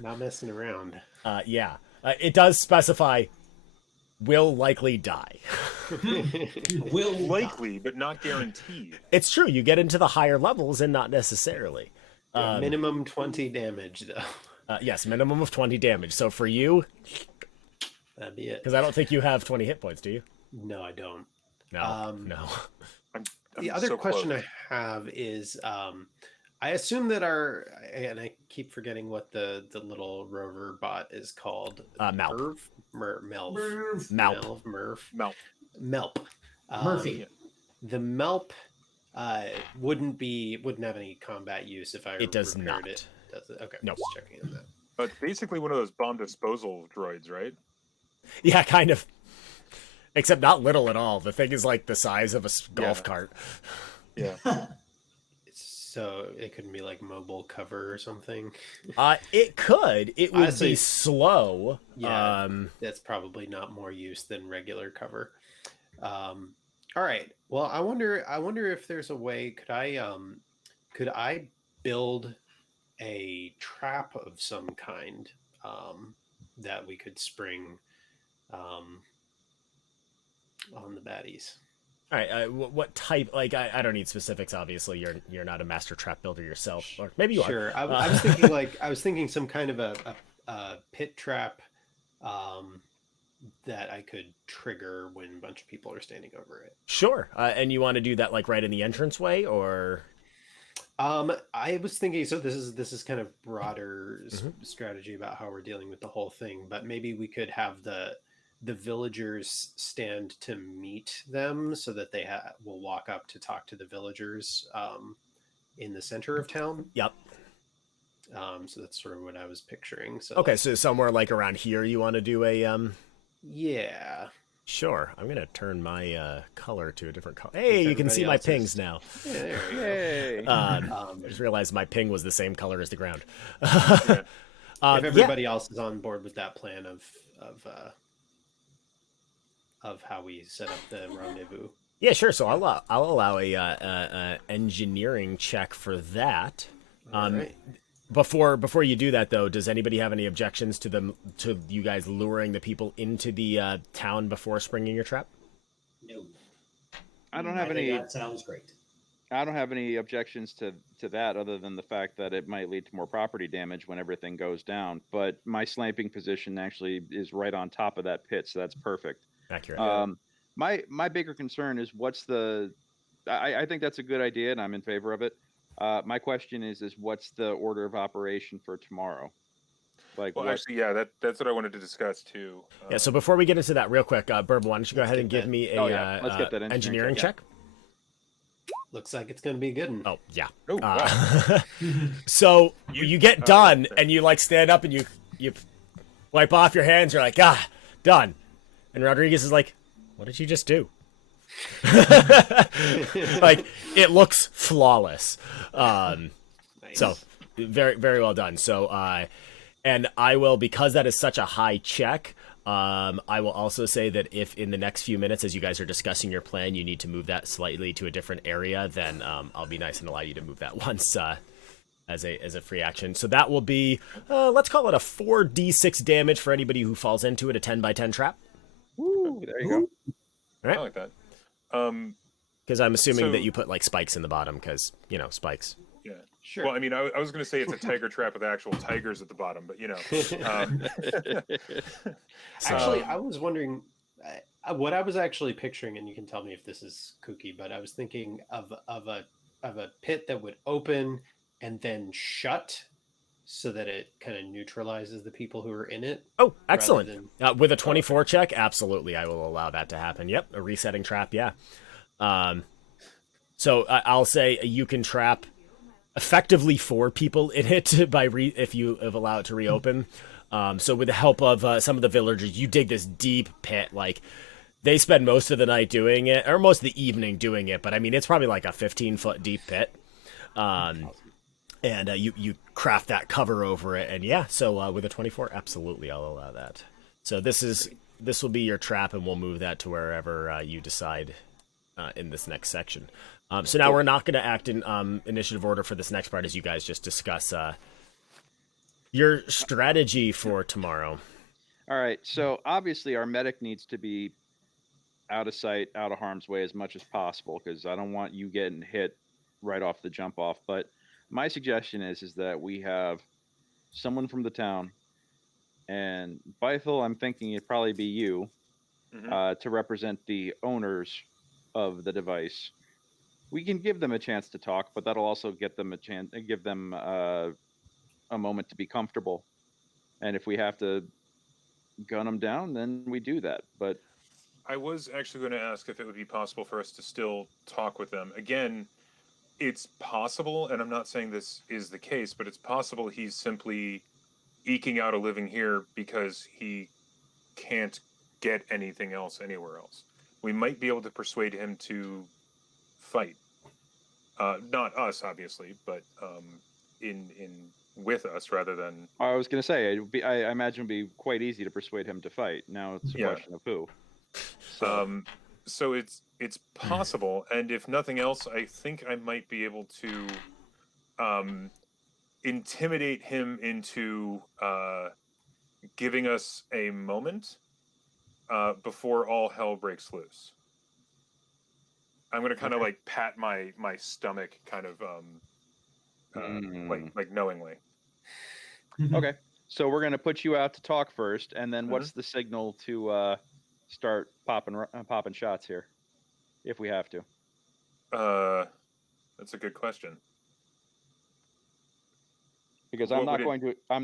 Not messing around. Yeah. It does specify will likely die. Will likely, but not guaranteed. It's true, you get into the higher levels and not necessarily. Minimum 20 damage, though. Yes, minimum of 20 damage. So for you, That'd be it. because I don't think you have 20 hit points, do you? No, I don't. No, no. I'm The other so question close. I have is, I assume that and I keep forgetting what the little rover bot is called. Malp. Melv. Malp. Merv. Malp. Melp. Murphy. The Melp wouldn't have any combat use if I It does repaired not. it. Does it? Okay. No. Just checking on that. But basically one of those bomb disposal droids, right? Yeah, kind of. Except not little at all. The thing is like the size of a golf Yeah. cart. Yeah. So it couldn't be like mobile cover or something. It could. It would Honestly, be slow. Yeah, that's probably not more use than regular cover. All right. Well, I wonder if there's a way. Could I build a trap of some kind that we could spring um, on the baddies? All right, what type? Like, I don't need specifics. Obviously, you're not a master trap builder yourself, or maybe you are. Sure. I was thinking I was thinking some kind of a pit trap that I could trigger when a bunch of people are standing over it. Sure. And you want to do that like right in the entranceway, or I was thinking. So this is kind of broader strategy about how we're dealing with the whole thing, but maybe we could have the villagers stand to meet them so that they will walk up to talk to the villagers in the center of town. Yep. So that's sort of what I was picturing. So Okay, so somewhere like around here, you want to do a yeah. Sure. I'm gonna turn my color to a different color. Hey, you can see my pings now. Yeah, there we go. Yay. I just realized my ping was the same color as the ground. If everybody else is on board with that plan of how we set up the rendezvous. Yeah, sure. So I'll allow a engineering check for that. All right. Before you do that, though, does anybody have any objections to you guys luring the people into the town before springing your trap? No. I don't have think any. That sounds great. I don't have any objections to that, other than the fact that it might lead to more property damage when everything goes down. But my slamping position actually is right on top of that pit, so that's perfect. Accurate. My bigger concern is what's the. I think that's a good idea, and I'm in favor of it. My question is what's the order of operation for tomorrow? Like, Well, what... actually, yeah, that's what I wanted to discuss too. Yeah. So before we get into that, real quick, Burb, why don't you go ahead and give me a let's get that engineering check? Looks like it's going to be a good one. Oh yeah. Oh, wow. So you get done, and you like stand up and you wipe off your hands. You're like, done. And Rodriguez is like, what did you just do? Like, it looks flawless. Nice. So very, very well done. So, and I will, because that is such a high check, I will also say that if in the next few minutes, as you guys are discussing your plan, you need to move that slightly to a different area, then I'll be nice and allow you to move that once as a free action. So that will be, let's call it a 4d6 damage for anybody who falls into it, a 10 by 10 trap. Woo, there you go. Right? I like that. Because I'm assuming that So- you put like spikes in the bottom, because spikes. Yeah. Sure. Well, I mean, I was going to say it's a tiger trap with actual tigers at the bottom, but Actually, I was wondering what I was actually picturing, and you can tell me if this is kooky, but I was thinking of a pit that would open and then shut, so that it kind of neutralizes the people who are in it. Oh, excellent. Rather With a 24 check, absolutely, I will allow that to happen. Yep, a resetting trap, yeah. So I'll say you can trap effectively 4 people in it by if you allow it to reopen. So with the help of some of the villagers, you dig this deep pit. Like, they spend most of the night doing it, or most of the evening doing it, but I mean, it's probably like a 15-foot deep pit. And you craft that cover over it, and yeah, so with a 24, absolutely, I'll allow that. So this will be your trap, and we'll move that to wherever you decide in this next section. So now we're not going to act in initiative order for this next part, as you guys just discuss your strategy for tomorrow. All right, so obviously our medic needs to be out of sight, out of harm's way as much as possible, because I don't want you getting hit right off the jump off. But my suggestion is that we have someone from the town, and Bythel, I'm thinking it'd probably be you, to represent the owners of the device. We can give them a chance to talk, but that'll also give them a moment to be comfortable. And if we have to gun them down, then we do that. But I was actually going to ask if it would be possible for us to still talk with them. Again, it's possible, and I'm not saying this is the case, but it's possible he's simply eking out a living here because he can't get anything else anywhere else. We might be able to persuade him to fight. Not us, obviously, but in with us rather than. I was going to say, I imagine it'd be quite easy to persuade him to fight. Now it's a question of who. So it's possible, and if nothing else, I think I might be able to intimidate him into giving us a moment before all hell breaks loose. I'm gonna kind of like pat my stomach, kind of like knowingly. Okay, so we're gonna put you out to talk first, and then what's the signal to start popping shots here, if we have to? That's a good question. Because I'm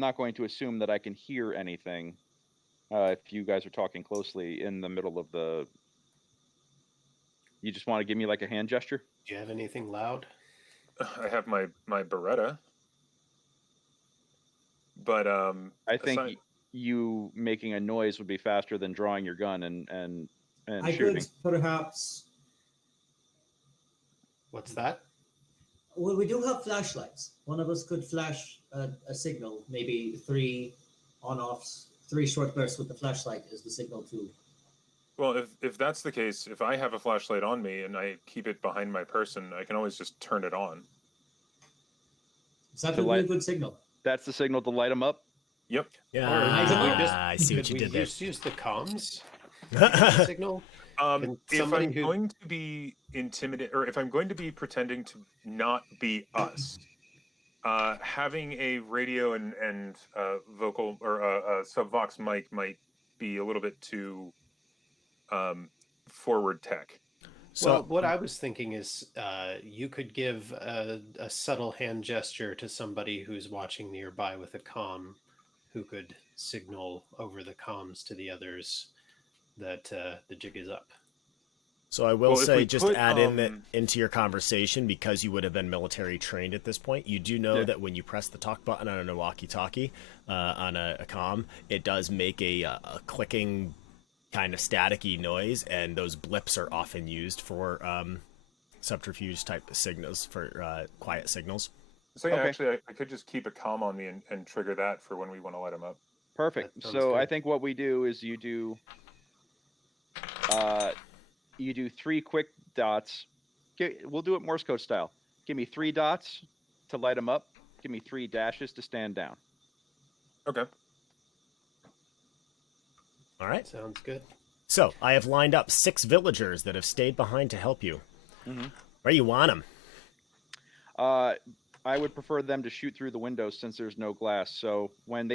not going to assume that I can hear anything if you guys are talking closely in the middle of the. You just want to give me like a hand gesture? Do you have anything loud? I have my Beretta, but I think you making a noise would be faster than drawing your gun and I shooting. could perhaps. What's that? Well, we do have flashlights. One of us could flash a signal, maybe 3 on-offs, 3 short bursts with the flashlight is the signal to. Well, if that's the case, if I have a flashlight on me and I keep it behind my person, I can always just turn it on. That would be a good signal. That's the signal to light them up? Yep. Yeah, I see what you did there. Use the comms signal? If I'm going to be intimidated, or if I'm going to be pretending to not be us, having a radio and vocal or a subvox mic might be a little bit too forward tech. So what I was thinking is you could give a subtle hand gesture to somebody who's watching nearby with a comm, who could signal over the comms to the others that the jig is up. So I will say, just add into your conversation, because you would have been military trained at this point, you do know that when you press the talk button on a walkie-talkie, on a comm, it does make a clicking kind of staticky noise, and those blips are often used for subterfuge type signals, for quiet signals. So yeah, actually, I could just keep a comm on me and trigger that for when we want to light them up. Perfect. So I think what we do is you do 3 quick dots. We'll do it Morse code style. Give me 3 dots to light them up. Give me 3 dashes to stand down. Okay. All right. Sounds good. So I have lined up 6 villagers that have stayed behind to help you. Where you want them? I would prefer them to shoot through the windows since there's no glass. So when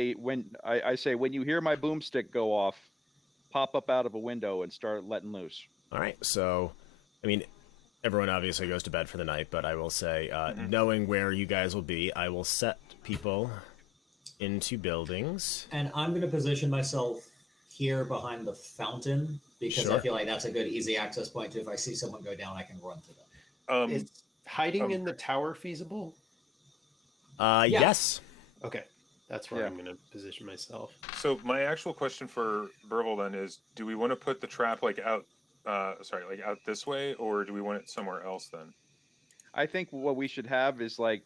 I say, when you hear my boomstick go off, pop up out of a window and start letting loose. All right. So, I mean, everyone obviously goes to bed for the night, but I will say, knowing where you guys will be, I will set people into buildings. And I'm going to position myself here behind the fountain, because I feel like that's a good easy access point to, if I see someone go down, I can run to them. Is hiding in the tower feasible? Yes. Okay. That's where I'm going to position myself. So my actual question for Burble then is, do we want to put the trap like out this way, or do we want it somewhere else then? I think what we should have is like,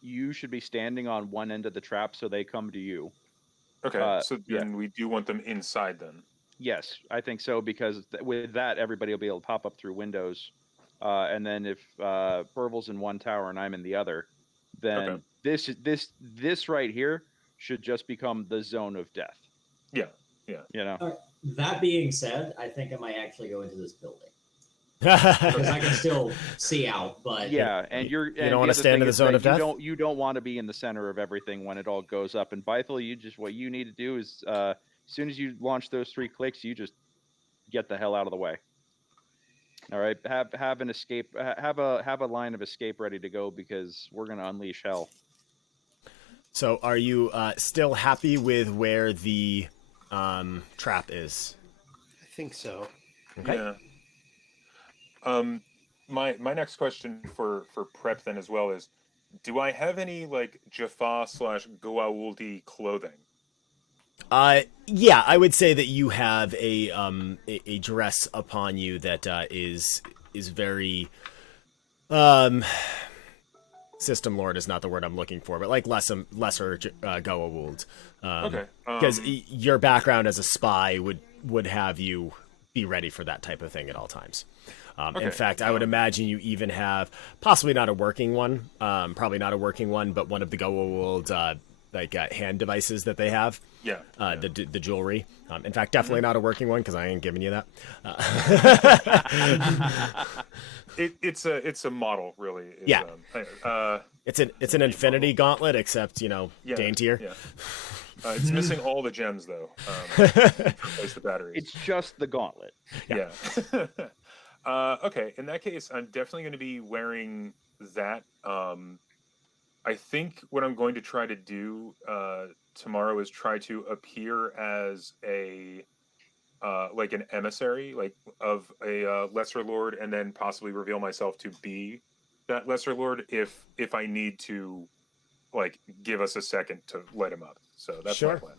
you should be standing on one end of the trap so they come to you. Okay, so then we do want them inside then? Yes, I think so, because with that, everybody will be able to pop up through windows. And then if Burble's in one tower and I'm in the other, then this right here should just become the zone of death. Yeah. You know? All right. That being said, I think I might actually go into this building. Because I can still see out, but you don't want to stand in the zone of death. You don't want to be in the center of everything when it all goes up. And Bythel, what you need to do is, as soon as you launch those 3 clicks, you just get the hell out of the way. All right, have an escape, have a line of escape ready to go, because we're gonna unleash hell. So, are you still happy with where the trap is? I think so. Okay. Yeah. My next question for prep then as well is, do I have any like Jaffa / Goa'uld clothing? Yeah, I would say that you have a dress upon you that is very system lord is not the word I'm looking for, but like lesser Goa'uld. Okay. Because your background as a spy would have you be ready for that type of thing at all times. Okay. In fact, I would imagine you even have possibly not a working one, probably not a working one, but one of the Goa'uld hand devices that they have. Yeah. The jewelry. In fact, definitely not a working one because I ain't giving you that. It's a model, really. Yeah. It's an infinity gauntlet, except daintier. Yeah. It's missing all the gems though. Replace the batteries. It's just the gauntlet. Yeah. Okay. In that case, I'm definitely going to be wearing that. I think what I'm going to try to do tomorrow is try to appear as a like an emissary, like of a lesser lord, and then possibly reveal myself to be that lesser lord if I need to, like, give us a second to let him up. So that's my plan.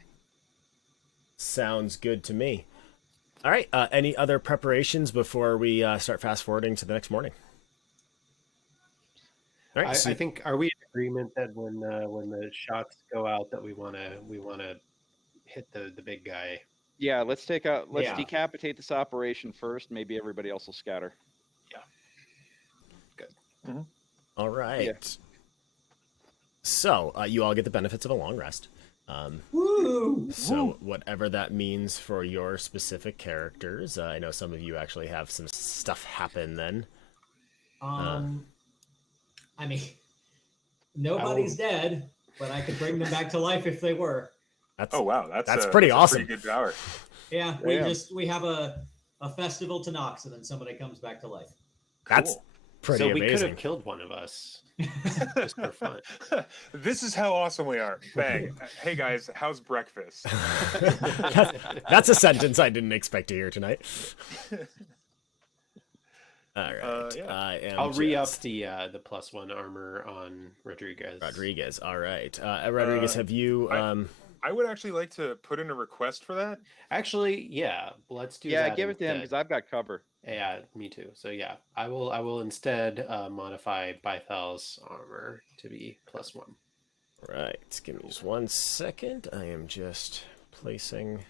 Sounds good to me. All right. Any other preparations before we start fast forwarding to the next morning? All right. I think, are we in agreement that when the shots go out that we want to hit the big guy? Yeah, let's decapitate this operation first. Maybe everybody else will scatter. Yeah. Good. Mm-hmm. All right. Yeah. So you all get the benefits of a long rest. Woo! So whatever that means for your specific characters, I know some of you actually have some stuff happen then. I mean, nobody's dead, but I could bring them back to life if they were. Oh wow, that's pretty awesome. A pretty good power. Yeah, we have a festival to Nox, and then somebody comes back to life. That's Cool. pretty so amazing. we could have killed one of us just for fun. This is how awesome we are. Bang. Hey guys, how's breakfast? That's a sentence I didn't expect to hear tonight. All right. Yeah. I'll re-up the +1 armor on Rodriguez. All right. Rodriguez, have you? I would actually like to put in a request for that. Actually, yeah, let's do that. Yeah, give it to him because I've got cover. Yeah, me too. So yeah, I will instead modify Bythal's armor to be +1. Right. Give me just 1 second. I am just placing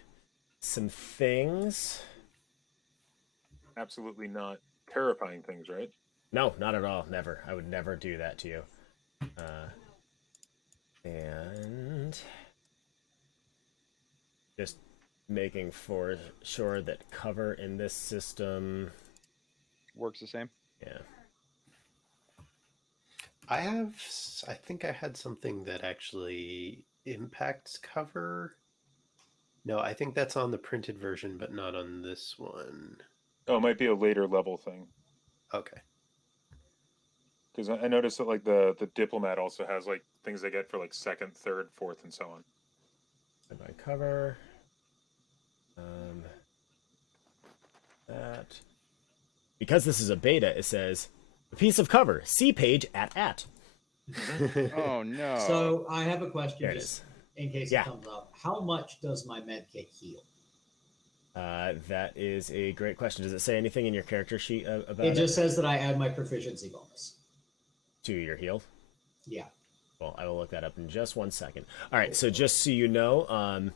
some things. Absolutely not terrifying things, right? No, not at all. Never. I would never do that to you. And just making for sure that cover in this system works the same. Yeah. I think I had something that actually impacts cover. No, I think that's on the printed version, but not on this one. Oh, it might be a later level thing. Okay. Because I noticed that like the diplomat also has like things they get for like 2nd, 3rd, 4th, and so on. My cover. That. Because this is a beta, it says a piece of cover. See page at. Oh no. So I have a question. There it just is. in case it comes up. How much does my med kit heal? That is a great question. Does it say anything in your character sheet about it? It just says that I add my proficiency bonus to your heal. Yeah. Well, I will look that up in just 1 second. All right. So just so you know,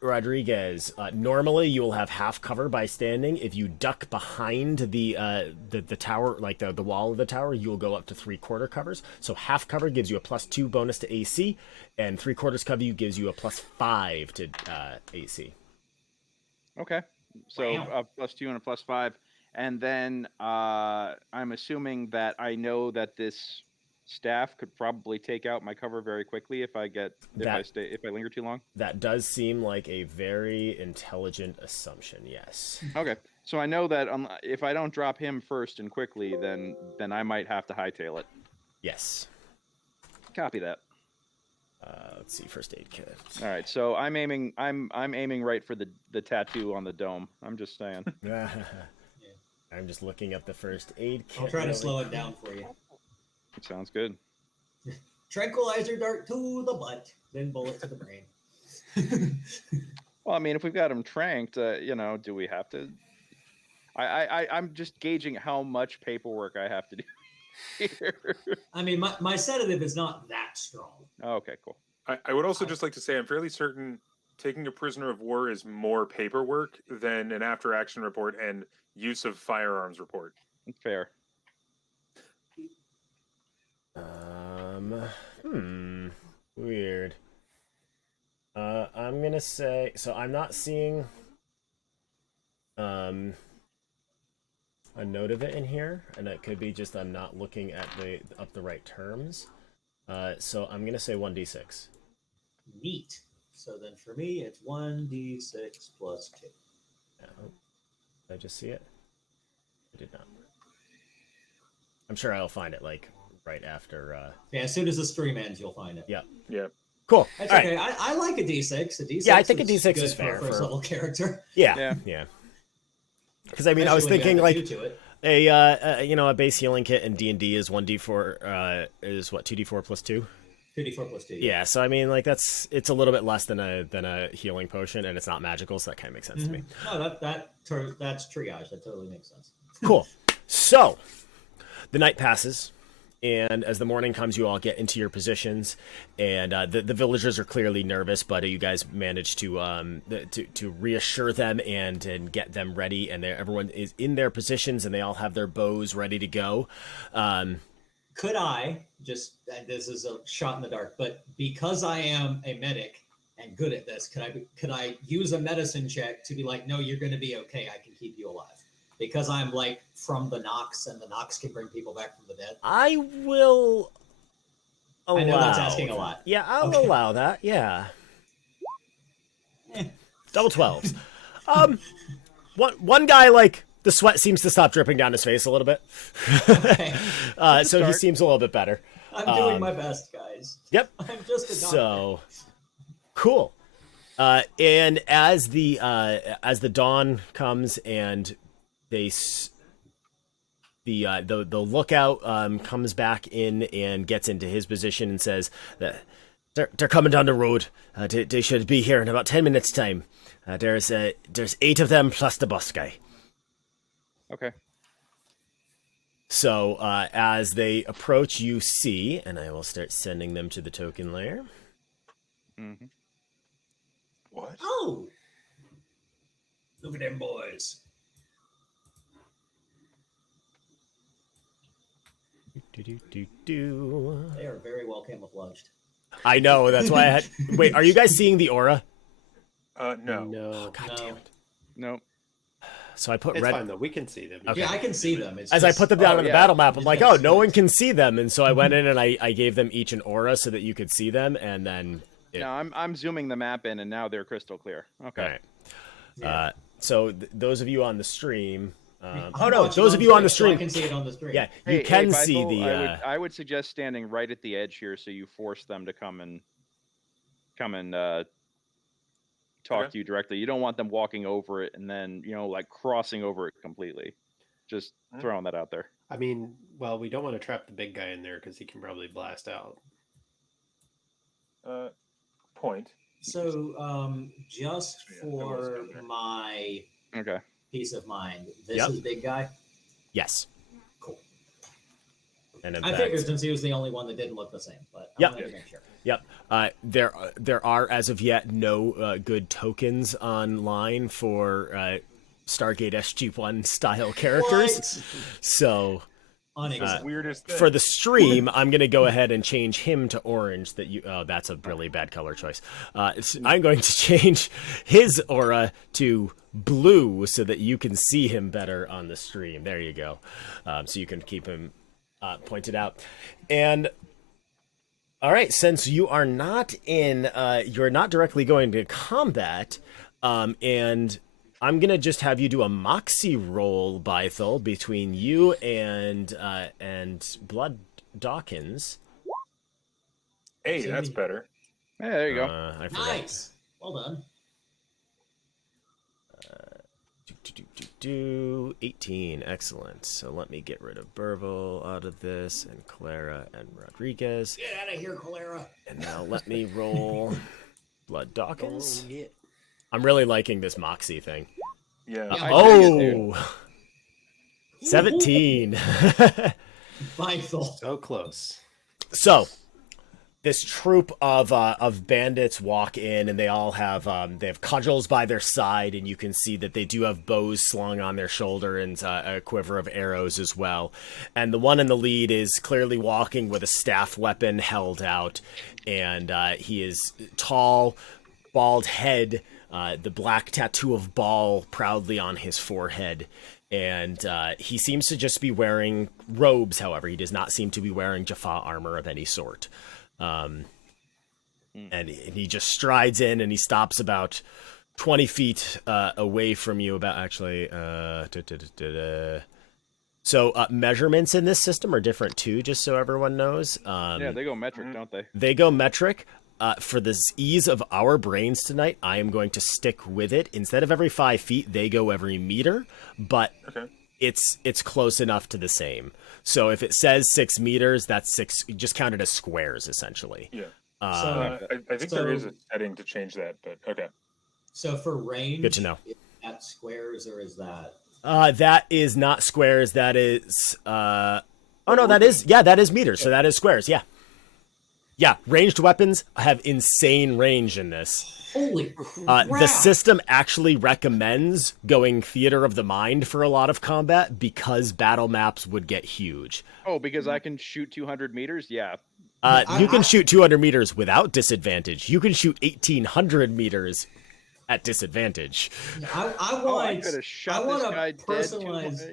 Rodriguez, normally you will have half cover by standing. If you duck behind the tower, like the wall of the tower, you will go up to 3/4 covers. So half cover gives you a +2 bonus to AC, and 3/4 cover gives you a +5 to AC. Okay, so a +2 and a +5, and then I'm assuming that I know that this staff could probably take out my cover very quickly if I linger too long. That does seem like a very intelligent assumption. Yes. Okay, so I know that if I don't drop him first and quickly, then I might have to hightail it. Yes. Copy that. Let's see, first aid kit. All right, so I'm aiming right for the tattoo on the dome. I'm just saying. I'm just looking up the first aid kit. I'll try to slow it down for you. It sounds good. Tranquilizer dart to the butt, then bullet to the brain. Well, I mean, if we've got him tranked, do we have to? I'm just gauging how much paperwork I have to do here. I mean, my sedative is not that strong. Oh, okay, cool. I would also just like to say I'm fairly certain taking a prisoner of war is more paperwork than an after-action report and use of firearms report. Fair. Weird. I'm gonna say, so I'm not seeing a note of it in here, and it could be just I'm not looking at the right terms. So I'm gonna say 1d6. Neat. So then for me, it's 1d6 plus 2. Did I just see it? I did not. I'm sure I'll find it like right after. Yeah, as soon as the stream ends, you'll find it. Yeah. Yeah. Cool. That's All okay. right. I like a d6. A d6. Yeah, I think a is d6 good is fair for a first level character. Yeah. Because I mean, I was thinking like a base healing kit in D&D is 1d4 is what 2d4 plus 2. 2d4 plus 2. Yeah, so I mean, like it's a little bit less than a healing potion, and it's not magical, so that kind of makes sense to me. No, that's triage. That totally makes sense. Cool. So the night passes, and as the morning comes, you all get into your positions, and the villagers are clearly nervous, but you guys manage to reassure them and get them ready, and everyone is in their positions, and they all have their bows ready to go. Could I this is a shot in the dark, but because I am a medic and good at this, could I use a medicine check to be like, no, you're going to be okay. I can keep you alive because I'm like from the Nox, and the Nox can bring people back from the dead. I will allow. I know that's asking a lot. Yeah, I'll allow that. Yeah. Double 12s. One guy, like, the sweat seems to stop dripping down his face a little bit. Okay. So he seems a little bit better. I'm doing my best, guys. Yep. I'm just a doctor. So cool. And as the dawn comes and the lookout comes back in and gets into his position and says that they're coming down the road. They should be here in about 10 minutes time. There's 8 of them plus the boss guy. Okay. So as they approach, you see, and I will start sending them to the token layer. Mm-hmm. What? Oh! Look at them boys. They are very well camouflaged. I know, that's why I had... Wait, are you guys seeing the aura? No. No. Oh, God damn it. No. So I put It's red... fine, though. We can see them. Okay. Yeah, I can see them. It's As I put them down on the battle map, I'm like, oh, no one can see them. And so I went in and I gave them each an aura so that you could see them, and then... No, I'm zooming the map in, and now they're crystal clear. Okay. All right. Yeah. So those of you on the stream... I'm those of you on the so I stream... can see it on the stream. Yeah, you can Bethel, see the... I would suggest standing right at the edge here, so you force them to come and talk to you directly. You don't want them walking over it and then like crossing over it completely. Just throwing that out there. I mean, well, we don't want to trap the big guy in there because he can probably blast out. Point. So, just for my Okay. peace of mind, this is big guy. Yes. Cool. And in I fact, figured since he was the only one that didn't look the same, but I wanted to make sure. Yep. There are as of yet no good tokens online for Stargate SG1 style characters. What? So Weirdest thing. for the stream, I'm gonna go ahead and change him to orange. That's a really bad color choice. I'm going to change his aura to blue so that you can see him better on the stream. There you go. So you can keep him pointed out. And all right, since you are not you're not directly going to combat, and I'm gonna just have you do a moxie roll, Bethel, between you and Blood Dawkins. Hey, that's better. Hey, there you go. I forgot. Nice. Well done. 18, excellent. So let me get rid of Burville out of this, and Clara and Rodriguez. Get out of here, Cholera. And now let me roll Blood Dawkins. Oh, yeah. I'm really liking this Moxie thing. Yeah. I 17. Bethel. So close. So, this troop of bandits walk in, and they all have they have cudgels by their side, and you can see that they do have bows slung on their shoulder and a quiver of arrows as well. And the one in the lead is clearly walking with a staff weapon held out, and he is tall, bald head, the black tattoo of Baal proudly on his forehead. And he seems to just be wearing robes, however. He does not seem to be wearing Jaffa armor of any sort. And he just strides in, and he stops about 20 feet away from you. About actually, so measurements in this system are different too, just so everyone knows. Yeah, they go metric, don't they? They go metric. For the ease of our brains tonight, I am going to stick with it. Instead of every 5 feet, they go every meter, but it's close enough to the same. So if it says 6 meters, that's 6. Just count it as squares, essentially. Yeah. So, I think there is a setting to change that, but okay. So for range, Good to know. Is that squares or is that? That is not squares. That is. Oh no, that is meters. So that is squares. Yeah. Yeah, ranged weapons have insane range in this. Holy crap. The system actually recommends going theater of the mind for a lot of combat because battle maps would get huge. Oh, because I can shoot 200 meters? Yeah. You can shoot 200 meters without disadvantage. You can shoot 1,800 meters at disadvantage. I could have shot this guy dead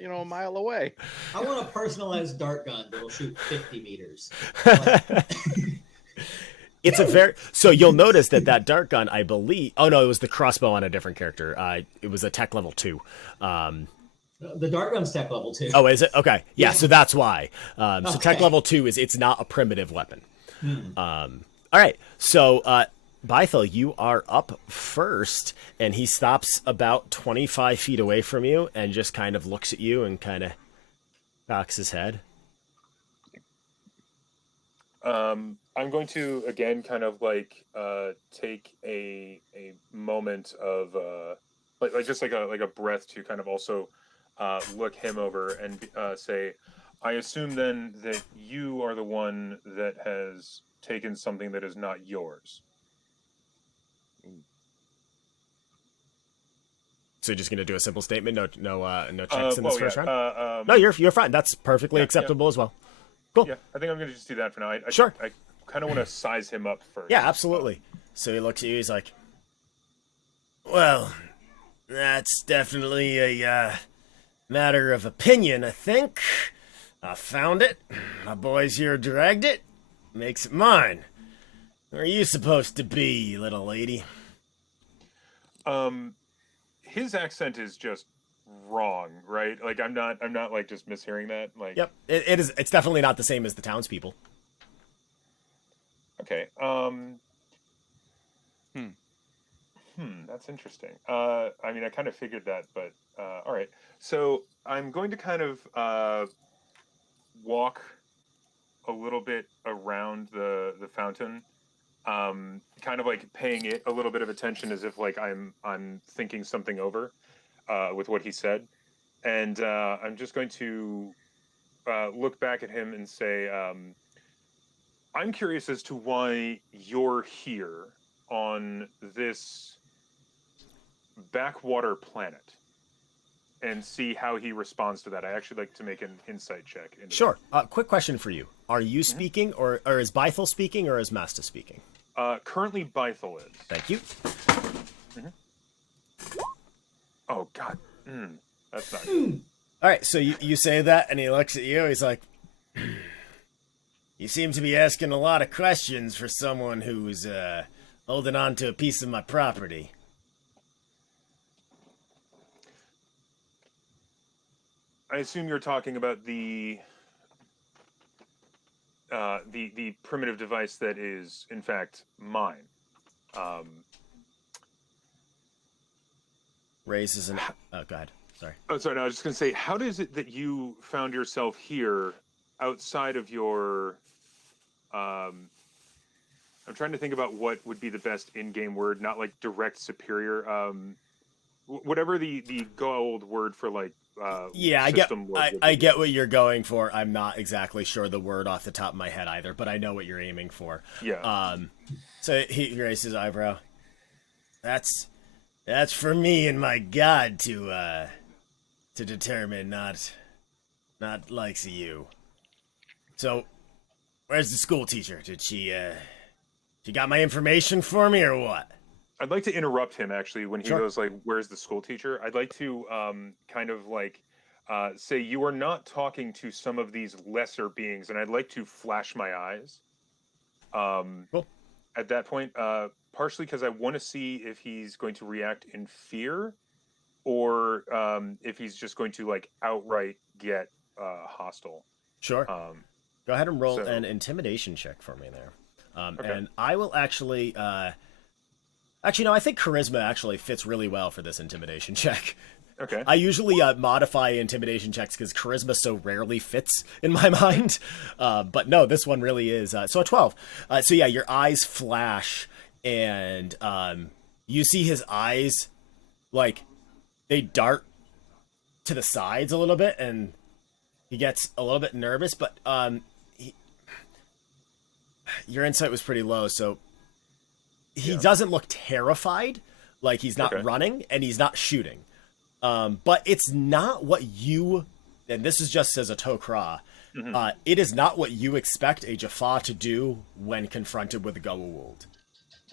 a mile away. I want a personalized dart gun that'll shoot 50 meters. It's a very so you'll notice that dart gun, I believe. Oh no, it was the crossbow on a different character. It was a tech level 2. The dart gun's tech level 2. Oh, is it? Okay, yeah. So that's why. So tech level 2 it's not a primitive weapon. All right. So Bythel, you are up first, and he stops about 25 feet away from you and just kind of looks at you and kind of cocks his head. I'm going to again kind of like take a moment of like just like a breath to kind of also look him over and say, I assume then that you are the one that has taken something that is not yours. So you're just gonna do a simple statement, no checks in this first yeah. round. No, you're fine. That's perfectly acceptable as well. Cool. Yeah, I think I'm gonna just do that for now. Sure. I kind of want to size him up first. Yeah, absolutely. So he looks at you. He's like, "Well, that's definitely a matter of opinion, I think. I found it. My boys here dragged it. Makes it mine. Where are you supposed to be, little lady?" His accent is just wrong, right? Like I'm not like just mishearing that. Like, yep, it is. It's definitely not the same as the townspeople. Okay. That's interesting. I mean, I kind of figured that, but all right. So I'm going to kind of walk a little bit around the fountain, kind of like paying it a little bit of attention, as if like I'm thinking something over with what he said, and I'm just going to look back at him and say, I'm curious as to why you're here on this backwater planet, and see how he responds to that. I actually like to make an insight check. Sure. Quick question for you. Are you speaking, or is Bythel speaking, or is Masta speaking? Currently, Bythel is. Thank you. Oh, God. That's not good. All right, so you say that, and he looks at you. He's like, "You seem to be asking a lot of questions for someone who's holding on to a piece of my property." I assume you're talking about the primitive device that is, in fact, mine. Raises an... Oh, go ahead. Sorry. Oh, sorry. No, I was just going to say, how does it that you found yourself here outside of your... I'm trying to think about what would be the best in-game word, not like direct superior. whatever the gold word for like Yeah, system was. I get what you're going for. I'm not exactly sure the word off the top of my head either, but I know what you're aiming for. Yeah. So he raises his eyebrow. That's for me and my god to determine, not likes of you. So, where's the school teacher? Did she got my information for me or what? I'd like to interrupt him actually when he Sure. goes like, "Where's the school teacher?" I'd like to kind of like say, "You are not talking to some of these lesser beings," and I'd like to flash my eyes. Cool. At that point, partially because I want to see if he's going to react in fear, or if he's just going to like outright get hostile. Sure. Go ahead and roll so- an intimidation check for me there. Okay. And I will actually... actually, no, I think charisma actually fits really well for this intimidation check. Okay. I usually modify intimidation checks because charisma so rarely fits in my mind. But no, this one really is. So a 12. So yeah, your eyes flash, and you see his eyes, like, they dart to the sides a little bit, and he gets a little bit nervous, but your insight was pretty low, so he doesn't look terrified, like he's not running, and he's not shooting. But it's not what you, and this is just as a Tok'ra, it is not what you expect a Jaffa to do when confronted with a Goa'uld.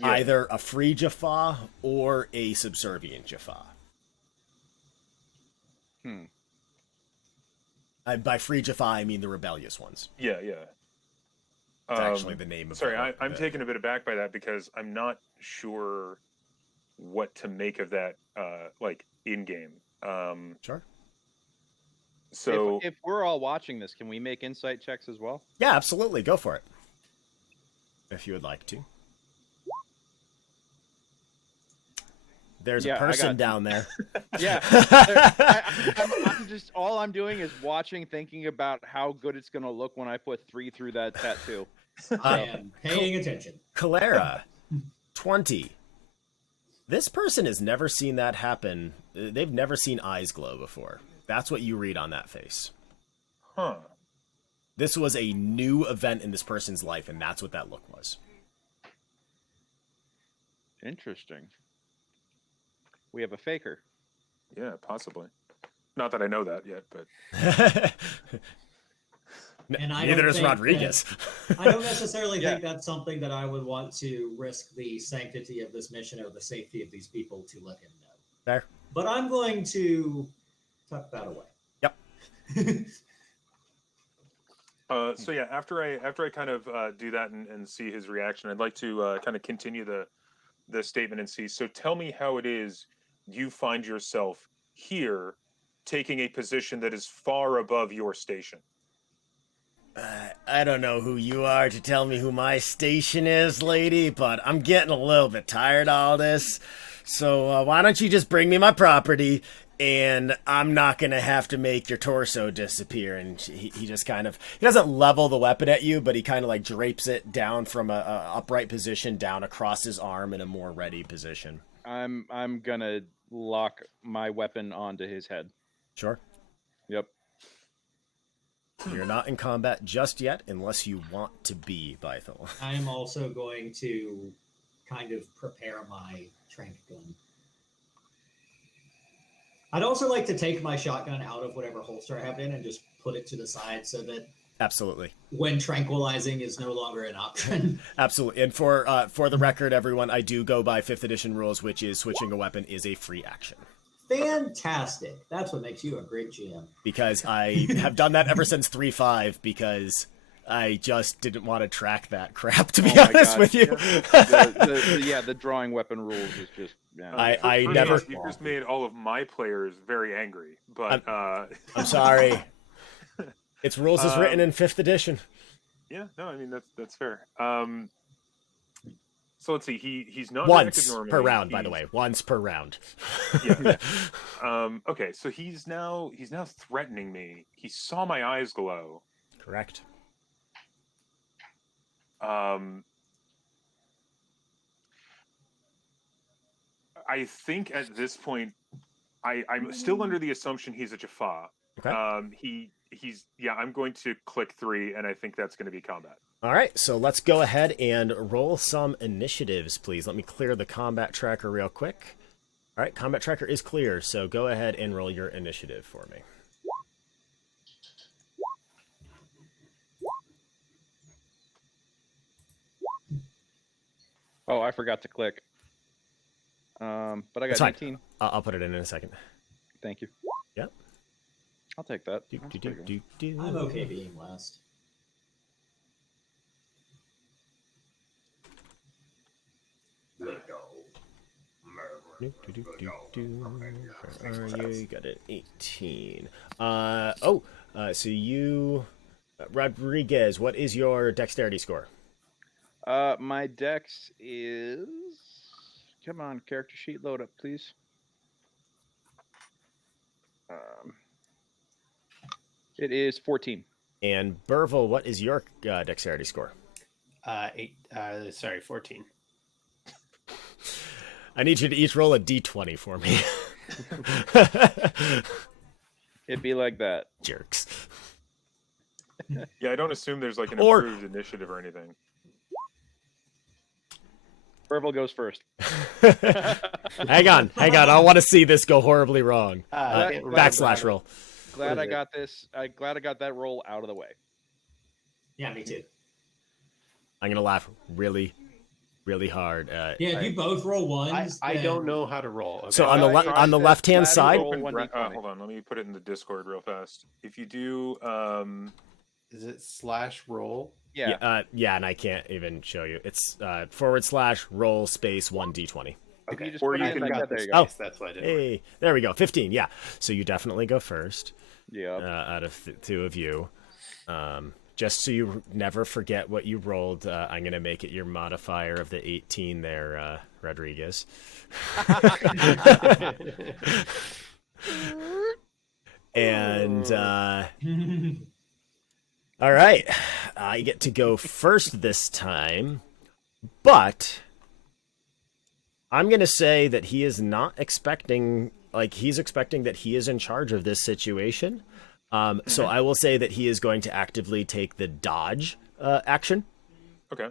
Yeah. Either a free Jaffa or a subservient Jaffa. By free Jaffa, I mean the rebellious ones. Yeah. It's actually the name of Sorry, the I'm taken a bit aback by that because I'm not sure what to make of that, like in game. Sure. So if we're all watching this, can we make insight checks as well? Yeah, absolutely. Go for it. If you would like to. There's a person down there. Yeah. I'm just, all I'm doing is watching, thinking about how good it's going to look when I put 3 through that tattoo. I am paying attention. Calera, 20. This person has never seen that happen. They've never seen eyes glow before. That's what you read on that face. Huh. This was a new event in this person's life, and that's what that look was. Interesting. We have a faker. Yeah, possibly. Not that I know that yet, but And I Neither don't does think Rodriguez. I don't necessarily think that's something that I would want to risk the sanctity of this mission or the safety of these people to let him know. There. But I'm going to tuck that away. Yep. So yeah, after I kind of do that and see his reaction, I'd like to kind of continue the statement and see. So tell me how it is you find yourself here, taking a position that is far above your station. I don't know who you are to tell me who my station is, lady, but I'm getting a little bit tired of all this. So why don't you just bring me my property, and I'm not going to have to make your torso disappear. And he just kind of, he doesn't level the weapon at you, but he kind of like drapes it down from a upright position down across his arm in a more ready position. I'm going to lock my weapon onto his head. Sure. Yep. You're not in combat just yet, unless you want to be, Bythel. I am also going to kind of prepare my trank gun. I'd also like to take my shotgun out of whatever holster I have in and just put it to the side so that Absolutely. when tranquilizing is no longer an option. Absolutely. And for the record, everyone, I do go by 5th edition rules, which is switching a weapon is a free action. Fantastic. That's what makes you a great GM. Because I have done that ever since 3.5, because I just didn't want to track that crap, to be honest with you. The drawing weapon rules is just... Yeah. I never... You just made all of my players very angry, but... I'm sorry. It's rules as written in 5th edition. Yeah, no, I mean, that's fair. So let's see. He's not once normally. per round, by the way. Once per round. Yeah. Okay, so he's now threatening me. He saw my eyes glow. Correct. I think at this point I'm still under the assumption he's a Jaffa. Okay. He's I'm going to click 3, and I think that's going to be combat. All right, so let's go ahead and roll some initiatives, please. Let me clear the combat tracker real quick. All right, combat tracker is clear, so go ahead and roll your initiative for me. Oh, I forgot to click. But I got 18. I'll put it in a second. Thank you. Yep. I'll take that. I'm okay being last. Where are you? You got an 18. So you, Rodriguez, what is your dexterity score? My dex is... Come on, character sheet, load up, please. It is 14. And Burville, what is your dexterity score? 14. I need you to each roll a d20 for me. It'd be like that. Jerks. Yeah, I don't assume there's like an improved initiative or anything. Burville goes first. Hang on. I want to see this go horribly wrong. Backslash roll. Glad I got this. Glad I got that roll out of the way. Yeah, me too. I'm gonna laugh really, really hard. If you both roll ones, I don't know how to roll. Okay? So on the left hand side. Hold on, let me put it in the Discord real fast. If you do, is it /roll? Yeah. And I can't even show you. It's / roll space 1d20. Okay. You just or put you it in can like that, got there the you go. space. That's why I did. Hey, there we go. 15. Yeah. So you definitely go first. Yeah. Out of two of you. Just so you never forget what you rolled, I'm going to make it your modifier of the 18 there, Rodriguez. And, all right. I get to go first this time, but I'm going to say that he is not expecting, he's expecting that he is in charge of this situation. So I will say that he is going to actively take the dodge action. Okay.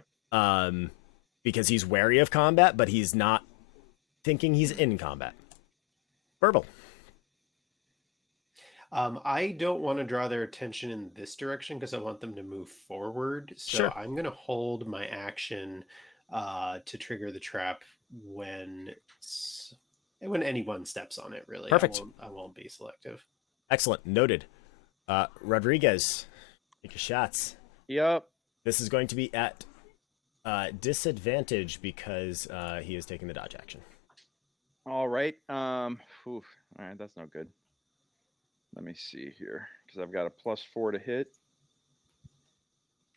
Because he's wary of combat, but he's not thinking he's in combat. Burble. I don't want to draw their attention in this direction because I want them to move forward. So Sure. I'm going to hold my action to trigger the trap when anyone steps on it, really. Perfect. I won't be selective. Excellent. Noted. Rodriguez, take your shots. Yep. This is going to be at disadvantage because he is taking the dodge action. All right. All right, that's no good. Let me see here, because I've got a +4 to hit.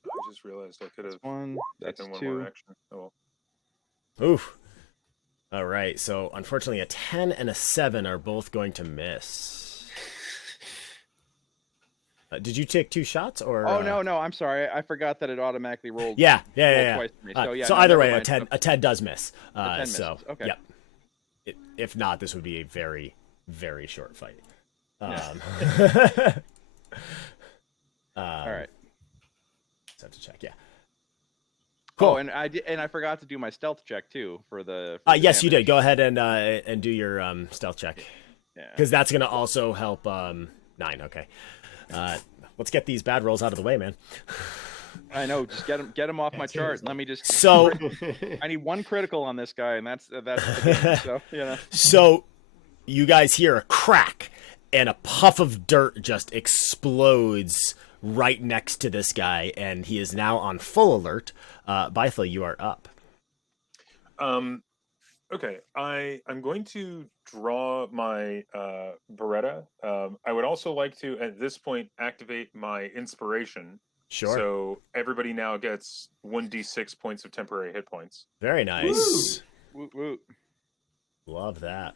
I just realized I could have One. That's taken one 2. more action. Oh well. Oof. All right. So unfortunately, a 10 and a 7 are both going to miss. Did you take 2 shots or? Oh no! I'm sorry. I forgot that it automatically rolled. Yeah. Twice for me. So either way, a 10 does miss. 10 misses. So Okay. Yep. If not, this would be a very, very short fight. All right. Just have to check. Yeah. Cool. Oh, and I forgot to do my stealth check too for the. Yes, you did. Go ahead and do your stealth check. Yeah. Because that's gonna also help. 9. Okay. Let's get these bad rolls out of the way, man. I know. Just get him off my chart. seriously. Let me just. So I need 1 critical on this guy, and that's the game, so you know. So you guys hear a crack, and a puff of dirt just explodes right next to this guy, and he is now on full alert. Bythel, you are up. Okay, I'm going to draw my Beretta. I would also like to, at this point, activate my inspiration. Sure. So everybody now gets 1d6 points of temporary hit points. Very nice. Woot woot. Love that.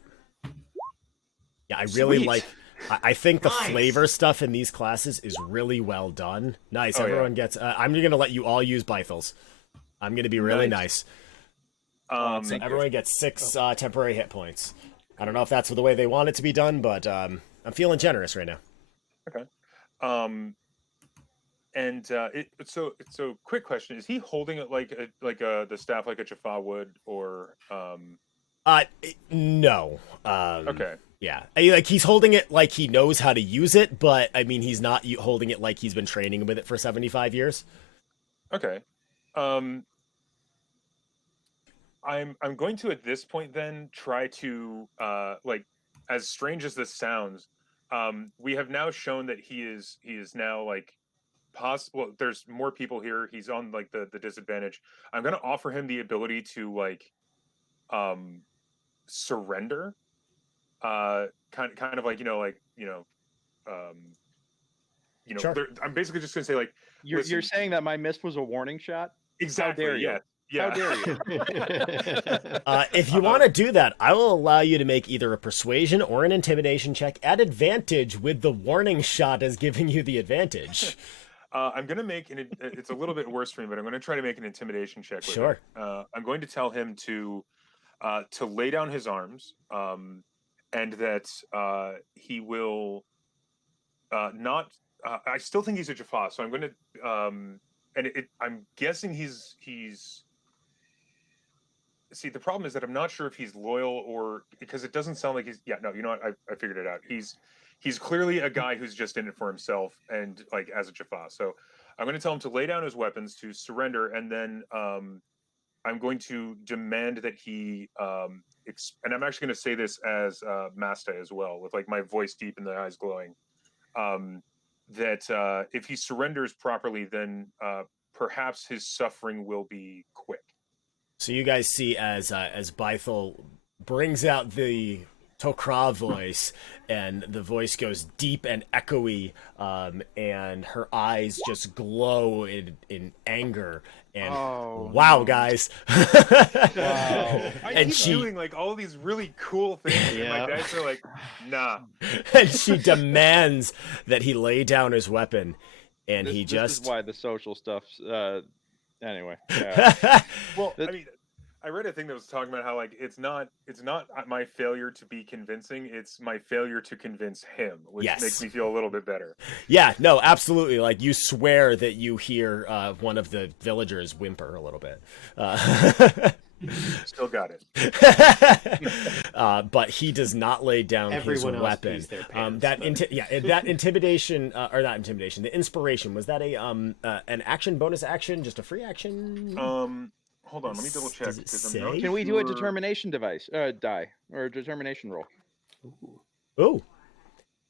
Yeah, I really like. I think the flavor stuff in these classes is really well done. Nice. Everyone gets. I'm going to let you all use Bythels. I'm going to be really nice. Thank you. Everyone gets 6 temporary hit points. I don't know if that's the way they want it to be done, but I'm feeling generous right now. Okay. So quick question: is he holding it like the staff like a Jaffa would, or No. Okay. Yeah, like he's holding it like he knows how to use it, but I mean he's not holding it like he's been training with it for 75 years. Okay. I'm going to at this point then try to like, as strange as this sounds, we have now shown that he is now like possible. There's more people here. He's on like the disadvantage. I'm going to offer him the ability to like surrender, kind of like Sure. I'm basically just going to say like, You're saying that my miss was a warning shot? exactly. How dare you? Yeah. How dare you? If you want to do that, I will allow you to make either a persuasion or an intimidation check at advantage, with the warning shot as giving you the advantage. I'm going to make it's a little bit worse for me, but I'm going to try to make an intimidation check with Sure. him. I'm going to tell him to lay down his arms, and that he will not. I still think he's a Jaffa, so I'm going to. I'm guessing he's. See, the problem is that I'm not sure if he's loyal, or because it doesn't sound like he's. Yeah, no, you know what? I figured it out. He's clearly a guy who's just in it for himself, and like as a Jaffa. So I'm going to tell him to lay down his weapons, to surrender, and then I'm going to demand that he and I'm actually going to say this as Masta as well, with like my voice deep and the eyes glowing. That if he surrenders properly, then perhaps his suffering will be quick. So you guys see as Bythel brings out the Tok'ra voice, and the voice goes deep and echoey, and her eyes just glow in anger. And wow, guys! Wow. And she's doing like all these really cool things. Yeah. And my guys are like, nah. And she demands that he lay down his weapon, and this is why the social stuff's anyway. Yeah. Well, I mean, I read a thing that was talking about how like it's not my failure to be convincing, it's my failure to convince him, which makes me feel a little bit better. Yeah, no, absolutely. Like you swear that you hear one of the villagers whimper a little bit. Still got it. But he does not lay down Everyone his else weapon. pees their pants, That intimidation or not intimidation, the inspiration, was that an action, bonus action, just a free action? Hold on, let me double check. Can we do a determination die or a determination roll? Ooh.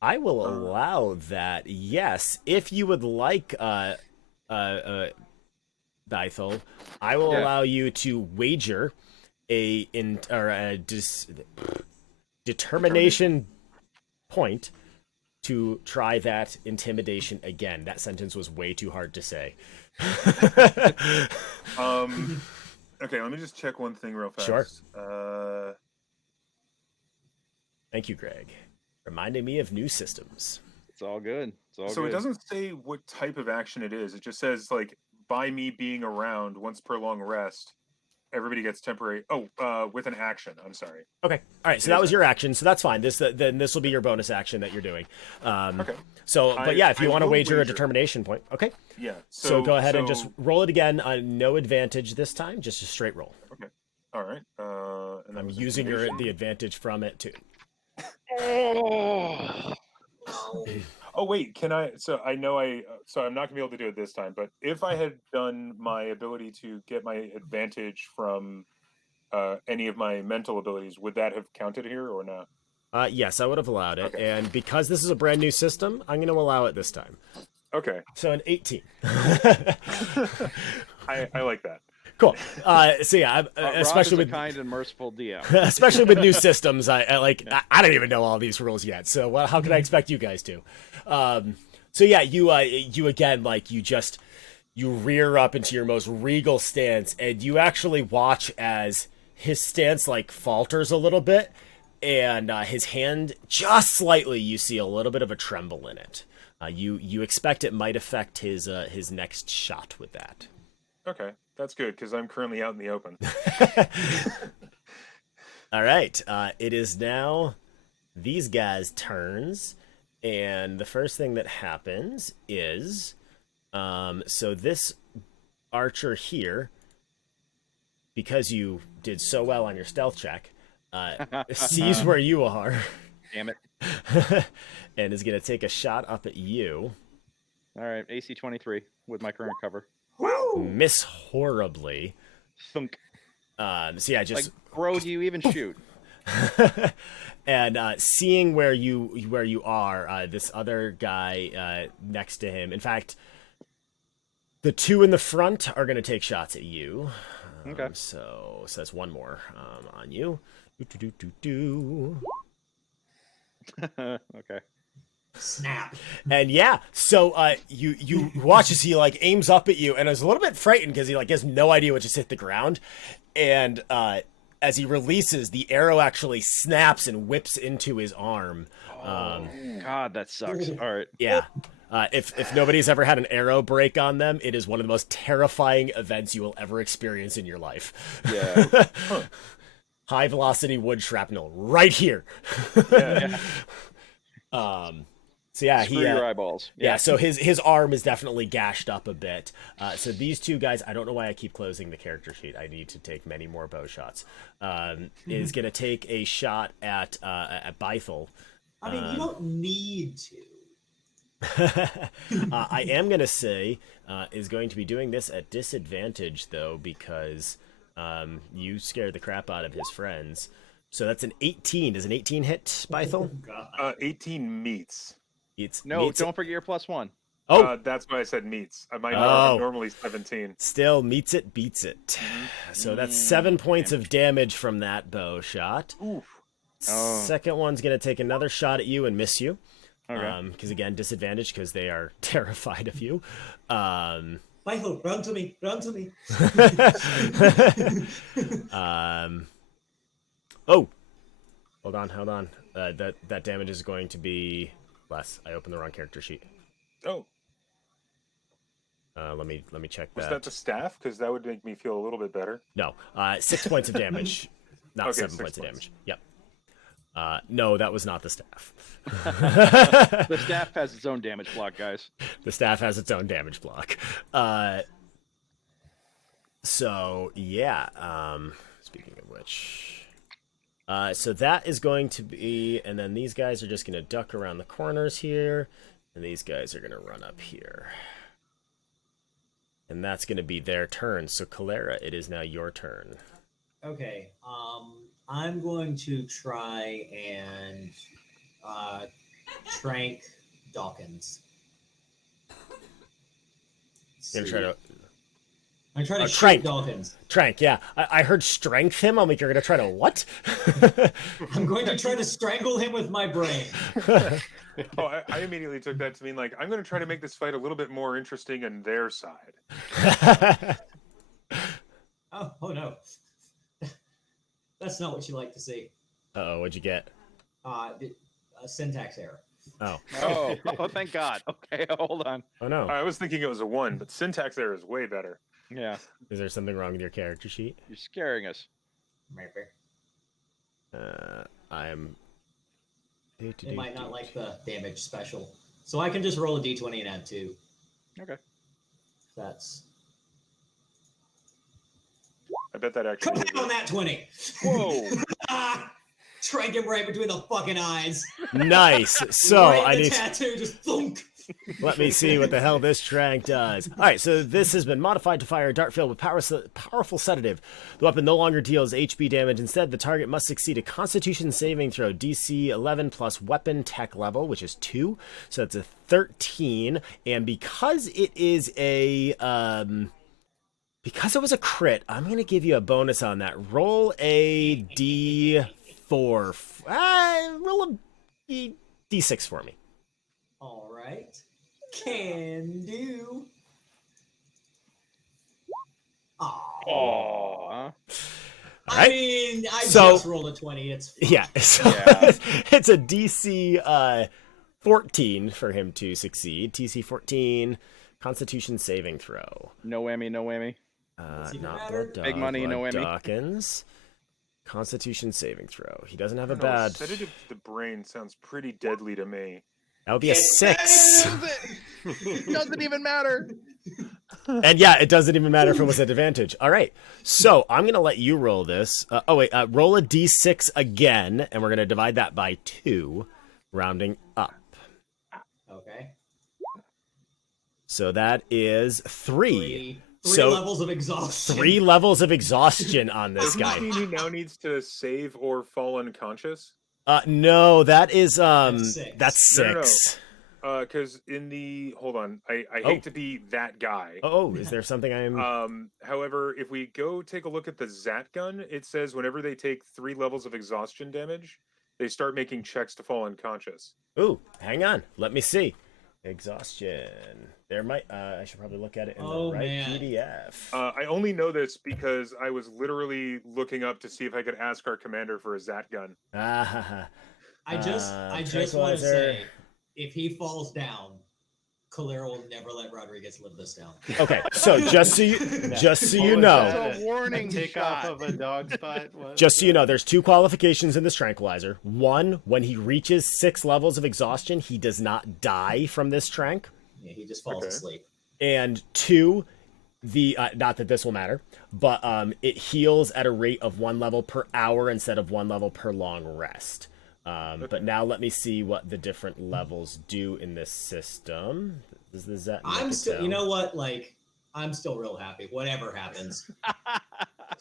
I will allow that. Yes, if you would like, Dythel, I will allow you to wager a determination point to try that intimidation again. That sentence was way too hard to say. Okay, let me just check one thing real fast. Sure. Thank you, Greg. Reminding me of new systems. It's all good. It doesn't say what type of action it is. It just says like, by me being around, once per long rest, everybody gets temporary. With an action. I'm sorry. Okay. All right. So that was your action. So that's fine. This will be your bonus action that you're doing. Okay. So, but yeah, if you want to wager a determination point, okay. Yeah. So go ahead and just roll it again. No advantage this time. Just a straight roll. Okay. All right. And I'm using the advantage from it too. Oh wait, can I? So I know so I'm not gonna be able to do it this time. But if I had done my ability to get my advantage from any of my mental abilities, would that have counted here or not? Yes, I would have allowed it. Okay. And because this is a brand new system, I'm going to allow it this time. Okay. So an 18. I like that. Cool. So yeah, especially with kind and merciful DM, especially with new systems, I don't even know all these rules yet. So how can I expect you guys to? So yeah, you again, like you rear up into your most regal stance, and you actually watch as his stance like falters a little bit, and his hand just slightly. You see a little bit of a tremble in it. You expect it might affect his next shot with that. Okay. That's good, because I'm currently out in the open. All right. It is now these guys' turns, and the first thing that happens is, so this archer here, because you did so well on your stealth check, sees where you are. Damn it. And is going to take a shot up at you. All right, AC 23 with my current cover. Miss horribly. Thunk. So yeah, just Like, bro, do you even shoot? and seeing where you are, this other guy next to him. In fact, the two in the front are going to take shots at you. Okay. So that's one more on you. Do. Okay. Snap. And yeah, so you watch as he like aims up at you, and I was a little bit frightened because he like has no idea what just hit the ground, and as he releases, the arrow actually snaps and whips into his arm. God, that sucks. All right. Yeah. If nobody's ever had an arrow break on them, it is one of the most terrifying events you will ever experience in your life. Yeah. High velocity wood shrapnel right here. Yeah. So yeah, Screw your eyeballs. Yeah, so his arm is definitely gashed up a bit. So these two guys, I don't know why I keep closing the character sheet. I need to take many more bow shots. Is going to take a shot at Bythel. I mean, you don't need to. I am going to say is going to be doing this at disadvantage, though, because you scared the crap out of his friends. So that's an 18. Does an 18 hit, Bythel? God. 18 meets. Meets don't forget your +1. Oh, That's why I said meets. I'm normally 17. still meets it, beats it. So that's 7 points of damage from that bow shot. Oof. Oh. Second one's going to take another shot at you and miss you. Okay. Because again, disadvantage because they are terrified of you. Michael, run to me, run to me. Oh, hold on. That damage is going to be less. I opened the wrong character sheet. Oh, Let me check was that. that the staff? Because that would make me feel a little bit better. No, 6 points of damage, not Okay, 7 6 points of points. damage. Yep. No, that was not the staff. The staff has its own damage block, guys. The staff has its own damage block. So yeah. Speaking of which, so that is going to be, and then these guys are just going to duck around the corners here, and these guys are going to run up here, and that's going to be their turn. So Calera, it is now your turn. Okay, I'm going to try and trank Dawkins. You're gonna try to I'm trying to trank. shoot Dawkins. Trank, yeah. I heard strength him. I'm like, you're going to try to what? I'm going to try to strangle him with my brain. Oh, I immediately took that to mean like I'm going to try to make this fight a little bit more interesting on their side. Oh no. That's not what you like to see. Uh-oh, what'd you get? A syntax error. Oh. Oh, thank God. Okay, hold on. Oh, no. I was thinking it was a 1, but syntax error is way better. Yeah, Is there something wrong with your character sheet? you're scaring us. Maybe. I'm... They might not like the damage special. So I can just roll a d20 and add 2. Okay. That's... I bet that Come actually. back on that 20! Whoa. Trank him right between the fucking eyes. Nice. So, right in I the need... tattoo, just thunk. Let me see what the hell this trank does. All right, so this has been modified to fire a dart filled with powerful sedative. The weapon no longer deals HP damage. Instead, the target must succeed a Constitution saving throw DC 11 plus weapon tech level, which is 2. So that's a 13. And because it is a... because it was a crit, I'm going to give you a bonus on that. Roll a D4. Roll a D6 for me. All right. Can do. Oh. Aw. I mean, I So- just rolled a 20. It's fine. Yeah, so Yeah. it's a DC 14 for him to succeed. TC 14, Constitution saving throw. No whammy, no whammy. What's even Not better? Blood Dog, Big money, Blood no whammy. Dawkins. Constitution saving throw. He doesn't have I a don't know, bad. sedative to the brain sounds pretty deadly to me. That would be a 6. It doesn't even matter. And yeah, it doesn't even matter if it was at advantage. All right. So I'm going to let you roll this. Roll a d6 again, and we're going to divide that by 2, rounding up. Okay. So that is 3. Three levels of exhaustion. 3 levels of exhaustion on this Does guy. this mean he now needs to save or fall unconscious? No, that is That's 6. that's 6. No. Because in the hold on, I hate to be that guy. Oh, is there something I'm? However, if we go take a look at the Zat gun, it says whenever they take 3 levels of exhaustion damage, they start making checks to fall unconscious. Ooh, hang on. Let me see. Exhaustion. There might. I should probably look at it in the right PDF. I only know this because I was literally looking up to see if I could ask our commander for a Zat gun. I I just want to say, if he falls down, Calera will never let Rodriguez live this down. Okay, so just so you know, It's a warning take shot. off of a dog spot. just so you know, there's 2 qualifications in this tranquilizer. 1, when he reaches 6 levels of exhaustion, he does not die from this trank. Yeah, he just falls asleep. And 2, the not that this will matter, but it heals at a rate of 1 level per hour instead of 1 level per long rest. But now let me see what the different levels do in this system. Does that I'm still, you know what? Like, I'm still real happy. Whatever happens.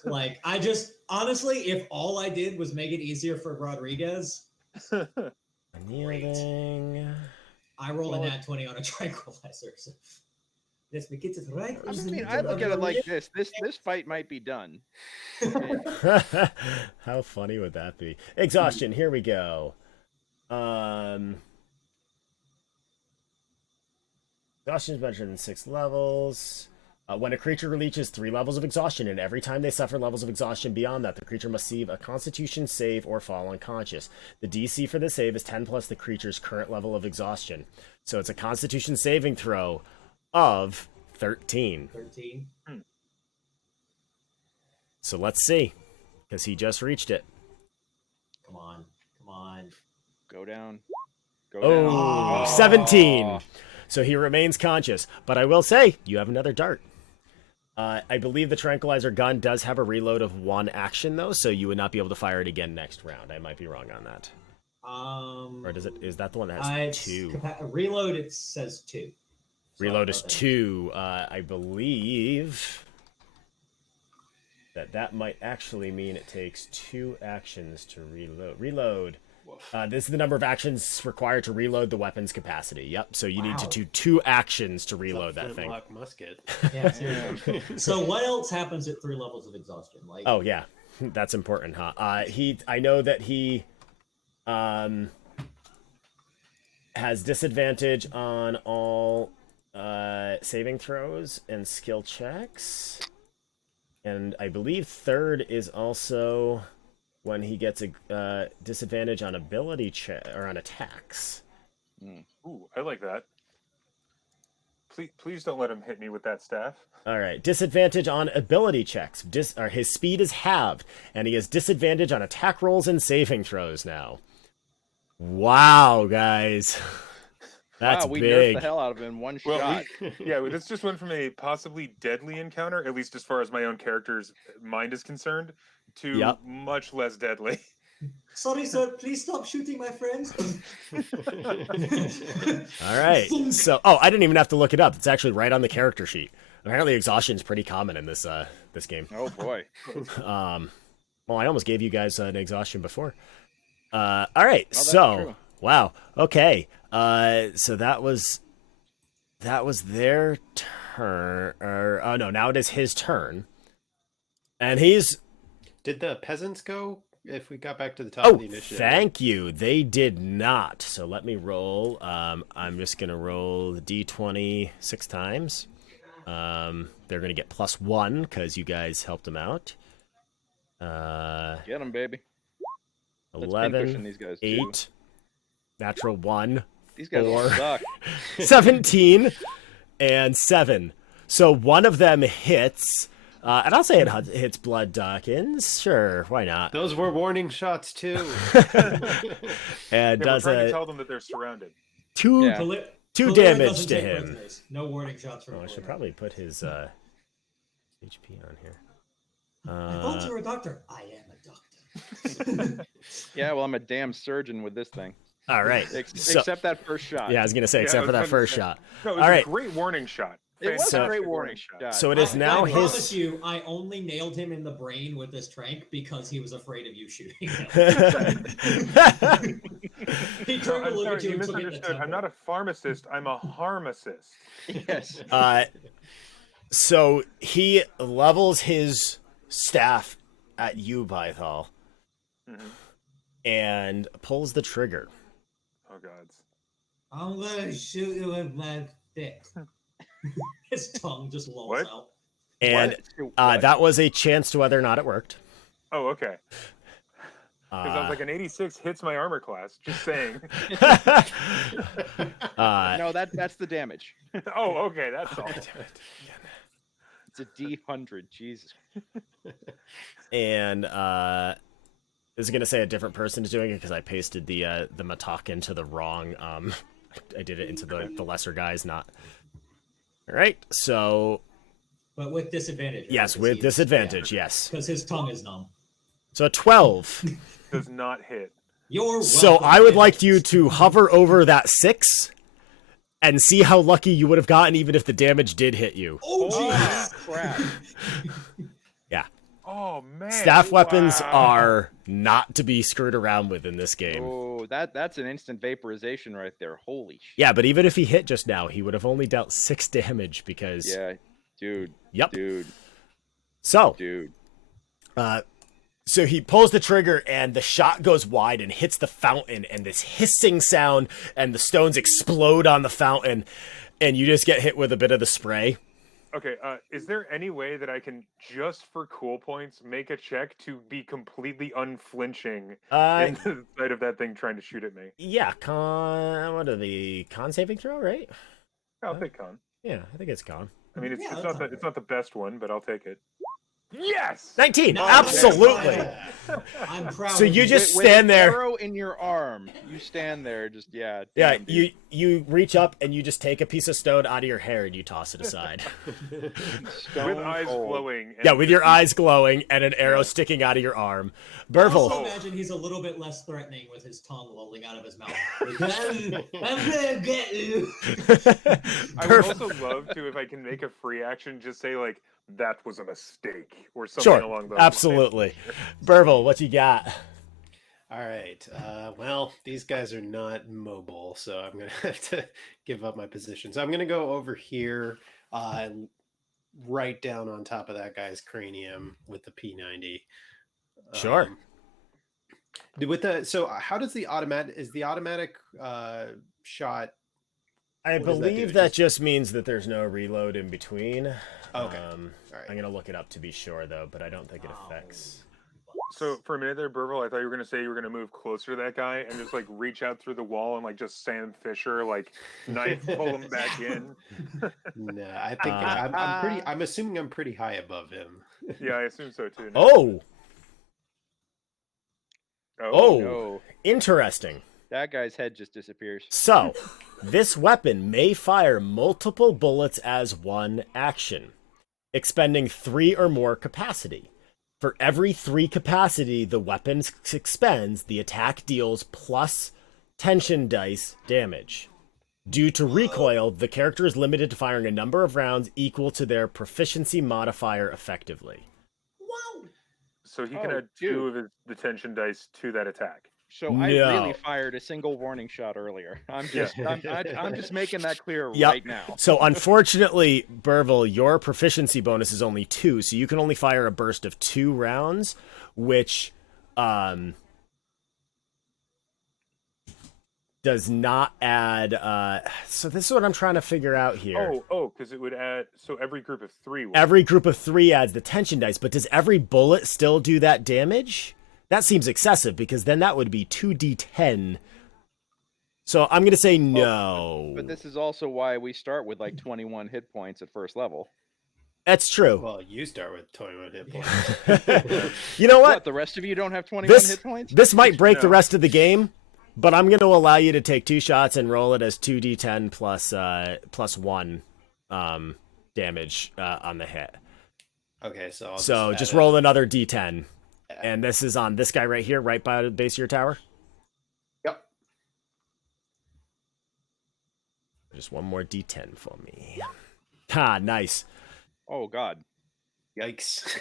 Like, I just, honestly, if all I did was make it easier for Rodriguez, Unearthing. I roll a nat 20 on a tranquilizer. So. Let's make it right. I mean, I look at it like this. This fight might be done. How funny would that be? Exhaustion. Here we go. Exhaustion is measured in 6 levels. When a creature reaches 3 levels of exhaustion, and every time they suffer levels of exhaustion beyond that, the creature must save a Constitution save or fall unconscious. The DC for the save is 10 plus the creature's current level of exhaustion. So it's a Constitution saving throw of 13. 13. So let's see, because he just reached it. Come on. Go down. Oh, 17. So he remains conscious. But I will say, you have another dart. I believe the tranquilizer gun does have a reload of 1 action, though, so you would not be able to fire it again next round. I might be wrong on that. Or does it? Is that the one that has 2? Reload, it says 2. Reload is 2. I believe that might actually mean it takes 2 actions to reload. This is the number of actions required to reload the weapon's capacity. Yep. So you need to do 2 actions to reload that thing. Musket. Yeah, seriously. So what else happens at 3 levels of exhaustion? Like, oh yeah, that's important, huh? I know that he has disadvantage on all saving throws and skill checks, and I believe 3rd is also when he gets a disadvantage on ability check or on attacks. Ooh, I like that. Please don't let him hit me with that staff. All right, disadvantage on ability checks. His speed is halved, and he has disadvantage on attack rolls and saving throws now. Wow, guys. That's we big. nerfed the hell out of him in one shot. This just went from a possibly deadly encounter, at least as far as my own character's mind is concerned, to much less deadly. Sorry, sir. Please stop shooting my friends. All right. So, I didn't even have to look it up. It's actually right on the character sheet. Apparently, exhaustion is pretty common in this this game. Oh boy. Well, I almost gave you guys an exhaustion before. All right. Well, so, true. wow. Okay. So that was their turn. No, now it is his turn, and he's. Did the peasants go? If we got back to the top of the initiative. Thank you. They did not. So let me roll. I'm just gonna roll the d20 6 times. They're gonna get +1 because you guys helped them out. Get him, baby. 11, these guys 8, too. natural 1, These guys 4, suck. 17, and 7. So one of them hits. And I'll say it hits Blood Dawkins. Sure, why not? Those were warning shots too. And We're does trying to a tell them that they're surrounded. two Yeah. two Kalia damage doesn't to take him. prisoners. No warning shots from Oh, I should Kalia. probably put his HP on here. I thought you were a doctor. I am a doctor. Yeah, well, I'm a damn surgeon with this thing. All right. So, Except that first shot. yeah, I was gonna say Yeah, I except for was that gonna first say. shot. No, it was All a right. great warning shot. It was a Fantastic great warning shot. So it is now I his. promise you, I only nailed him in the brain with this trank because he was afraid of you shooting him. He turned to I'm look sorry, at you you and took it in the misunderstood. I'm temple. not a pharmacist. I'm a harmacist. Yes. So he levels his staff at you, Bythal, and pulls the trigger. Oh gods. I'm gonna shoot you with my stick. His tongue just lolls What? out. And What? that was a chance to whether or not it worked. Oh, okay. Because I was like, an 86 hits my armor class. Just saying. No, that's the damage. Oh, okay. That's all. It's a D100. Jesus. And is it gonna say a different person is doing it because I pasted the Matak into the wrong I did it into the lesser guys, not. All right, so But with disadvantage. right? yes, 'Cause with he's- disadvantage, yes. Because his tongue is numb. So a 12. Does not hit. You're So welcome, I would man. like you to hover over that 6 and see how lucky you would have gotten even if the damage did hit you. Oh, Oh, Jesus! crap. Yeah. Oh man. Staff weapons Wow. are not to be screwed around with in this game. Oh, that's an instant vaporization right there. Holy shit. Yeah, but even if he hit just now, he would have only dealt 6 damage because... Yeah, dude. Yep. Dude. So, Dude. so he pulls the trigger and the shot goes wide and hits the fountain and this hissing sound and the stones explode on the fountain and you just get hit with a bit of the spray. Okay. Is there any way that I can just for cool points make a check to be completely unflinching in the sight of that thing trying to shoot at me? Yeah, what are the con saving throw, right? I'll take con. Yeah, I think it's con. I mean, it's, Yeah, it's that's not it's not the best one, but I'll take it. Yes. 19, No, absolutely. I'm proud. So of you you. just With stand an there. arrow in your arm. You stand there, just Yeah, damn, dude. you reach up and you just take a piece of stone out of your hair and you toss it aside. Stone With eyes cold. glowing. And Yeah, with your eyes glowing and an arrow sticking out of your arm. Burville. Also imagine he's a little bit less threatening with his tongue lolling out of his mouth. I'm gonna get you. I would also love to, if I can make a free action, just say like that was a mistake or something Sure, along those absolutely. Burville, what you got? All right. Well, these guys are not mobile, so I'm going to have to give up my position. So I'm going to go over here, right down on top of that guy's cranium with the P90. Sure. So how does the automatic shot? I What does that do? believe that just means that there's no reload in between. Okay. All right. I'm going to look it up to be sure, though, but I don't think it affects. So for a minute there, Burville, I thought you were gonna say you were gonna move closer to that guy and just like reach out through the wall and like just Sam Fisher, like knife pull him back in. No, I think I'm assuming I'm pretty high above him. Yeah, I assume so too. Oh, Oh, No, interesting. that guy's head just disappears. So, this weapon may fire multiple bullets as one action, expending 3 or more capacity. For every 3 capacity the weapon expends, the attack deals plus tension dice damage. Due to recoil, the character is limited to firing a number of rounds equal to their proficiency modifier effectively. Wow. So he can Oh, add 2 of his detention dice to that attack. So I No. really fired a single warning shot earlier. I'm just I'm just making that clear Yep. right now. So unfortunately, Burville, your proficiency bonus is only 2, so you can only fire a burst of 2 rounds, which does not add. So this is what I'm trying to figure out here. Because it would add. So every group of 3 would. Every group of 3 adds the tension dice, but does every bullet still do that damage? That seems excessive because then that would be 2d10. So I'm gonna say no. But this is also why we start with like 21 hit points at first level. That's true. Well, you start with 21 hit points. You know What? what? The rest of you don't have 21 This hit points? this might break the No. rest of the game, but I'm going to allow you to take 2 shots and roll it as 2d10 plus 1 damage on the hit. Okay, so I'll So just just add roll a- another d10. And this is on this guy right here, right by the base of your tower. Yep. Just one more d10 for me. Ha, nice. Oh, God. Yikes.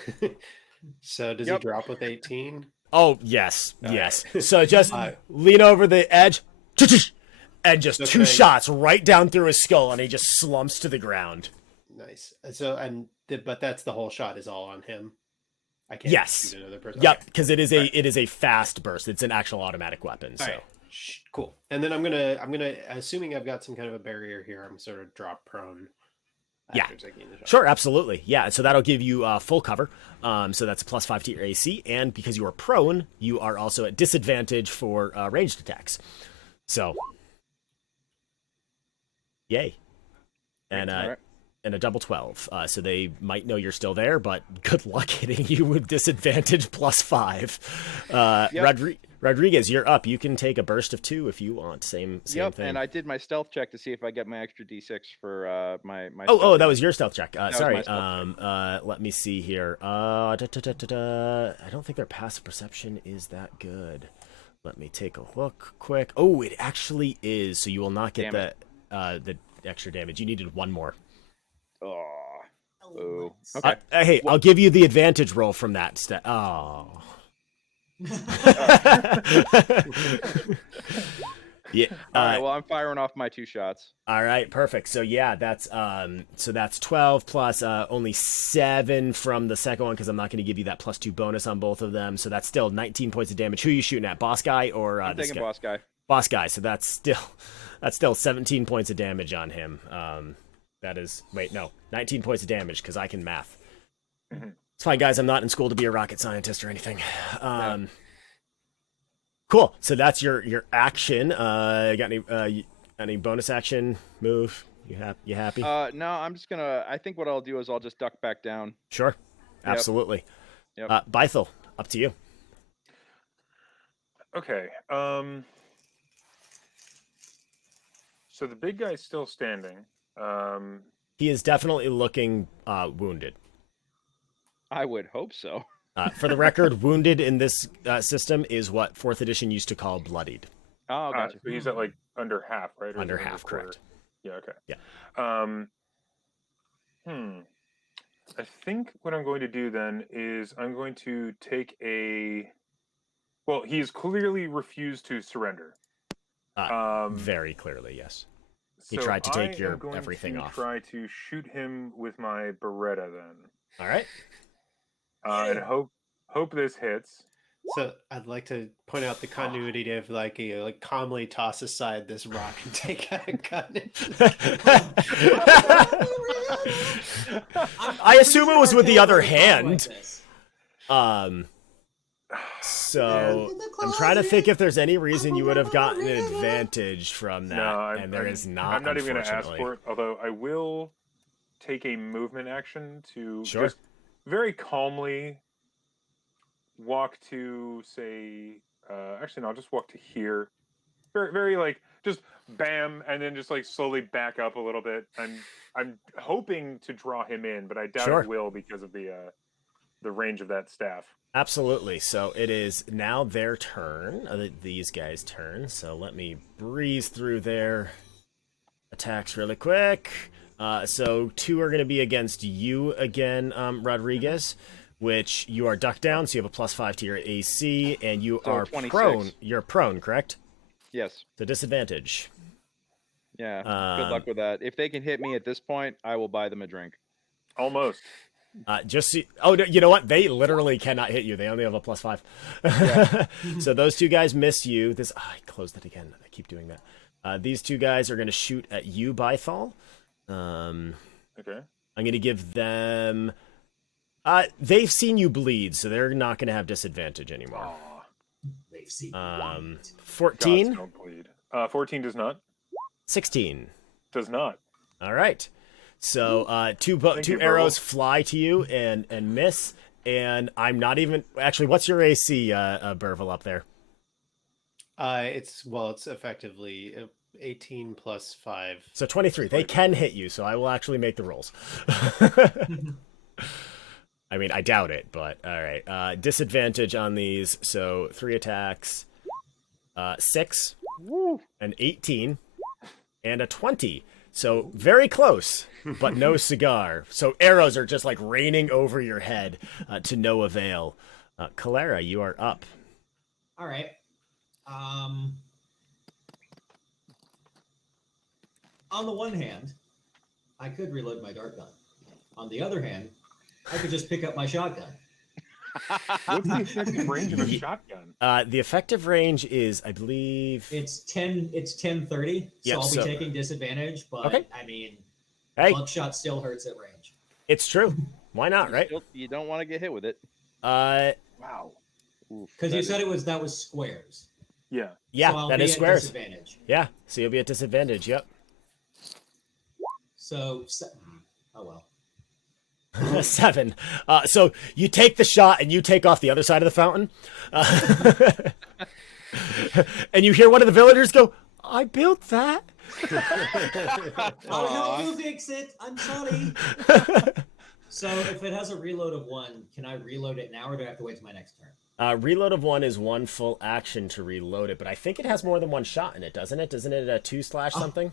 So does Yep. he drop with 18? Oh, yes, All yes. right. So just lean over the edge, and just So 2 can I- shots right down through his skull, and he just slumps to the ground. Nice. So but that's the whole shot is all on him. I can't Yes. shoot another person. Yep, Okay. because it is a fast burst. It's an actual automatic weapon. So All right. Cool. And then I'm gonna assuming I've got some kind of a barrier here. I'm sort of drop prone. Yeah. after taking the shot. sure, absolutely, yeah. So that'll give you full cover. So that's +5 to your AC, and because you are prone, you are also at disadvantage for ranged attacks. So, yay, and All right. and a double 12. So they might know you're still there, but good luck hitting you with disadvantage +5. Yep. Rodriguez, you're up. You can take a burst of 2 if you want. Same Yep, thing. and I did my stealth check to see if I get my extra d6 for my. Oh, that was your stealth check. was Sorry. my stealth Let me see here. I don't think their passive perception is that good. Let me take a look quick. Oh, it actually is. So you will not get the extra damage. You needed 1 more. Oh. Ooh. Elements. Okay. Hey, I'll give you the advantage roll from that. Oh. Yeah. All right. Well, I'm firing off my 2 shots. All right, perfect. So yeah, that's 12 plus only 7 from the second one because I'm not going to give you that +2 bonus on both of them. So that's still 19 points of damage. Who are you shooting at? Boss guy or I'm this taking guy? boss guy. Boss guy. So that's still 17 points of damage on him. That is 19 points of damage because I can math. It's fine, guys. I'm not in school to be a rocket scientist or anything. Cool. So that's your action. Got any bonus action move? You happy? No, I'm just gonna. I think what I'll do is I'll just duck back down. Sure. Absolutely. Yep. Bythel, up to you. Okay. So the big guy's still standing. He is definitely looking wounded. I would hope so. For the record, wounded in this system is what 4th edition used to call bloodied. Oh, gotcha. So he's at like under half, right? Or is Under it half, quarter? correct. Yeah. Okay. Yeah. I think what I'm going to do then is I'm going to take a. Well, he's clearly refused to surrender. Very clearly, yes. He So tried to take I your am going everything to off. Try to shoot him with my Beretta then, All right. and hope this hits. So I'd like to point out the continuity of like calmly toss aside this rock and take out a gun. I assume it was with the other Like hand. this. So I'm trying to think if there's any reason you would have gotten an advantage from that, No, and there is not. I'm not even going to ask unfortunately. for it. Although I will take a movement action to Sure. just very calmly walk to say. Actually, no, I'll just walk to here. Very, very like just bam, and then just like slowly back up a little bit. I'm hoping to draw him in, but I doubt Sure. it will because of the range of that staff. Absolutely. So it is now their turn, these guys' turn. So let me breeze through their attacks really quick. So 2 are going to be against you again, Rodriguez, which you are ducked down, so you have a +5 to your AC, and you So are 26. prone. You're prone, correct? Yes. So disadvantage. Yeah. Good luck with that. If they can hit me at this point, I will buy them a drink. Almost. Just see. Oh, no, you know what? They literally cannot hit you. They only have a +5. Yeah. So those 2 guys miss you. I closed it again. I keep doing that. These 2 guys are going to shoot at you, Bythal. Okay. I'm going to give them. They've seen you bleed, so they're not going to have disadvantage anymore. They've seen 14, Gods don't bleed. 14 does not. 16. Does not. All right. So two Thank two you, arrows Burble. fly to you and miss. And I'm not even actually. What's your AC, Burville, up there? It's effectively 18 plus 5. So 23. They can hit you, so I will actually make the rolls. I mean, I doubt it, but all right. Disadvantage on these. So 3 attacks, 6, Woo. an 18, and a 20. So very close, but no cigar. So arrows are just like raining over your head to no avail. Calera, you are up. All right. On the one hand, I could reload my dart gun. On the other hand, I could just pick up my shotgun. What's the effective range of a shotgun? The effective range is, I believe, It's 10:30, so Yep, I'll be so- taking disadvantage. But Okay. I mean, hey, buckshot still hurts at range. it's true. Why not, right? You don't want to get hit with it. Wow. Because you said that was squares. Yeah. Yeah, so I'll that be is at squares. Disadvantage. Yeah, so you'll be at disadvantage. Yep. So, oh well. 7. So you take the shot and you take off the other side of the fountain. And you hear one of the villagers go, I built that. I'll help you fix it. I'm sorry. So if it has a reload of 1, can I reload it now, or do I have to wait till my next turn? Reload of 1 is 1 full action to reload it, but I think it has more than 1 shot in it, doesn't it? Doesn't it 2/ something?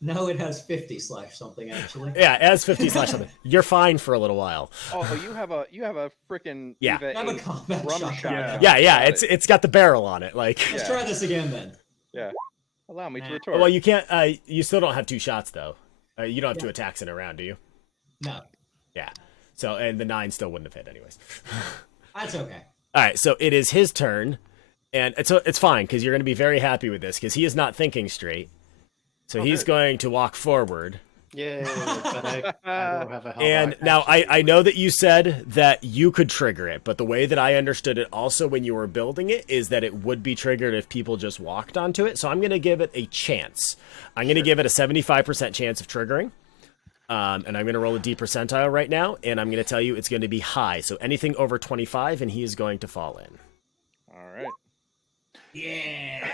No, it has 50/ something actually. Yeah, it has 50/ something. You're fine for a little while. Oh, you have a freaking Yeah. Eva I have a 8 combat rum shotgun. shotgun. Yeah, Got it. it's got the barrel on it. Like, Let's Yeah. try this again then. Yeah. Allow me to Nah. retort. well, you can't. You still don't have 2 shots though. You don't have 2 attacks in a round, do you? No, Yeah. So, and the 9 still wouldn't have hit anyways. that's okay. All right, so it is his turn, and it's fine because you're going to be very happy with this because he is not thinking straight. So he's going to walk forward. Yeah, but I don't have a hell And now I know that you said that you could trigger it, but the way that I understood it also when you were building it is that it would be triggered if people just walked onto it. So I'm going to give it a chance. I'm going to give it a 75% chance of triggering. And I'm going to roll a D percentile right now, and I'm going to tell you it's going to be high. So anything over 25, and he is going to fall in. All right. Yeah.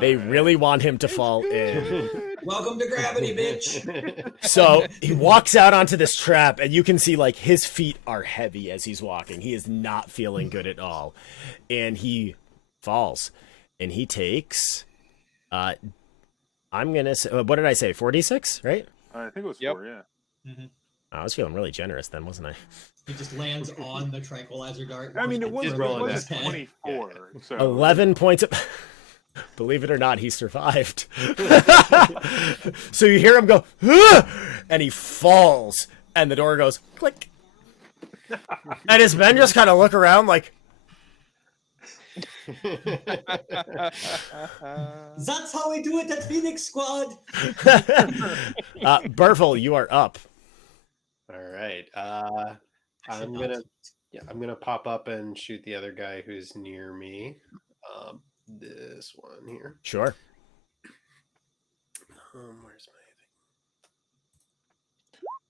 They really want him to fall in. Welcome to gravity, bitch. So he walks out onto this trap, and you can see like his feet are heavy as he's walking. He is not feeling good at all, and he falls, and he takes. I'm gonna say, what did I say? 46, right? I think it was Yep. 4, yeah. I was feeling really generous then, wasn't I? He just lands on the tranquilizer dart. I mean, it and was, did it roll in was that. 24. So 11 points of. Believe it or not, he survived. So you hear him go, "Ah!" and he falls, and the door goes click. And his men just kind of look around like, That's how we do it at Phoenix Squad. Burville, you are up. All right. I'm gonna pop up and shoot the other guy who's near me. This one here. Sure. Where's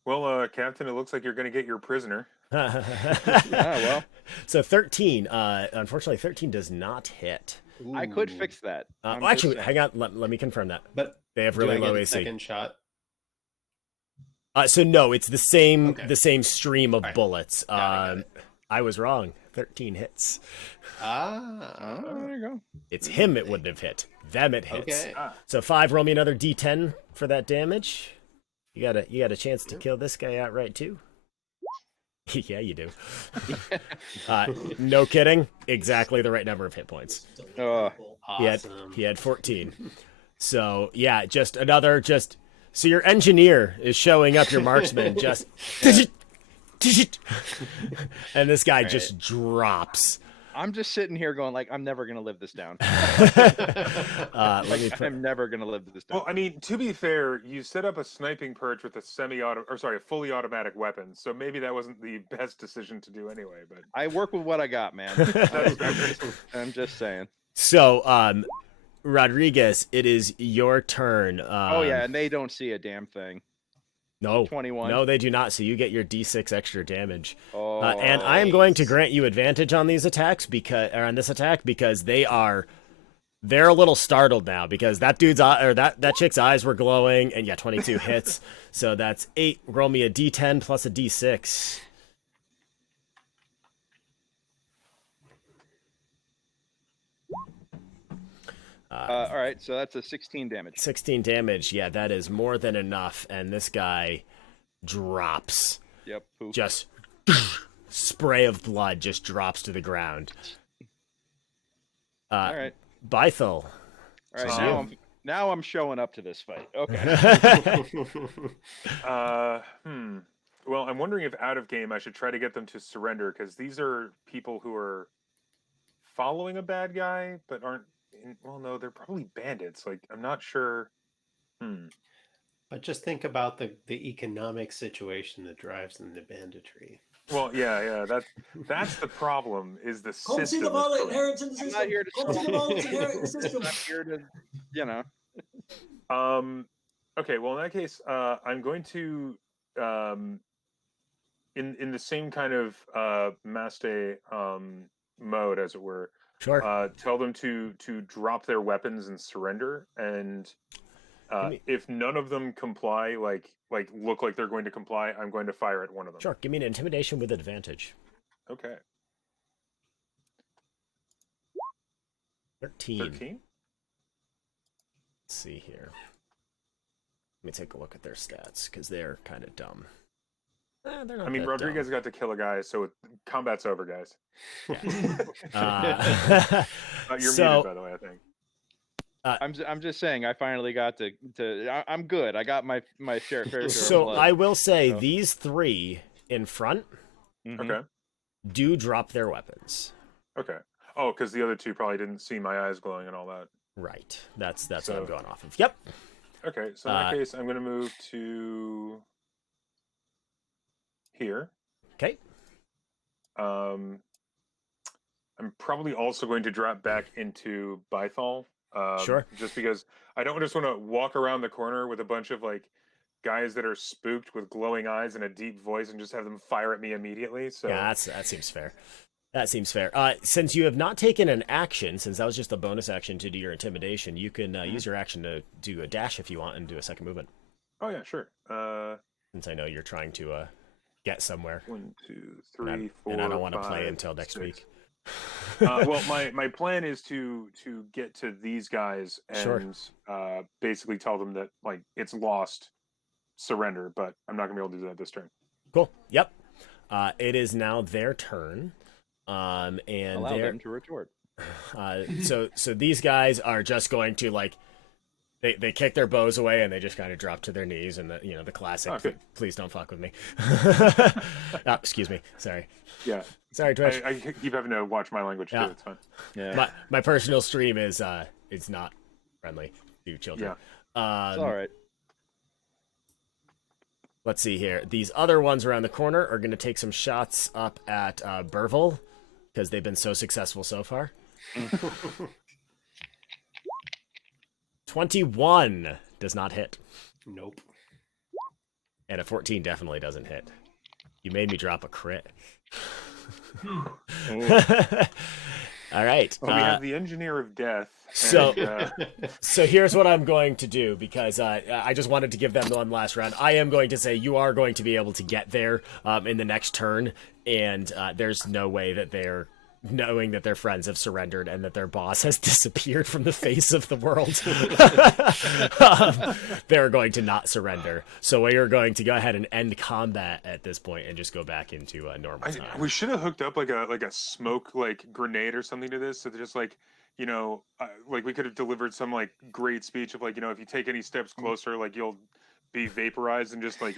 well, Captain, it looks like you're going to get your prisoner. Well. So 13. Unfortunately, 13 does not hit. my? I could Ooh. fix that. I'm Well, actually, just hang on. Let me confirm that. But They have do really I get low a AC. second shot. So no, it's the same Okay. the same stream of All right. bullets. Got it. I was wrong. 13 hits. Ah. Oh, there you go. It's him it wouldn't have hit. Them it hits. Okay. So 5, roll me another D10 for that damage. You got a chance to kill this guy outright too. Yeah, you do. No kidding. Exactly the right number of hit points. Awesome. He had 14. So yeah, just another so your engineer is showing up, your marksman just and this guy just drops. I'm just sitting here going like, I'm never gonna live this down. Let me put, I'm never gonna live this down. Well, I mean, to be fair, you set up a sniping perch with a fully automatic weapon, so maybe that wasn't the best decision to do anyway. But I work with what I got, man. I'm just saying. So Rodriguez, it is your turn. Oh yeah, and they don't see a damn thing. No. 21. No, they do not. So you get your D6 extra damage. Oh, And I am going to grant you advantage on these attacks or on this attack because they're a little startled now because that dude's that chick's eyes were glowing, and 22 hits. So that's 8. Roll me a D10 plus a D6. all right, so that's a 16 damage. 16 damage. Yeah, that is more than enough. And this guy drops. Yep. Poof. Just spray of blood just drops to the ground. All right. Bythel. All right. Now I'm showing up to this fight. Okay. Well, I'm wondering if out of game I should try to get them to surrender because these are people who are following a bad guy but aren't. Well, no, they're probably bandits. Like, I'm not sure. But just think about the economic situation that drives them to banditry. Well, yeah. That's the problem. Is the Come system? see the violent inheritance I'm system. not here to Come see the violent inheritance system. I'm not here to, you know. Okay. Well, in that case, I'm going to in the same kind of Maste mode, as it were. Sure. Tell them to drop their weapons and surrender, and if none of them comply, like look like they're going to comply, I'm going to fire at one of them. Sure. Give me an intimidation with advantage. Okay. 13. 13? Let's see here. Let me take a look at their stats because they're kind of dumb. They're not I mean, that Rodriguez dumb. got to kill a guy, so combat's over, guys. You're muted, by the way, I think. I'm just saying. I finally got to. I'm good. I got my fair share. So of blood, I will say so. these 3 in front Okay. do drop their weapons. Okay. Oh, because the other 2 probably didn't see my eyes glowing and all that. Right. That's what I'm going off of. Yep. Okay, so in that case, I'm going to move to here. Okay. I'm probably also going to drop back into Bythal. Sure. Just because I don't just want to walk around the corner with a bunch of like guys that are spooked with glowing eyes and a deep voice and just have them fire at me immediately. So Yeah, that seems fair. That seems fair. Since you have not taken an action, since that was just a bonus action to do your intimidation, you can use your action to do a dash if you want and do a second movement. Oh yeah, sure. Since I know you're trying to get somewhere. 1, 2, 3, 4. And I don't want to 5, play until next 6. week. Well, my plan is to get to these guys and basically tell them that like it's lost, surrender. But I'm not gonna be able to do that this turn. Cool. Yep. It is now their turn. And Allow them to retort. So these guys are just going to like they kick their bows away and they just kind of drop to their knees and the classic. Okay. Please don't fuck with me. Excuse me. Sorry. Yeah. Sorry, Twitch. I keep having to watch my language too. It's fine. Yeah. My personal stream is not friendly to children. Yeah. It's all right. Let's see here. These other ones around the corner are going to take some shots up at Burville because they've been so successful so far. 21 does not hit. Nope. And a 14 definitely doesn't hit. You made me drop a crit. All right. Well, we have the Engineer of Death. So, and, so here's what I'm going to do because I just wanted to give them one last round. I am going to say you are going to be able to get there in the next turn, and there's no way that they're knowing that their friends have surrendered and that their boss has disappeared from the face of the world. They're going to not surrender. So we are going to go ahead and end combat at this point and just go back into normal time. we should have hooked up like a smoke grenade or something to this, so they're just like we could have delivered some great speech of if you take any steps closer, you'll be vaporized and just I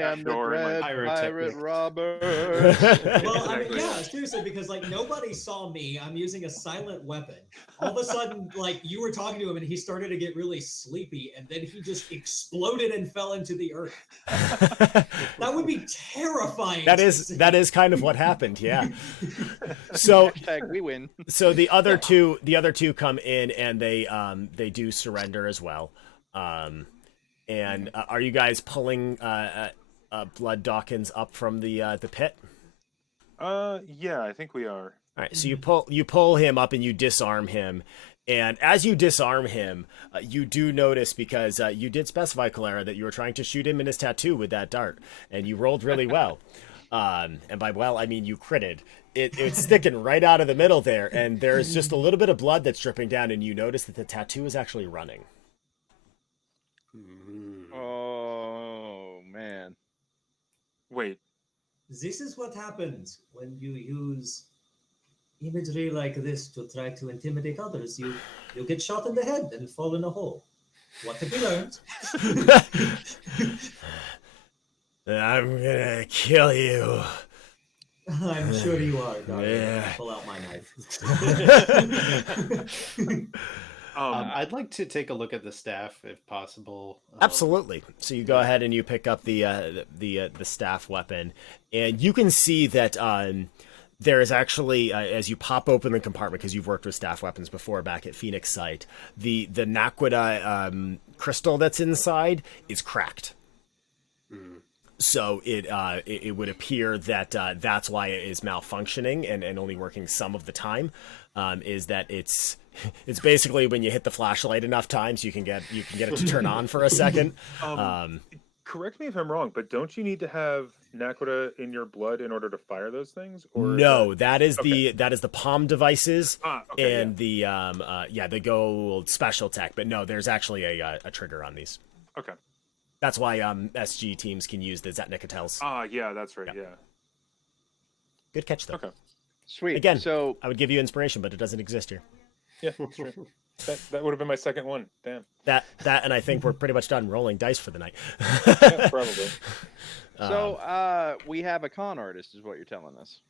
am the dread pirate robber. Well, I mean, yeah, seriously, because nobody saw me. I'm using a silent weapon. All of a sudden, you were talking to him and he started to get really sleepy, and then he just exploded and fell into the earth. That would be terrifying. That is kind of what happened, yeah. So we win. So the other two come in and they do surrender as well. And are you guys pulling Blood Dawkins up from the pit? Yeah, I think we are. All right, so you pull him up and you disarm him, and as you disarm him, you do notice, because you did specify, Calera, that you were trying to shoot him in his tattoo with that dart, and you rolled really well. And by well, I mean you critted. It's sticking right out of the middle there, and there's just a little bit of blood that's dripping down, and you notice that the tattoo is actually running. Oh man. Wait. This is what happens when you use imagery like this to try to intimidate others. You get shot in the head and fall in a hole. What have we learned? I'm gonna kill you. I'm sure you are, Daud. Yeah. Pull out my knife. I'd like to take a look at the staff, if possible. Absolutely. So you go ahead and you pick up the staff weapon, and you can see that there is actually, as you pop open the compartment, because you've worked with staff weapons before back at Phoenix site, the Naquita crystal that's inside is cracked. So it would appear that that's why it is malfunctioning and only working some of the time. Is that it's basically when you hit the flashlight enough times, you can get it to turn on for a second. Correct me if I'm wrong, but don't you need to have Naquita in your blood in order to fire those things? Or No, that is okay. the palm devices okay, and the gold special tech. But no, there's actually a trigger on these. Okay. That's why SG teams can use the Zetnikatels. Yeah, that's right. Yeah. Good catch, though. Okay. Sweet. Again, so I would give you inspiration, but it doesn't exist here. Yeah, sure. That would have been my second one. Damn. That and I think we're pretty much done rolling dice for the night. Yeah, probably. so we have a con artist, is what you're telling us.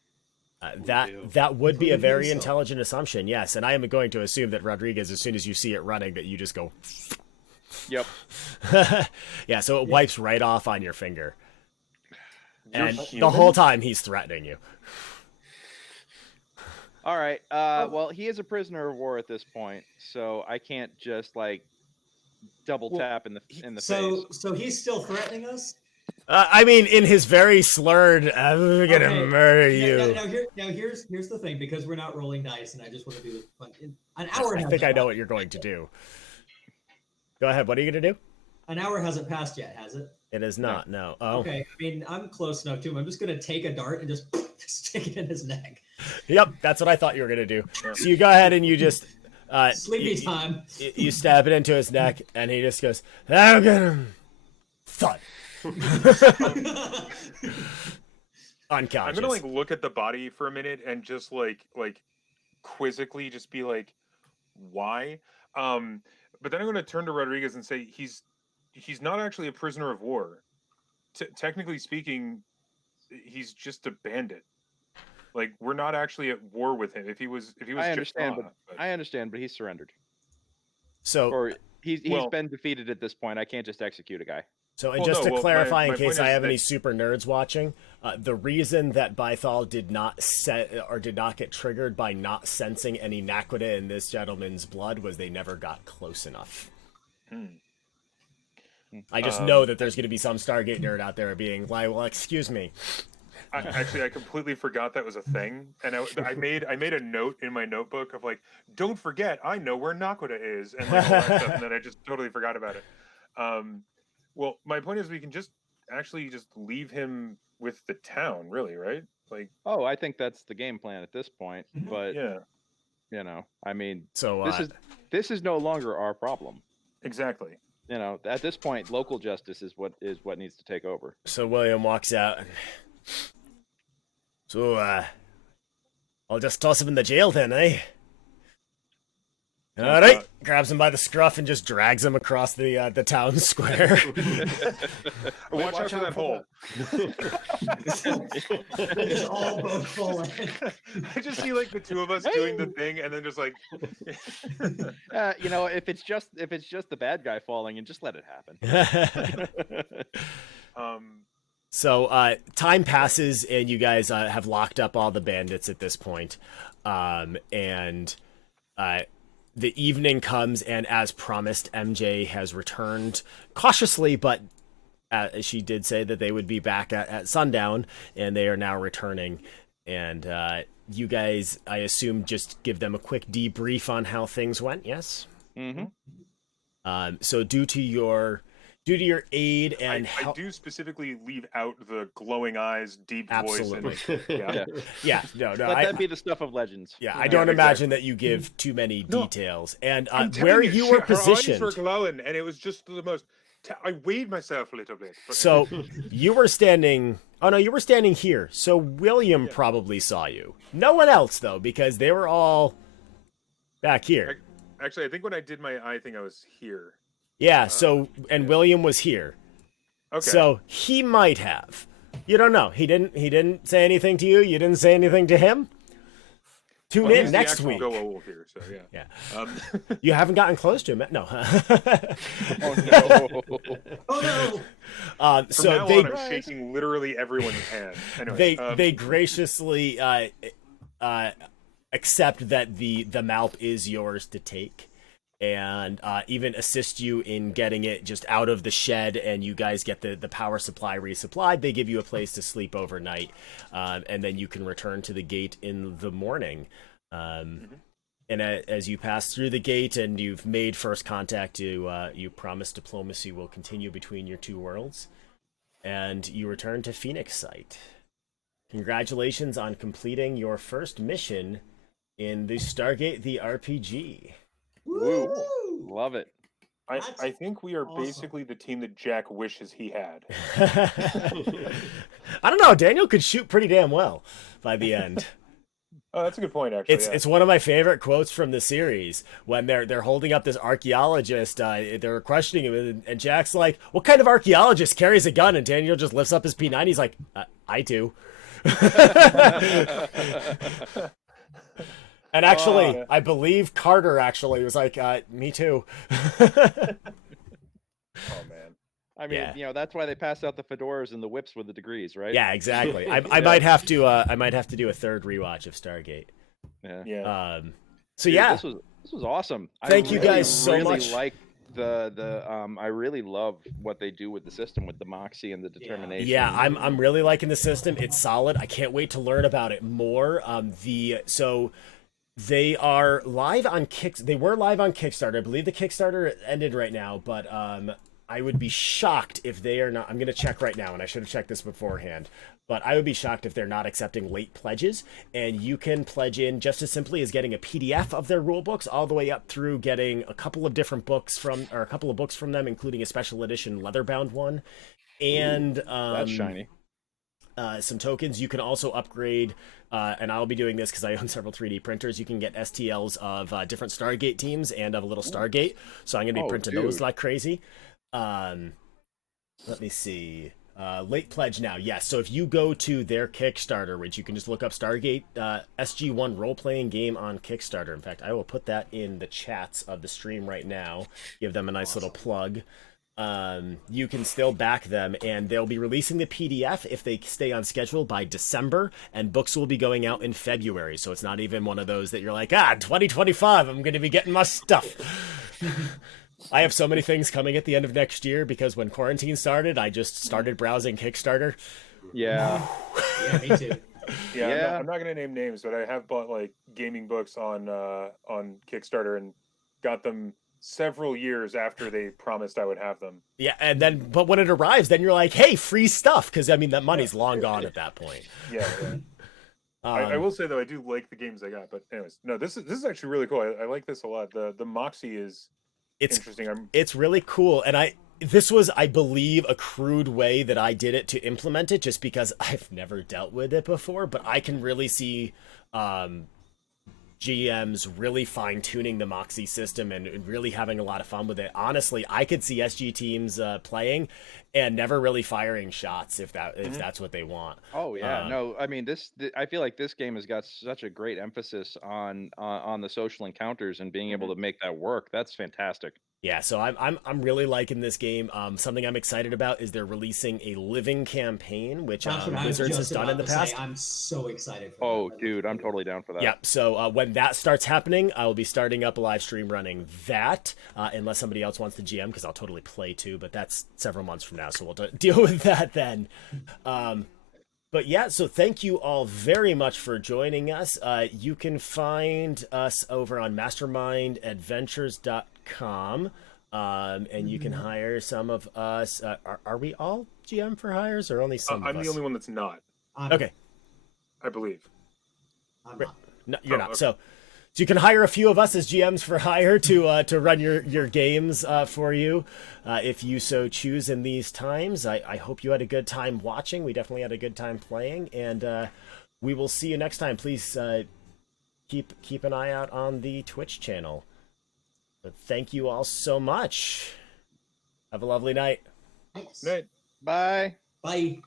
That would be a very So. intelligent assumption, yes. And I am going to assume that Rodriguez, as soon as you see it running, that you just go. Yep. Yeah, so it wipes right off on your finger. You're And the human? whole time he's threatening you. All right. Well, he is a prisoner of war at this point, so I can't just double tap in the face. So he's still threatening us? I mean, in his very slurred, I'm gonna Okay. murder Yeah, you. Now here's the thing, because we're not rolling dice, and I just want to do fun. An hour. I think I know what you're going to do. Go ahead. What are you gonna do? An hour hasn't passed yet, has it? It is not. No. Oh. Okay. I mean, I'm close enough to him. I'm just gonna take a dart and just stick it in his neck. Yep, that's what I thought you were gonna do. So you go ahead and you just Sleepy time. you stab it into his neck, and he just goes, "I'm gonna thud." Unconscious. I'm gonna look at the body for a minute and just like quizzically just be like, why? But then I'm gonna turn to Rodriguez and say he's not actually a prisoner of war. Technically speaking, he's just a bandit. Like, we're not actually at war with him. If he was I understand, Jaffa, I understand, but he's surrendered, So or he's Well- been defeated at this point. I can't just execute a guy. So, and Well, just no, to well, clarify, my in case point I is have that- any super nerds watching, the reason that Bythal did not did not get triggered by not sensing any Naquita in this gentleman's blood was they never got close enough. I just know that there's going to be some Stargate nerd out there being like, "Well, excuse me." I completely forgot that was a thing, and I made a note in my notebook of don't forget, I know where Naquita is, and all that stuff, and then I just totally forgot about it. Well, my point is we can just leave him with the town, really, right? Oh, I think that's the game plan at this point. But Yeah, I mean, So this is no longer our problem. exactly. At this point, local justice is what needs to take over. So William walks out. So I'll just toss him in the jail then, eh? All right. Grabs him by the scruff and just drags him across the town square. Watch out for that hole. It's all both falling. I just see the two of us doing the thing, and then just If it's just the bad guy falling, and just let it happen. So time passes, and you guys have locked up all the bandits at this point. And the evening comes, and as promised, MJ has returned cautiously, but she did say that they would be back at sundown, and they are now returning. And you guys, I assume, just give them a quick debrief on how things went. Yes. Mm-hmm. So due to your aid and I do specifically leave out the glowing eyes, deep absolutely. voice. And, No. Let that be the stuff of legends. Yeah, I don't imagine that you give too many details. And where you were positioned, her eyes were glowing, and it was just the most. I weighed myself a little bit. So you were standing. Oh no, you were standing here. So William probably saw you. No one else though, because they were all back here. Actually, I think when I did my eye thing, I was here. Yeah. And William was here. Okay. So he might have. You don't know. He didn't say anything to you. You didn't say anything to him. Tune in next week. Go old here, so yeah. You haven't gotten close to him. No. Oh no. Oh no! So now they on, I'm shaking literally everyone's hand. Anyway, they graciously accept that the malp is yours to take, and even assist you in getting it just out of the shed, and you guys get the power supply resupplied. They give you a place to sleep overnight, and then you can return to the gate in the morning. And as you pass through the gate and you've made first contact, you promise diplomacy will continue between your two worlds, and you return to Phoenix Site. Congratulations on completing your first mission in the Stargate the RPG. Woo. Love it. I think we are basically the team that Jack wishes he had. I don't know. Daniel could shoot pretty damn well by the end. Oh, that's a good point, actually. It's one of my favorite quotes from the series when they're holding up this archaeologist. They're questioning him, and Jack's like, "What kind of archaeologist carries a gun?" And Daniel just lifts up his P90. He's like, "I do." And actually, I believe Carter actually was like, "Me too." Oh man. I mean, that's why they passed out the fedoras and the whips with the degrees, right? Yeah, exactly. I might have to. I might have to do a third rewatch of Stargate. Yeah. So Dude, yeah, this was awesome. Thank you guys so really much. Like I really love what they do with the system, with the moxie and the determination. Yeah, I'm really liking the system. It's solid. I can't wait to learn about it more. So they are live on They were live on Kickstarter. I believe the Kickstarter ended right now, but I would be shocked if they are not. I'm going to check right now, and I should have checked this beforehand. But I would be shocked if they're not accepting late pledges. And you can pledge in just as simply as getting a PDF of their rule books, all the way up through getting a couple of different books from them, including a special edition leather-bound one, and that's shiny. Some tokens. You can also upgrade, and I'll be doing this because I own several 3D printers. You can get STLs of different Stargate teams and of a little Stargate. So I'm going to be printing those like crazy. Let me see. Late pledge now. Yes. So if you go to their Kickstarter, which you can just look up Stargate SG1 role-playing game on Kickstarter. In fact, I will put that in the chats of the stream right now. Give them a nice little plug. You can still back them, and they'll be releasing the PDF if they stay on schedule by December, and books will be going out in February. So it's not even one of those that you're like, 2025, I'm going to be getting my stuff. I have so many things coming at the end of next year because when quarantine started, I just started browsing Kickstarter. Yeah. Yeah, me too. Yeah. I'm not going to name names, but I have bought like gaming books on Kickstarter and got them several years after they promised I would have them. Yeah, but when it arrives, then you're like, hey, free stuff, because I mean that money's long gone at that point. Yeah. I will say though, I do like the games I got, but anyways, no, this is actually really cool. I like this a lot. The Moxie is interesting. It's really cool, and this was, I believe, a crude way that I did it to implement it, just because I've never dealt with it before. But I can really see GMs really fine-tuning the Moxie system and really having a lot of fun with it. Honestly, I could see SG teams playing and never really firing shots if that's what they want. Oh yeah, no, I mean I feel like this game has got such a great emphasis on the social encounters and being able to make that work. That's fantastic. Yeah, so I'm really liking this game. Something I'm excited about is they're releasing a living campaign, which That's what I was Wizards has just done in about the to past. say. I'm so excited for Oh, that. dude, I'm totally down for that. Yep. So when that starts happening, I will be starting up a live stream running that, unless somebody else wants the GM, because I'll totally play too. But that's several months from now, so we'll deal with that then. But yeah, so thank you all very much for joining us. You can find us over on mastermindadventures.com. And you can hire some of us. Are we all GM for hires, or only some of us? I'm the only one that's not. Okay. I believe. I'm not. No, you're not. Okay. So you can hire a few of us as GMs for hire to run your games for you, if you so choose in these times. I hope you had a good time watching. We definitely had a good time playing, and we will see you next time. Please keep an eye out on the Twitch channel. But thank you all so much. Have a lovely night. Thanks. Night. Bye. Bye.